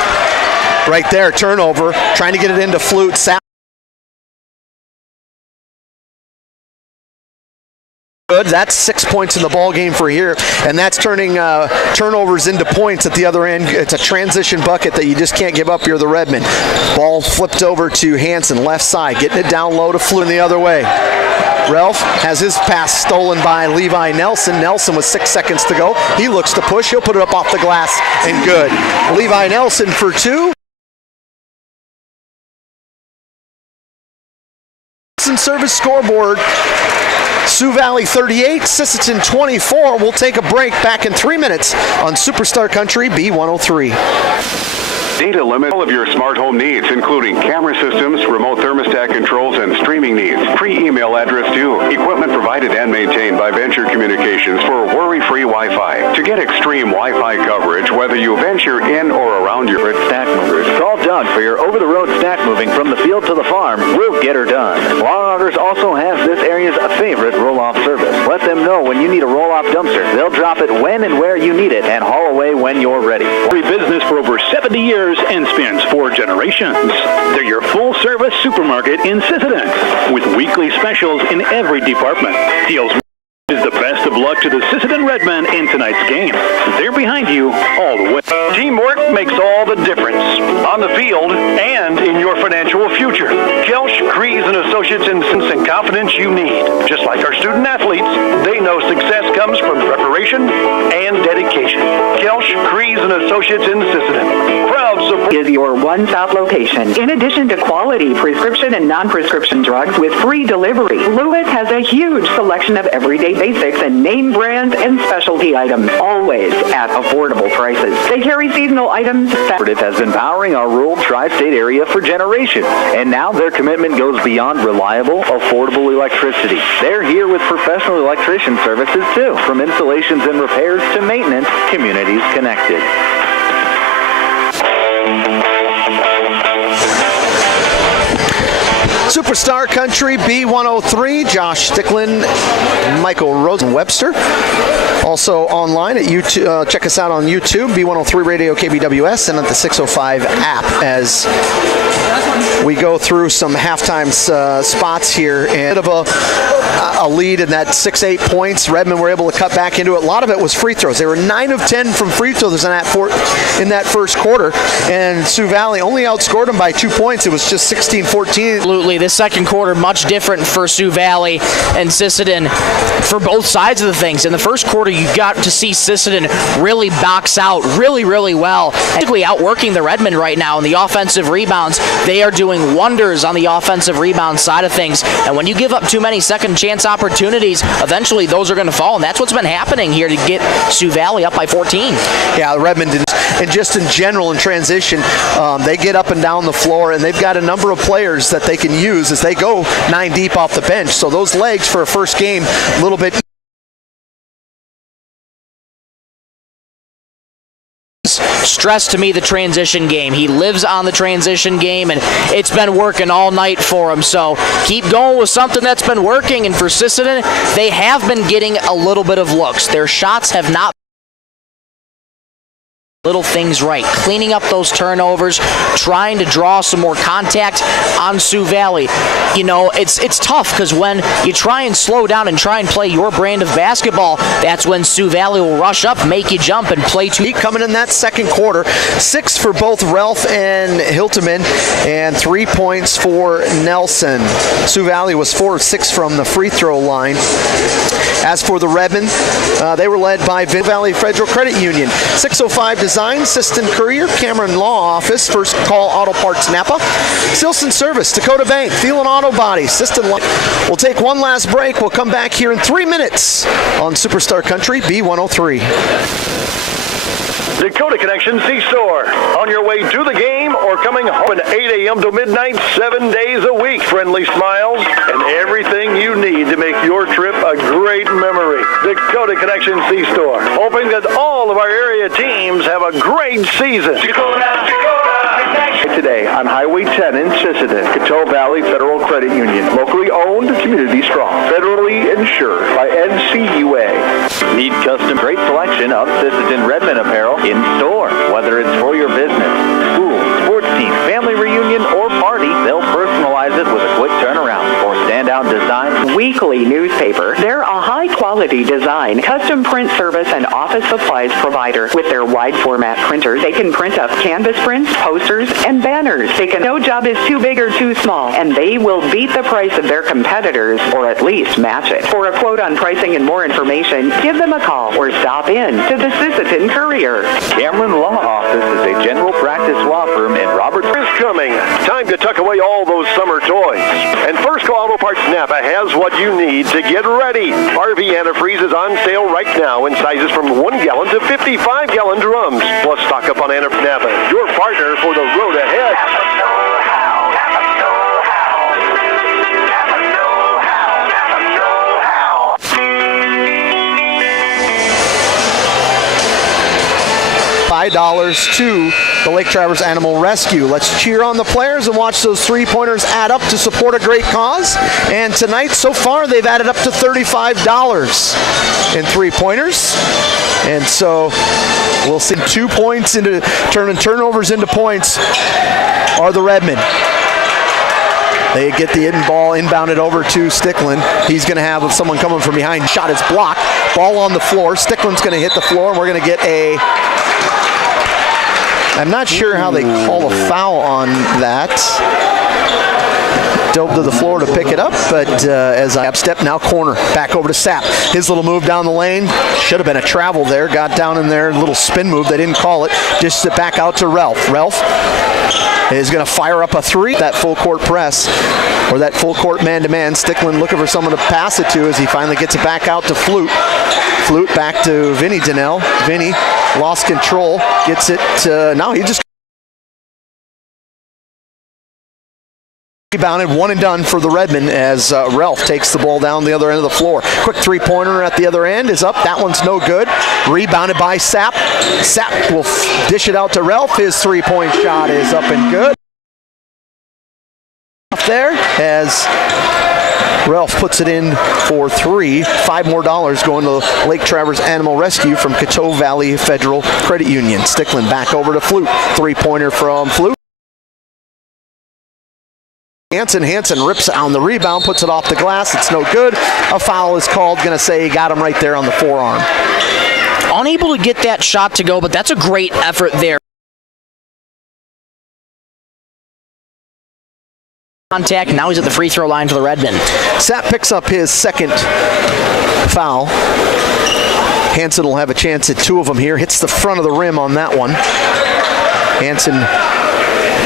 Right there, turnover. Trying to get it into Flute. Good. That's 6 points in the ball game for here, and that's turning turnovers into points at the other end. It's a transition bucket that you just can't give up. You're the Redmen. Ball flipped over to Hansen, left side, getting it down low to Flew in the other way. Ralph has his pass stolen by Levi Nelson. Nelson with 6 seconds to go. He looks to push. He'll put it up off the glass and good. Levi Nelson for 2. Service scoreboard. Sioux Valley 38, Sisseton 24. We'll take a break. Back in 3 minutes on Superstar Country B103. Data limit all of your smart home needs, including camera systems, remote thermostat controls, and streaming needs. Free email address too. Equipment provided and maintained by Venture Communications for worry-free Wi-Fi. To get extreme Wi-Fi coverage, whether you venture in or around your Stack movers. Call Doug for your over-the-road stack moving from the field to the farm. We'll get her done. Lawn Owners also has this area's favorite roll-off service. Let them know when you need a roll-off dumpster. They'll drop it when and where you need it and haul away when you're ready. Free business for over 70 years and spans 4 generations. They're your full-service supermarket in Sisseton with weekly specials in every department. Deals is the best of luck to the Sisseton Redmen in tonight's game. They're behind you all the way. Teamwork makes all the difference on the field and in your financial future. Kelsch, Kreese & Associates insist and confidence you need. Just like our student athletes, they know success comes from preparation and dedication. Kelsch, Kreese & Associates in Sisseton. Proud support Is your one-stop location. In addition to quality prescription and non-prescription drugs with free delivery, Lewis has a huge selection of everyday basics and name brands and specialty items, always at affordable prices. They carry seasonal items. Cooperative has been powering our rural tri-state area for generations, and now their commitment goes beyond reliable, affordable electricity. They're here with professional electrician services too, from installations and repairs to maintenance. Communities connected. Superstar Country B103, Josh Sticklin, Michael Rosen-Webster. Also online at YouTube. Check us out on YouTube, B103 Radio KBWS, and at the 605 app as we go through some halftime spots here. And a bit of a lead in that 6-8 points. Redmen were able to cut back into it. A lot of it was free throws. They were 9 of 10 from free throws in that first quarter, and Sioux Valley only outscored them by 2 points. It was just 16-14. Absolutely. The second quarter, much different for Sioux Valley and Sisseton for both sides of the things. In the first quarter, you got to see Sisseton really box out really, really well. Basically outworking the Redmen right now in the offensive rebounds. They are doing wonders on the offensive rebound side of things. And when you give up too many second chance opportunities, eventually those are going to fall. And that's what's been happening here to get Sioux Valley up by 14. Yeah, the Redmen did. And just in general in transition, they get up and down the floor, and they've got a number of players that they can use as they go 9 deep off the bench. So those legs for a first game, a little bit. Stress to me the transition game. He lives on the transition game, and it's been working all night for him. So keep going with something that's been working. And for Sisseton, they have been getting a little bit of looks. Their shots have not little things right, cleaning up those turnovers, trying to draw some more contact on Sioux Valley. You know, it's tough because when you try and slow down and try and play your brand of basketball, that's when Sioux Valley will rush up, make you jump, and play too. Coming in that second quarter, 6 for both Ralph and Hilteman, and 3 points for Nelson. Sioux Valley was 4 of 6 from the free throw line. As for the Redmen, they were led by Valley Federal Credit Union. 605 Design, Sisseton Courier, Cameron Law Office, First Call Auto Parts Napa, Silson Service, Dakota Bank, Thielen Auto Body, Sisseton. We'll take one last break. We'll come back here in 3 minutes on Superstar Country B103. Dakota Connection C-Store. On your way to the game or coming home at 8 a.m. to midnight, 7 days a week. Friendly smiles and everything you need to make your trip a great memory. Dakota Connection C-Store. Hoping that all of our area teams have a great season. Today on Highway 10 in Sisseton, Coteau Valley Federal Credit Union. Locally owned, community strong. Federally insured by NCUA. Need custom great selection of Sisseton Redmen apparel in store. Whether it's for your business, school, sports team, family reunion, or party, they'll personalize it with a quick turnaround or standout design. Weekly newspaper. They're a high-quality full-service and office supplies provider. With their wide-format printer, they can print up canvas prints, posters, and banners. No job is too big or too small, and they will beat the price of their competitors, or at least match it. For a quote on pricing and more information, give them a call or stop in to the Sisseton Courier. Cameron Law Office is a general practice law firm in Robert. Is coming. Time to tuck away all those summer toys. And First Co Auto Parts Napa has what you need to get ready. RV antifreeze is on sale right now in sizes from 1 gallon to 55-gallon drums. Plus, stock up on antifreeze. Napa, your partner for the road ahead. $5 to the Lake Traverse Animal Rescue. Let's cheer on the players and watch those three-pointers add up to support a great cause. And tonight, so far, they've added up to $35 in three-pointers. And so we'll see 2 points into turning turnovers into points are the Redmen. They get the ball inbounded over to Stickland. He's going to have someone coming from behind. Shot is blocked. Ball on the floor. Stickland's going to hit the floor, and we're going to get a... I'm not sure how they call a foul on that. Dove to the floor to pick it up, but as I upstep, now corner. Back over to Sapp. His little move down the lane. Should have been a travel there. Got down in there, little spin move. They didn't call it. Just it back out to Ralph. Ralph is going to fire up a three. That full court press, or that full court man-to-man. Stickland looking for someone to pass it to as he finally gets it back out to Flute. Flute back to Vinny Donnell. Vinny lost control. Gets it now he just rebounded, one and done for the Redmen as Ralph takes the ball down the other end of the floor. Quick three-pointer at the other end is up. That one's no good. Rebounded by Sapp. Sapp will dish it out to Ralph. His three-point shot is up and good. There as Ralph puts it in for three. $5 more going to Lake Traverse Animal Rescue from Coteau Valley Federal Credit Union. Stickland back over to Flute. Three-pointer from Flute. Hansen rips on the rebound, puts it off the glass. It's no good. A foul is called. Going to say he got him right there on the forearm. Unable to get that shot to go, but that's a great effort there. Contact, and now he's at the free throw line for the Redmen. Sapp picks up his second foul. Hansen will have a chance at two of them here. Hits the front of the rim on that one. Hansen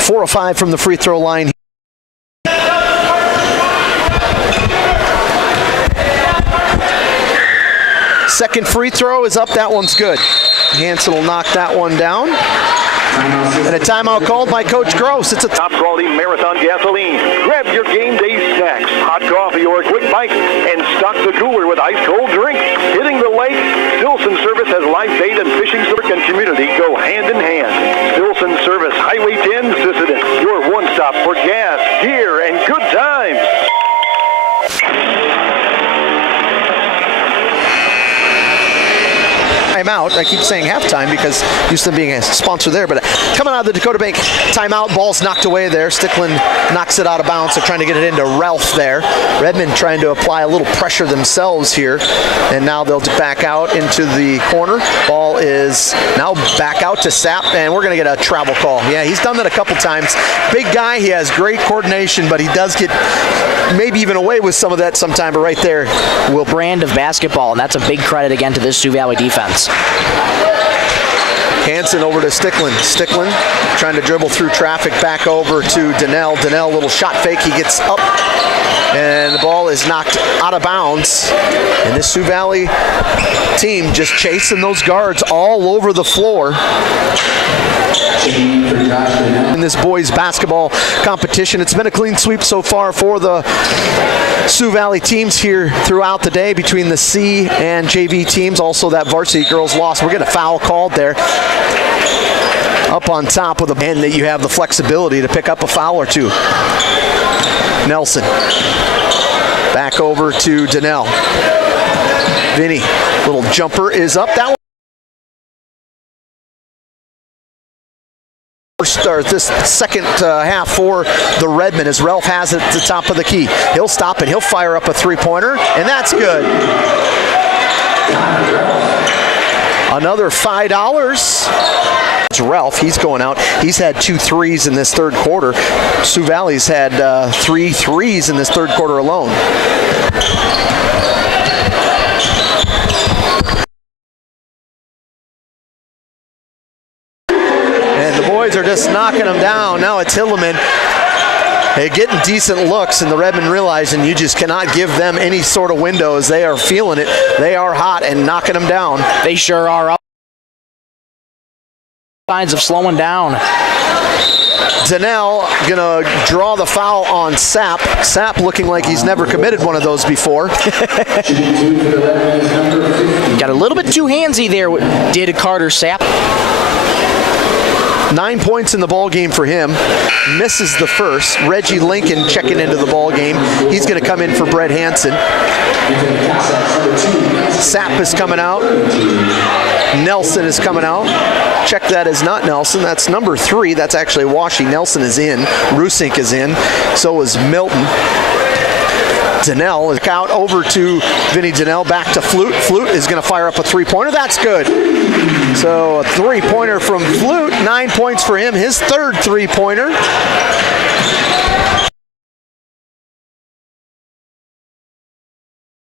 4 of 5 from the free throw line. Second free throw is up. That one's good. Hansen will knock that one down. And a timeout called by Coach Gross. It's a top quality Marathon gasoline. Grab your game day snacks, hot coffee or a quick bite, and stock the cooler with ice cold drinks. Hitting the lake, Stilson Service has live bait and fishing service and community go hand in hand. Stilson Service, Highway 10, Sisseton, your one stop for gas, gear, and good times. Timeout. I keep saying halftime because Houston being a sponsor there, but coming out of the Dakota Bank timeout, ball's knocked away there. Stickland knocks it out of bounds. They're trying to get it into Ralph there. Redmond trying to apply a little pressure themselves here, and now they'll back out into the corner. Ball is now back out to Sapp, and we're going to get a travel call. Yeah, he's done that a couple times. Big guy, he has great coordination, but he does get maybe even away with some of that sometime, but right there. Will brand of basketball, and that's a big credit again to this Sioux Valley defense. Hansen over to Stickland. Stickland trying to dribble through traffic back over to Donnell. Donnell, little shot fake. He gets up, and the ball is knocked out of bounds. And this Sioux Valley team just chasing those guards all over the floor. In this boys basketball competition, it's been a clean sweep so far for the Sioux Valley teams here throughout the day between the C and JV teams. Also that varsity girls lost. We're getting a foul called there. Up on top with a band that you have the flexibility to pick up a foul or two. Nelson. Back over to Donnell. Vinny, little jumper is up. That one. Start this second half for the Redmen as Ralph has it at the top of the key. He'll stop it. He'll fire up a three-pointer, and that's good. Another $5. It's Ralph. He's going out. He's had 2 threes in this third quarter. Sioux Valley's had 3 threes in this third quarter alone. And the boys are just knocking them down. Now it's Hildeman. They're getting decent looks, and the Redmen realizing you just cannot give them any sort of windows. They are feeling it. They are hot and knocking them down. They sure are. Signs of slowing down. Donnell gonna draw the foul on Sapp. Sapp looking like he's never committed one of those before. Got a little bit too handsy there, did Carter Sapp. 9 points in the ball game for him. Misses the first. Reggie Lincoln checking into the ball game. He's going to come in for Brett Hansen. Sapp is coming out. Nelson is coming out. Check that as not Nelson. That's number 3. That's actually Washi. Nelson is in. Rusink is in. So is Milton. Donnell is out over to Vinny Donnell. Back to Flute. Flute is going to fire up a 3-pointer. That's good. So a 3-pointer from Flute. 9 points for him. His third 3-pointer.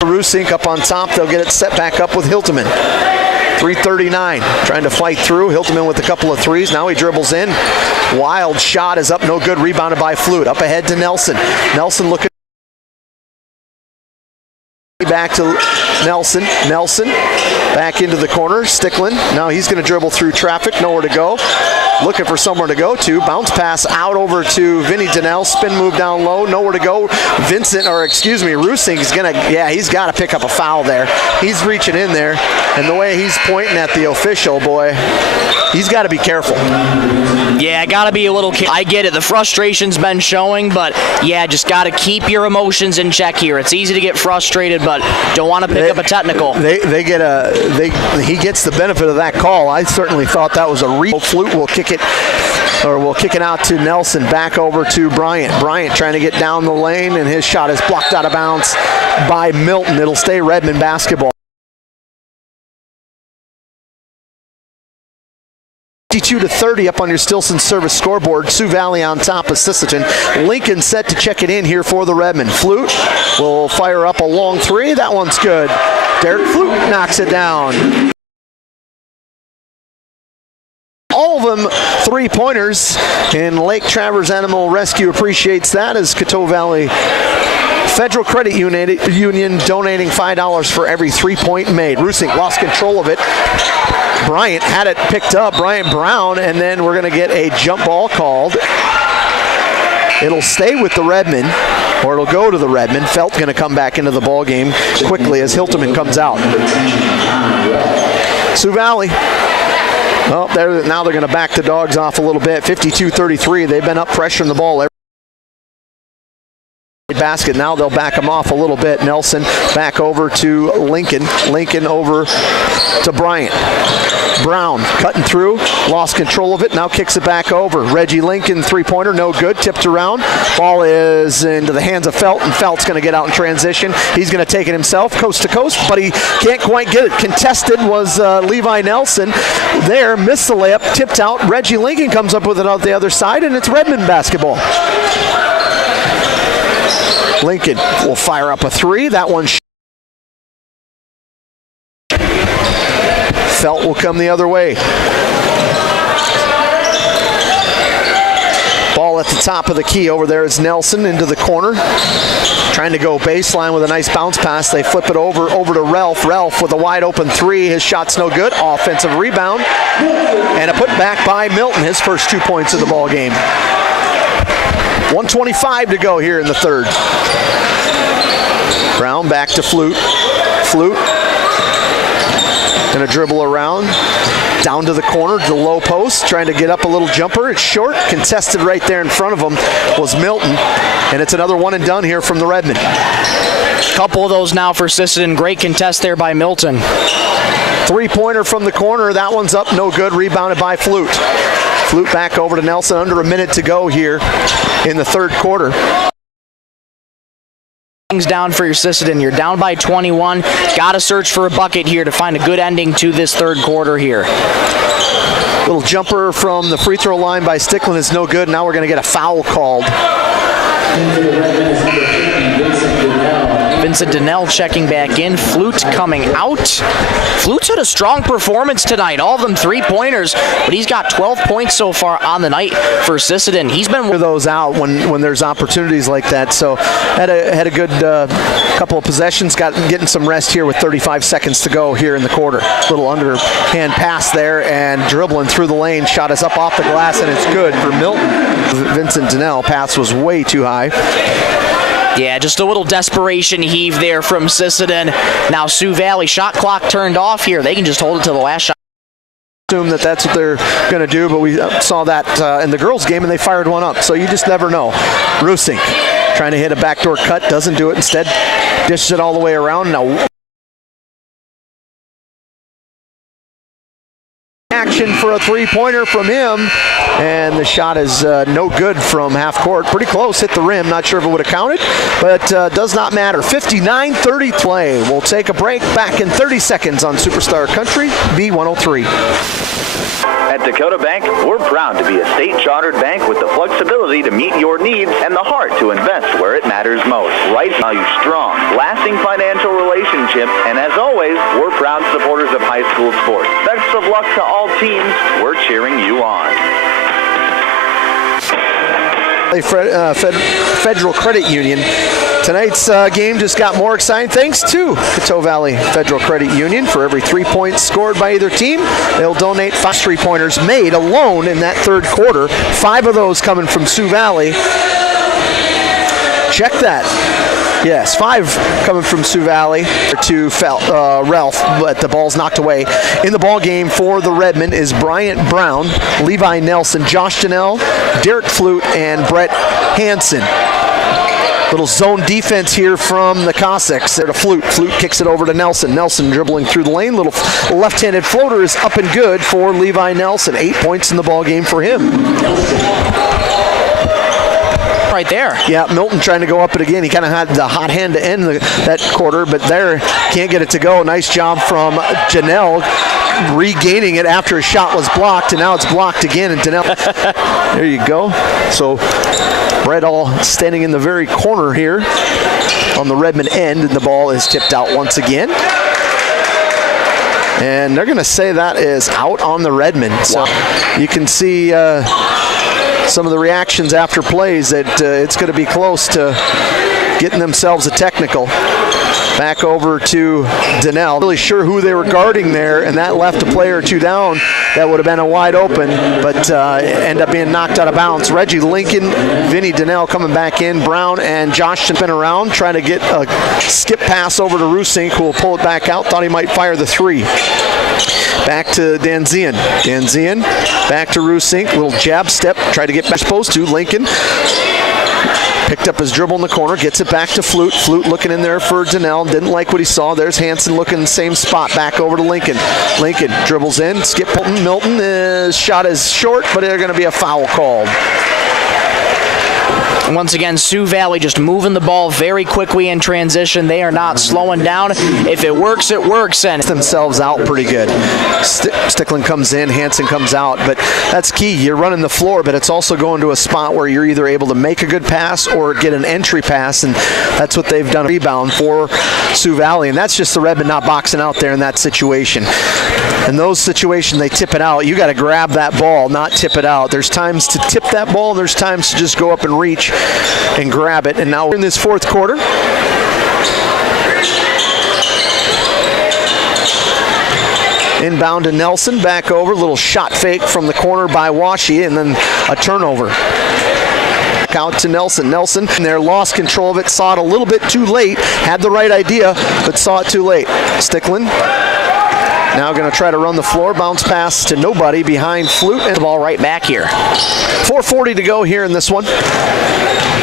Rusink up on top. They'll get it set back up with Hilteman. 3:39. Trying to fight through. Hilteman with a couple of threes. Now he dribbles in. Wild shot is up. No good. Rebounded by Flute. Up ahead to Nelson. Nelson looking. Back to Nelson. Nelson back into the corner. Stickland. Now he's going to dribble through traffic. Nowhere to go. Looking for somewhere to go to. Bounce pass out over to Vinny Donnell. Spin move down low. Nowhere to go. Rusink is going to, he's got to pick up a foul there. He's reaching in there. And the way he's pointing at the official, boy, he's got to be careful. Yeah, got to be a little careful. I get it. The frustration's been showing, but yeah, just got to keep your emotions in check here. It's easy to get frustrated, but don't want to pick up a technical. He gets the benefit of that call. I certainly thought that was a Flute will kick it out to Nelson. Back over to Bryant. Bryant trying to get down the lane, and his shot is blocked out of bounds by Milton. It'll stay Redmond basketball. 52-30 up on your Stilson service scoreboard. Sioux Valley on top of Sisseton. Lincoln set to check it in here for the Redmen. Flute will fire up a long 3. That one's good. Derek Flute knocks it down. All of them 3-pointers, and Lake Traverse Animal Rescue appreciates that as Coteau Valley Federal Credit Union donating $5 for every 3-point made. Rusink lost control of it. Bryant had it picked up, Bryant Brown, and then we're going to get a jump ball called. It'll stay with the Redmen, or it'll go to the Redmen. Felt going to come back into the ball game quickly as Hilteman comes out. Sioux Valley. Well, now they're going to back the Dogs off a little bit. 52-33. They've been up pressuring the ball. Basket. Now they'll back them off a little bit. Nelson back over to Lincoln. Lincoln over to Bryant. Brown cutting through, lost control of it, now kicks it back over. Reggie Lincoln 3-pointer, no good, tipped around. Ball is into the hands of Felt, and Felt's going to get out in transition. He's going to take it himself, coast to coast, but he can't quite get it. Contested was Levi Nelson there, missed the layup, tipped out. Reggie Lincoln comes up with it out the other side, and it's Redmond basketball. Lincoln will fire up a 3. That one. Felt will come the other way. Ball at the top of the key. Over there is Nelson into the corner. Trying to go baseline with a nice bounce pass. They flip it over to Ralph. Ralph with a wide open 3. His shot's no good. Offensive rebound. And a putback by Milton. His first 2 points of the ball game. 1:25 to go here in the third. Brown back to Flute. Flute gonna dribble around, down to the corner, to the low post, trying to get up a little jumper. It's short, contested right there in front of him was Milton, and it's another one and done here from the Redmen. Couple of those now for Sisseton. Great contest there by Milton. 3-pointer from the corner. That one's up, no good. Rebounded by Flute. Flute back over to Nelson. Under a minute to go here in the third quarter. Things down for your Sisseton. You're down by 21. Got to search for a bucket here to find a good ending to this third quarter here. Little jumper from the free throw line by Sticklin is no good. Now we're going to get a foul called. Vincent Donnell checking back in. Flute coming out. Flute's had a strong performance tonight. All of them 3-pointers, but he's got 12 points so far on the night for Sisseton. He's been those out when there's opportunities like that. So had a good couple of possessions. Getting some rest here with 35 seconds to go here in the quarter. Little underhand pass there and dribbling through the lane. Shot is up off the glass and it's good for Milton. Vincent Donnell pass was way too high. Yeah, just a little desperation heave there from Sisseton. Now Sioux Valley shot clock turned off here. They can just hold it to the last shot. Assume that's what they're going to do, but we saw that in the girls' game, and they fired one up. So you just never know. Rusink trying to hit a backdoor cut, doesn't do it. Instead, dishes it all the way around. Now action for a three-pointer from him, and the shot is no good from half court. Pretty close, hit the rim. Not sure if it would have counted, but does not matter. 59-30 play. We'll take a break. Back in 30 seconds on Superstar Country B103. At Dakota Bank, we're proud to be a state-chartered bank with the flexibility to meet your needs and the heart to invest where it matters most. Right value, strong, lasting financial relationships, and as always, we're proud supporters of high school sports. Best of luck to all teams. We're cheering you on. Federal Credit Union. Tonight's game just got more exciting thanks to Coteau Valley Federal Credit Union. For every 3 points scored by either team, they'll donate 5 3-pointers made alone in that third quarter. 5 of those coming from Sioux Valley. Check that. Yes, 5 coming from Sioux Valley to Ralph, but the ball's knocked away. In the ball game for the Redmen is Bryant Brown, Levi Nelson, Josh Donnell, Derek Flute, and Brett Hansen. Little zone defense here from the Cossacks. There to Flute. Flute kicks it over to Nelson. Nelson dribbling through the lane. Little left-handed floater is up and good for Levi Nelson. 8 points in the ball game for him. Right there. Yeah, Milton trying to go up it again. He kind of had the hot hand to end that quarter, but there, can't get it to go. Nice job from Janelle regaining it after his shot was blocked, and now it's blocked again, and Janelle. There you go. So Brett all standing in the very corner here on the Redmond end, and the ball is tipped out once again. And they're going to say that is out on the Redmond. So you can see some of the reactions after plays that it's going to be close to getting themselves a technical. Back over to Donnell. Really sure who they were guarding there, and that left a player or two down. That would have been a wide open, but end up being knocked out of bounds. Reggie Lincoln, Vinny Donnell coming back in. Brown and Josh spin around, trying to get a skip pass over to Rusink, who will pull it back out. Thought he might fire the three. Back to Danzian. Danzian back to Rusink. Little jab step. Tried to get back supposed to. Lincoln picked up his dribble in the corner. Gets it back to Flute. Flute looking in there for Donnell. Didn't like what he saw. There's Hansen looking in the same spot. Back over to Lincoln. Lincoln dribbles in. Skip Milton. Milton shot is short, but they're going to be a foul called. Once again, Sioux Valley just moving the ball very quickly in transition. They are not slowing down. If it works, it works. And themselves out pretty good. Sticklin comes in, Hansen comes out, but that's key. You're running the floor, but it's also going to a spot where you're either able to make a good pass or get an entry pass, and that's what they've done. Rebound for Sioux Valley, and that's just the Redmond not boxing out there in that situation. In those situations, they tip it out. You got to grab that ball, not tip it out. There's times to tip that ball, and there's times to just go up and reach and grab it. And now we're in this fourth quarter. Inbound to Nelson, back over, little shot fake from the corner by Washi, and then a turnover. Out to Nelson. Nelson in there, lost control of it, saw it a little bit too late, had the right idea, but saw it too late. Sticklin now going to try to run the floor, bounce pass to nobody behind Flute, and the ball right back here. 4:40 to go here in this one.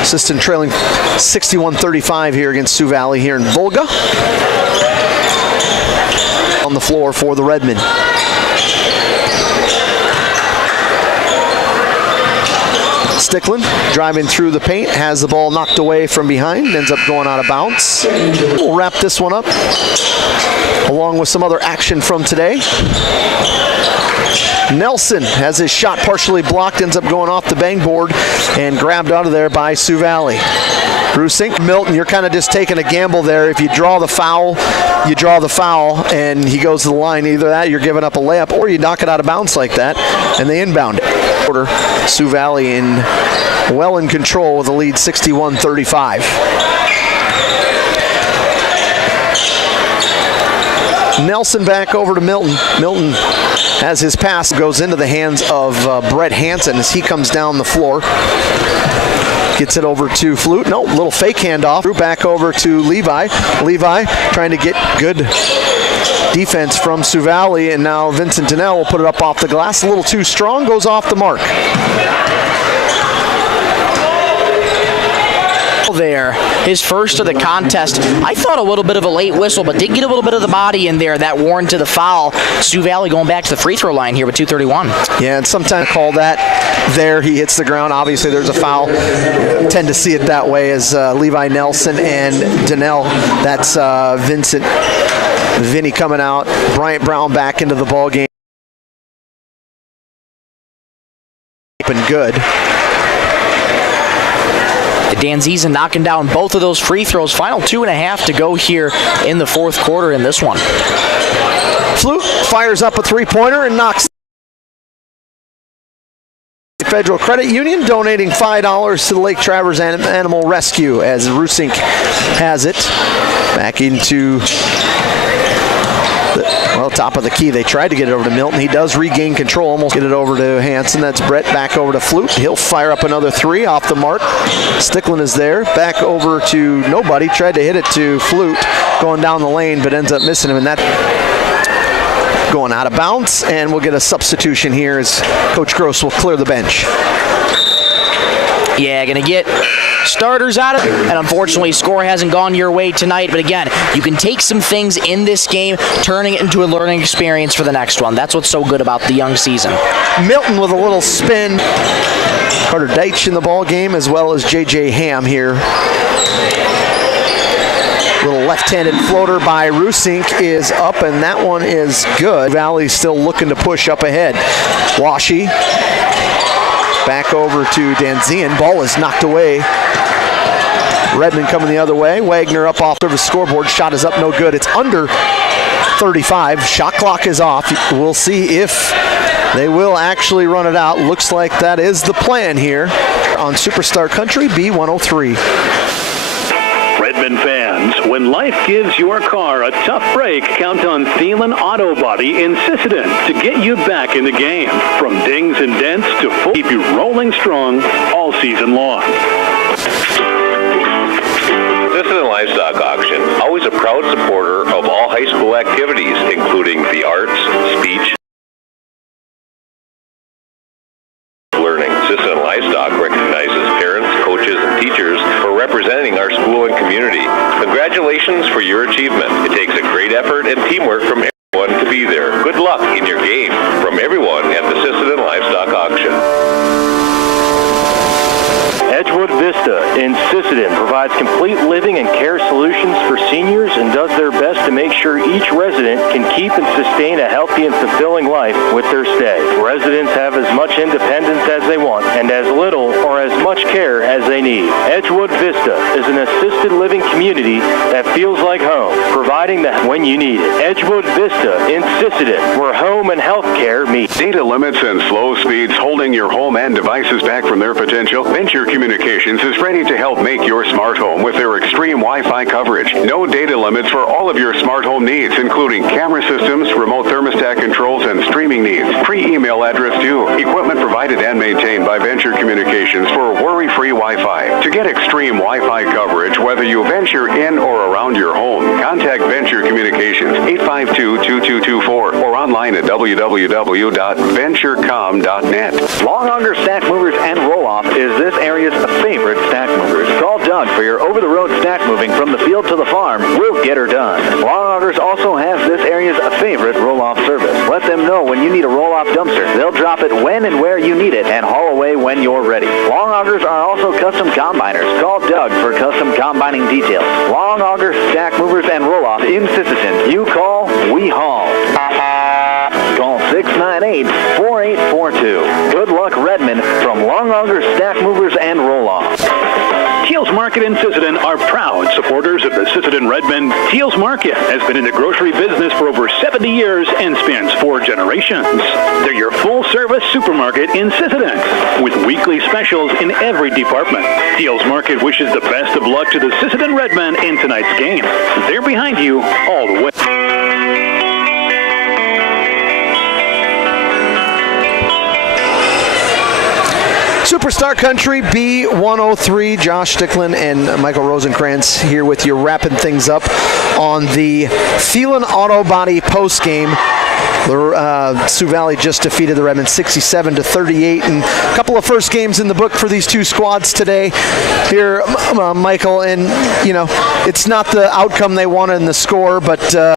Sisseton trailing 61-35 here against Sioux Valley here in Volga. On the floor for the Redmen. Sticklin driving through the paint, has the ball knocked away from behind, ends up going out of bounds. We'll wrap this one up along with some other action from today. Nelson has his shot partially blocked, ends up going off the bang board and grabbed out of there by Sioux Valley. Rusink, Milton, you're kind of just taking a gamble there. If you draw the foul, you draw the foul, and he goes to the line. Either that, you're giving up a layup, or you knock it out of bounds like that, and they inbound it. Sioux Valley well in control with a lead 61-35. Nelson back over to Milton. Milton has his pass, goes into the hands of Brett Hansen as he comes down the floor. Gets it over to Flute. No, little fake handoff. Back over to Levi. Levi trying to get good defense from Sioux Valley, and now Vincent Donnell will put it up off the glass. A little too strong, goes off the mark. There, his first of the contest. I thought a little bit of a late whistle, but did get a little bit of the body in there that warranted the foul. Sioux Valley going back to the free throw line here with 2:31. Yeah, and sometimes call that there. He hits the ground. Obviously, there's a foul. Tend to see it that way as Levi Nelson and Donnell. That's Vinny coming out. Bryant Brown back into the ball game. And good. Danziza knocking down both of those free throws. Final 2.5 to go here in the fourth quarter in this one. Flute fires up a three-pointer and knocks. Federal Credit Union donating $5 to the Lake Traverse Animal Rescue as Rusink has it. Back into top of the key. They tried to get it over to Milton. He does regain control, almost get it over to Hansen. That's Brett back over to Flute. He'll fire up another three off the mark. Sticklin is there. Back over to nobody. Tried to hit it to Flute going down the lane, but ends up missing him. And that going out of bounds, and we'll get a substitution here as Coach Gross will clear the bench. Yeah, gonna get starters out of it, and unfortunately score hasn't gone your way tonight, but again, you can take some things in this game, turning it into a learning experience for the next one. That's what's so good about the young season. Milton with a little spin. Carter Deitch in the ball game, as well as J.J. Ham here. Little left-handed floater by Rusink is up, and that one is good. Valley's still looking to push up ahead. Washi back over to Danzian. Ball is knocked away. Redmond coming the other way. Wagner up off the scoreboard. Shot is up, no good. It's under 35. Shot clock is off. We'll see if they will actually run it out. Looks like that is the plan here on Superstar Country B103. Redmond fans, when life gives your car a tough break, count on Thielen Auto Body in Sisseton to get you back in the game. From dings and dents to full, keep you rolling strong all season long. Sisseton Livestock Auction, always a proud supporter of all high school activities, including the arts, speech, learning. Sisseton Livestock recognizes parents, coaches, and teachers for representing our school and community. Congratulations for your achievement. It takes a great effort and teamwork from everyone to be there. Good luck in your game from everyone at the Sisseton Livestock Auction. Edgewood Vista in Sisseton provides complete living and care solutions for seniors and does their best to make sure each resident can keep and sustain a healthy and fulfilling life with their stay. Residents have as much independence as they want and as little or as much care as they need. Edgewood Vista is an assisted living community that feels like home, providing that when you need it. Edgewood Vista in Sisseton, where home and health care meet. Data limits and slow speeds holding your home and devices back from their potential? Venture Communications is ready to help make your smart home with their extreme Wi-Fi coverage. No data limits for all of your smart home needs, including camera systems, remote thermostat controls, and streaming needs. Free email address too. Equipment provided and maintained by Venture Communications for worry-free Wi-Fi. To get extreme Wi-Fi coverage, whether you venture in or around your home, contact Venture Communications 852-2224 or online at www.venturecomms.com. www.venturecom.net. Long-Auger Stack Movers and Roll-Off is this area's favorite stack movers. Call Doug for your over-the-road stack moving from the field to the farm. We'll get her done. Long-Augers also has this area's favorite roll-off service. Let them know when you need a roll-off dumpster. They'll drop it when and where you need it and haul away when you're ready. Long-Augers are also custom combiners. Call Doug for custom combining details. Long-Auger Stack Movers and Roll-Off in Sisseton. You call, we haul. Call 698-4842. Good luck, Redmond, from Long-Auger Stack Movers and Roll-Off. Teals Market in Sisseton are proud supporters of the Sisseton Redmond. Teals Market has been in the grocery business for over 70 years and spans 4 generations. They're your full-service supermarket in Sisseton with weekly specials in every department. Teals Market wishes the best of luck to the Sisseton Redmen in tonight's game. They're behind you all the way. Superstar Country B103, Josh Sticklin and Michael Rosenkrantz here with you, wrapping things up on the Thielen Auto Body post game. The Sioux Valley just defeated the Redmen 67-38, and a couple of first games in the book for these two squads today. Here, Michael, and you know, it's not the outcome they wanted in the score, but